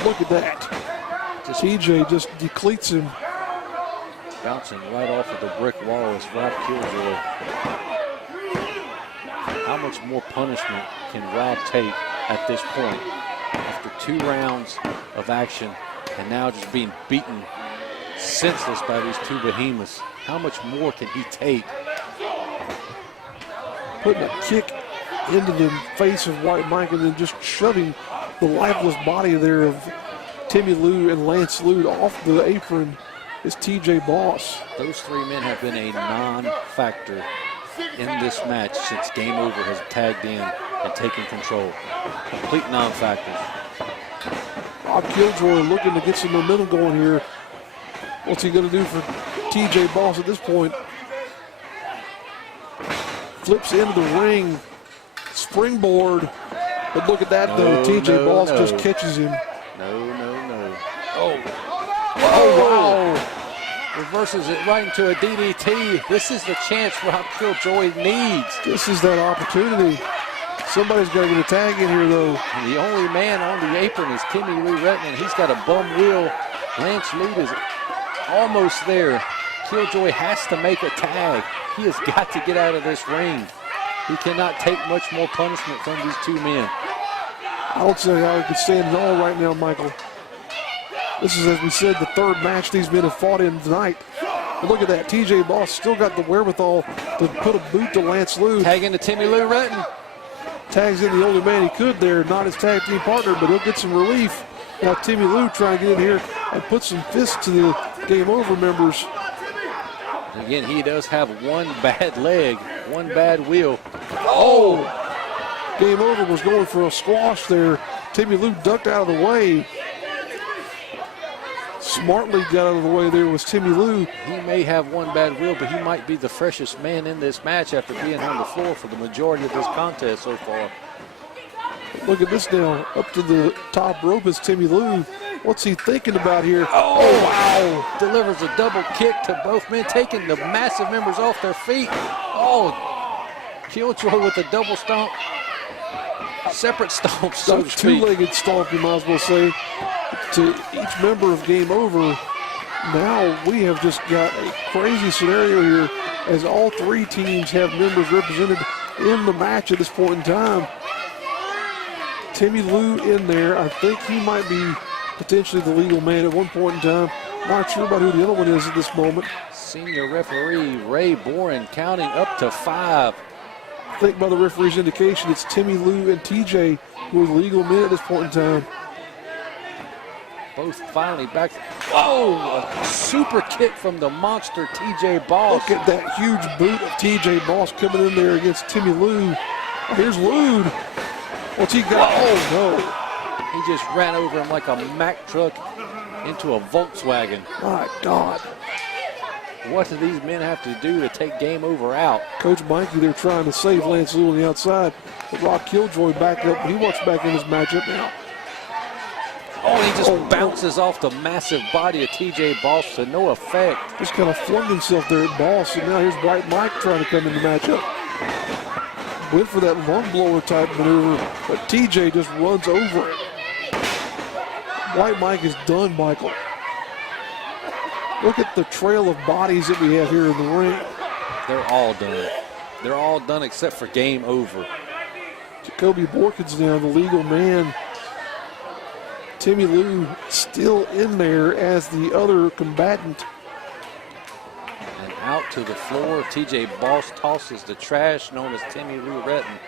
Look at that. TJ just decleats him. Bouncing right off of the brick wall is Rob Killjoy. How much more punishment can Rob take at this point after 2 rounds of action and now just being beaten senseless by these 2 behemoths? How much more can he take? Putting a kick into the face of White Mike and then just shoving the lifeless body there of Timmy Lou and Lance Lude off the apron is TJ Boss. Those 3 men have been a non-factor in this match since Game Over has tagged in and taken control. Complete non-factors. Rob Killjoy looking to get some momentum going here. What's he going to do for TJ Boss at this point? Flips into the ring. Springboard. But look at that though. TJ Boss just catches him. No. Oh, wow. Reverses it right into a DDT. This is the chance Rob Killjoy needs. This is that opportunity. Somebody's got to get a tag in here though. And the only man on the apron is Timmy Lee Retton. He's got a bum wheel. Lance Lude is almost there. Killjoy has to make a tag. He has got to get out of this ring. He cannot take much more punishment from these 2 men. I don't see how he can stand it all right now, Michael. This is, as we said, the third match these men have fought in tonight. But look at that. TJ Boss still got the wherewithal to put a boot to Lance Lou. Tagging to Timmy Lou Retton. Tags in the only man he could there, not his tag team partner, but he'll get some relief. Now Timmy Lou trying to get in here and put some fists to the Game Over members. Again, he does have one bad leg, one bad wheel. Oh! Game Over was going for a squash there. Timmy Lou ducked out of the way. Smartly got out of the way there was Timmy Lou. He may have one bad wheel, but he might be the freshest man in this match after being on the floor for the majority of this contest so far. Look at this now. Up to the top rope is Timmy Lou. What's he thinking about here? Oh, wow. Delivers a double kick to both men, taking the massive members off their feet. Oh, Killjoy with a double stomp. Separate stomps, so to speak. Two-legged stomp, you might as well say, to each member of Game Over. Now we have just got a crazy scenario here as all three teams have members represented in the match at this point in time. Timmy Lou in there. I think he might be potentially the legal man at one point in time. Not sure about who the other one is at this moment. Senior referee Ray Boren counting up to 5. I think by the referee's indication, it's Timmy Lou and TJ who are the legal men at this point in time. Both finally back. Oh, a super kick from the monster TJ Boss. Look at that huge boot of TJ Boss coming in there against Timmy Lou. Here's Lou. What's he got? Oh, no. He just ran over him like a Mack truck into a Volkswagen. My God. What do these men have to do to take Game Over out? Coach Mikey, they're trying to save Lance Lou on the outside. But Rock Killjoy back up. He walks back in his matchup now. Oh, and he just bounces off the massive body of TJ Boss to no effect. Just kind of flung himself there at Boss. And now here's White Mike trying to come in the matchup. Went for that lung blower type maneuver, but TJ just runs over it. White Mike is done, Michael. Look at the trail of bodies that we have here in the ring. They're all done. They're all done except for Game Over. Jacoby Borkins now, the legal man. Timmy Lou still in there as the other combatant. And out to the floor, TJ Boss tosses the trash known as Timmy Lou Retton.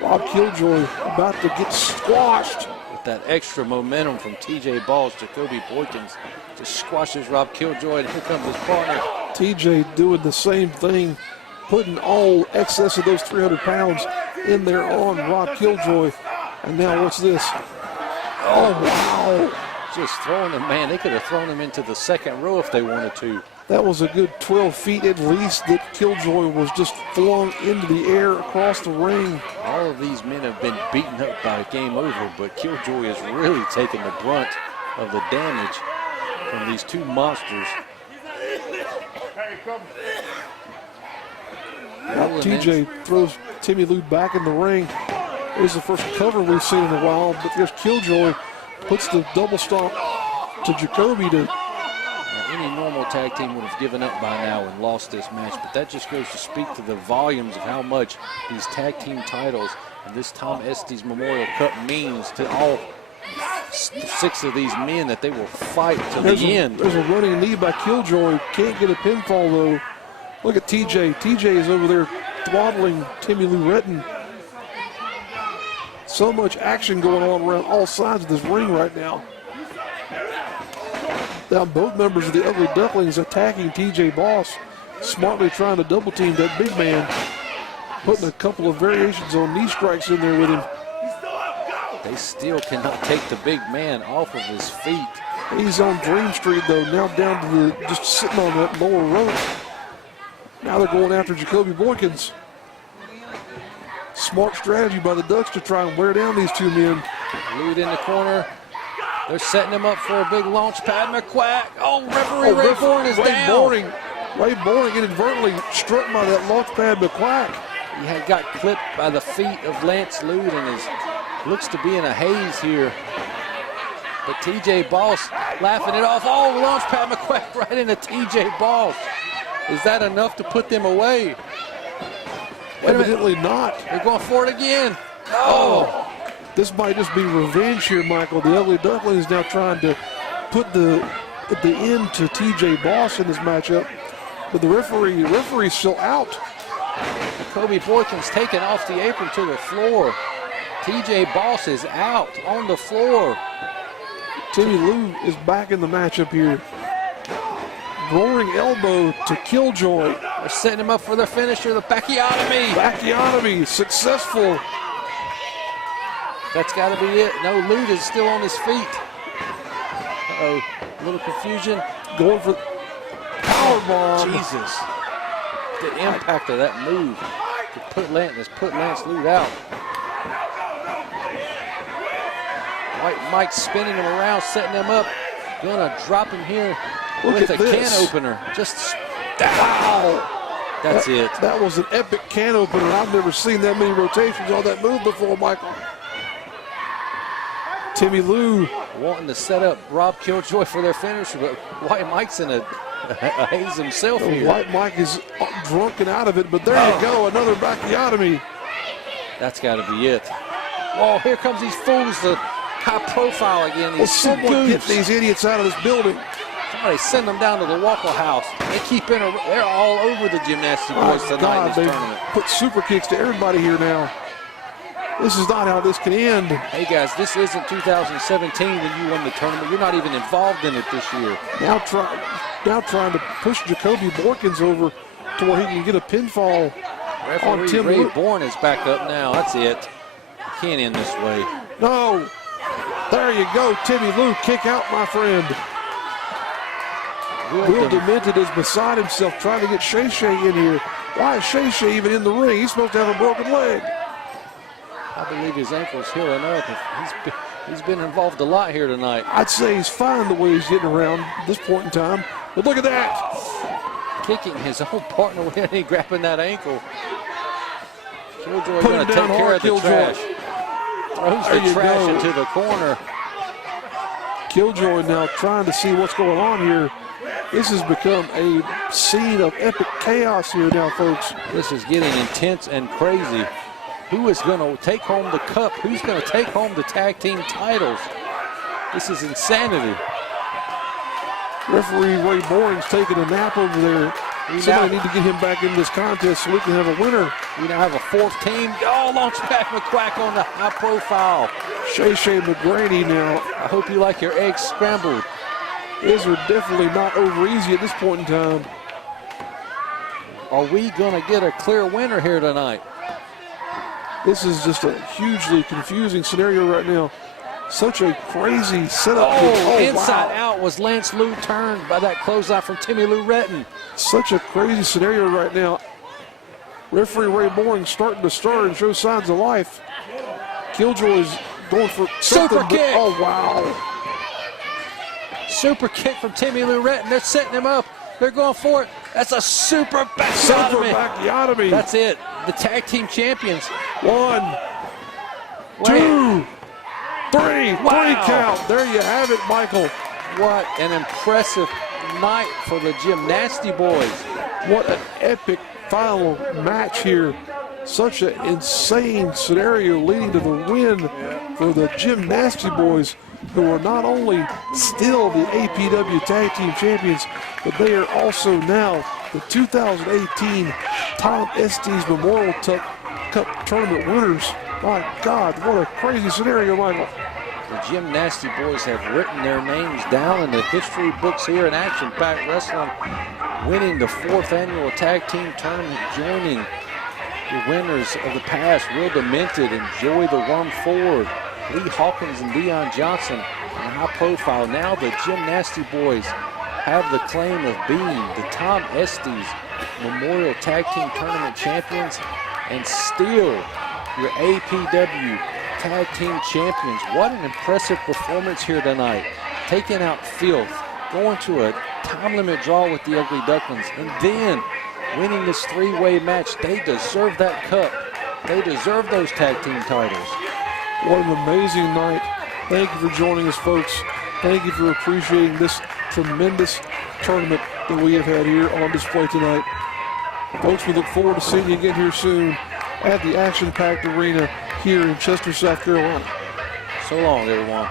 Rob Killjoy about to get squashed. With that extra momentum from TJ Boss, Jacoby Borkins just squashes Rob Killjoy, and here comes his partner. TJ doing the same thing, putting all excess of those 300 pounds in there on Rob Killjoy. And now what's this? Oh, wow. Just throwing him, man, they could have thrown him into the second row if they wanted to. That was a good 12 feet at least that Killjoy was just flung into the air across the ring. All of these men have been beaten up by Game Over, but Killjoy is really taking the brunt of the damage from these two monsters. Now TJ throws Timmy Lou back in the ring. Here's the first cover we've seen in a while, but there's Killjoy puts the double stomp to Jacoby to. Any normal tag team would have given up by now and lost this match, but that just goes to speak to the volumes of how much these tag team titles and this Tom Estes Memorial Cup means to all 6 of these men, that they will fight to the end. There's a running knee by Killjoy. Can't get a pinfall though. Look at TJ. TJ is over there throttling Timmy Lou Retton. So much action going on around all sides of this ring right now. Now both members of the Ugly Ducklings attacking TJ Boss, smartly trying to double team that big man, putting a couple of variations on knee strikes in there with him. They still cannot take the big man off of his feet. He's on Dream Street though, now down to the, just sitting on that lower rope. Now they're going after Jacoby Boykins. Smart strategy by the Ducks to try and wear down these two men. Lead in the corner. They're setting him up for a big launch pad. McQuack. Oh, referee Ray Bourne is down. Ray Bourne inadvertently struck by that launch pad McQuack. He had got clipped by the feet of Lance Lude and looks to be in a haze here. But TJ Boss laughing it off. Oh, launch pad McQuack right into TJ Boss. Is that enough to put them away? Evidently not. They're going for it again. Oh. this might just be revenge here, Michael. The Ugly Duckling is now trying to put the end to TJ Boss in this matchup. But the referee's still out. Kobe Boykins taken off the apron to the floor. TJ Boss is out on the floor. Timmy Lou is back in the matchup here. Roaring elbow to Killjoy. They're setting him up for the finisher, the Bacchiotomy. Bacchiotomy, successful. That's got to be it. No, Lute is still on his feet. Uh-oh, a little confusion. Going for powerbomb. Jesus. The impact of that move to put Lance Lute out. White Mike spinning him around, setting him up. Gonna drop him here with a can opener. Just, wow. That's it. That was an epic can opener. I've never seen that many rotations on that move before, Michael. Timmy Lou wanting to set up Rob Killjoy for their finisher, but White Mike's in a haze himself here. White Mike is drunk and out of it, but there you go, another Bacchiotomy. That's got to be it. Well, here comes these fools, the high profile again. Well, someone get these idiots out of this building. Somebody send them down to the Waffle House. They're all over the Gymnastic Boys tonight in this tournament. Put super kicks to everybody here now. This is not how this can end. Hey guys, this isn't 2017 when you won the tournament. You're not even involved in it this year. Now trying to push Jacoby Borkins over to where he can get a pinfall on Tim Ray Lou. Bourne is back up now. That's it. Can't end this way. No. There you go, Timmy Lou. Kick out, my friend. Will Demented is beside himself trying to get Shay Shay in here. Why is Shay Shay even in the ring? He's supposed to have a broken leg. I believe his ankle's healing up. He's been involved a lot here tonight. I'd say he's fine the way he's getting around at this point in time. But look at that. Kicking his own partner when he grabbing that ankle. Killjoy Put going him to down take care hard, of the Killjoy. trash. Throws There the you trash go. into the corner. Killjoy now trying to see what's going on here. This has become a scene of epic chaos here now, folks. This is getting intense and crazy. Who is going to take home the cup? Who's going to take home the tag team titles? This is insanity. Referee Ray Boring's taking a nap over there. Somebody need to get him back into this contest so we can have a winner. We now have a fourth team. Oh, Launchback McQuack on the high profile. Shay Shay McGrady now. I hope you like your eggs scrambled. These are definitely not over easy at this point in time. Are we going to get a clear winner here tonight? This is just a hugely confusing scenario right now. Such a crazy setup. Inside wow. out was Lance Lou turned by that closeout from Timmy Lou Retton. Such a crazy scenario right now. Referee Ray Boring starting to stir and show signs of life. Killjoy's going for super kick. Oh, wow. Super kick from Timmy Lou Retton. They're setting him up. They're going for it. That's a super Bacchiotomy. Super Bacchiotomy. That's it. The tag team champions. 1, 2, 3. Wow. 3 count. There you have it, Michael. What an impressive night for the Gymnasty Boys. What an epic final match here. Such an insane scenario leading to the win for the Gymnasty Boys, who are not only still the APW Tag Team Champions, but they are also now the 2018 Tom Estes Memorial Cup Tournament winners. My God, what a crazy scenario, Michael. The Gymnasty Boys have written their names down in the history books here in Action Pack Wrestling, winning the 4th annual tag team tournament, joining the winners of the past, Will Demented and Joey the Worm Ford, Lee Hawkins and Dion Johnson, and high profile. Now the Gymnasty Boys have the claim of being the Tom Estes Memorial Tag Team Tournament champions and still your APW Tag Team champions. What an impressive performance here tonight. Taking out Filth, going to a time limit draw with the Ugly Ducklings, and then winning this 3-way match. They deserve that cup. They deserve those tag team titles. What an amazing night. Thank you for joining us, folks. Thank you for appreciating this tremendous tournament that we have had here on display tonight. Folks, we look forward to seeing you again here soon at the Action Packed Arena here in Chester, South Carolina. So long, everyone.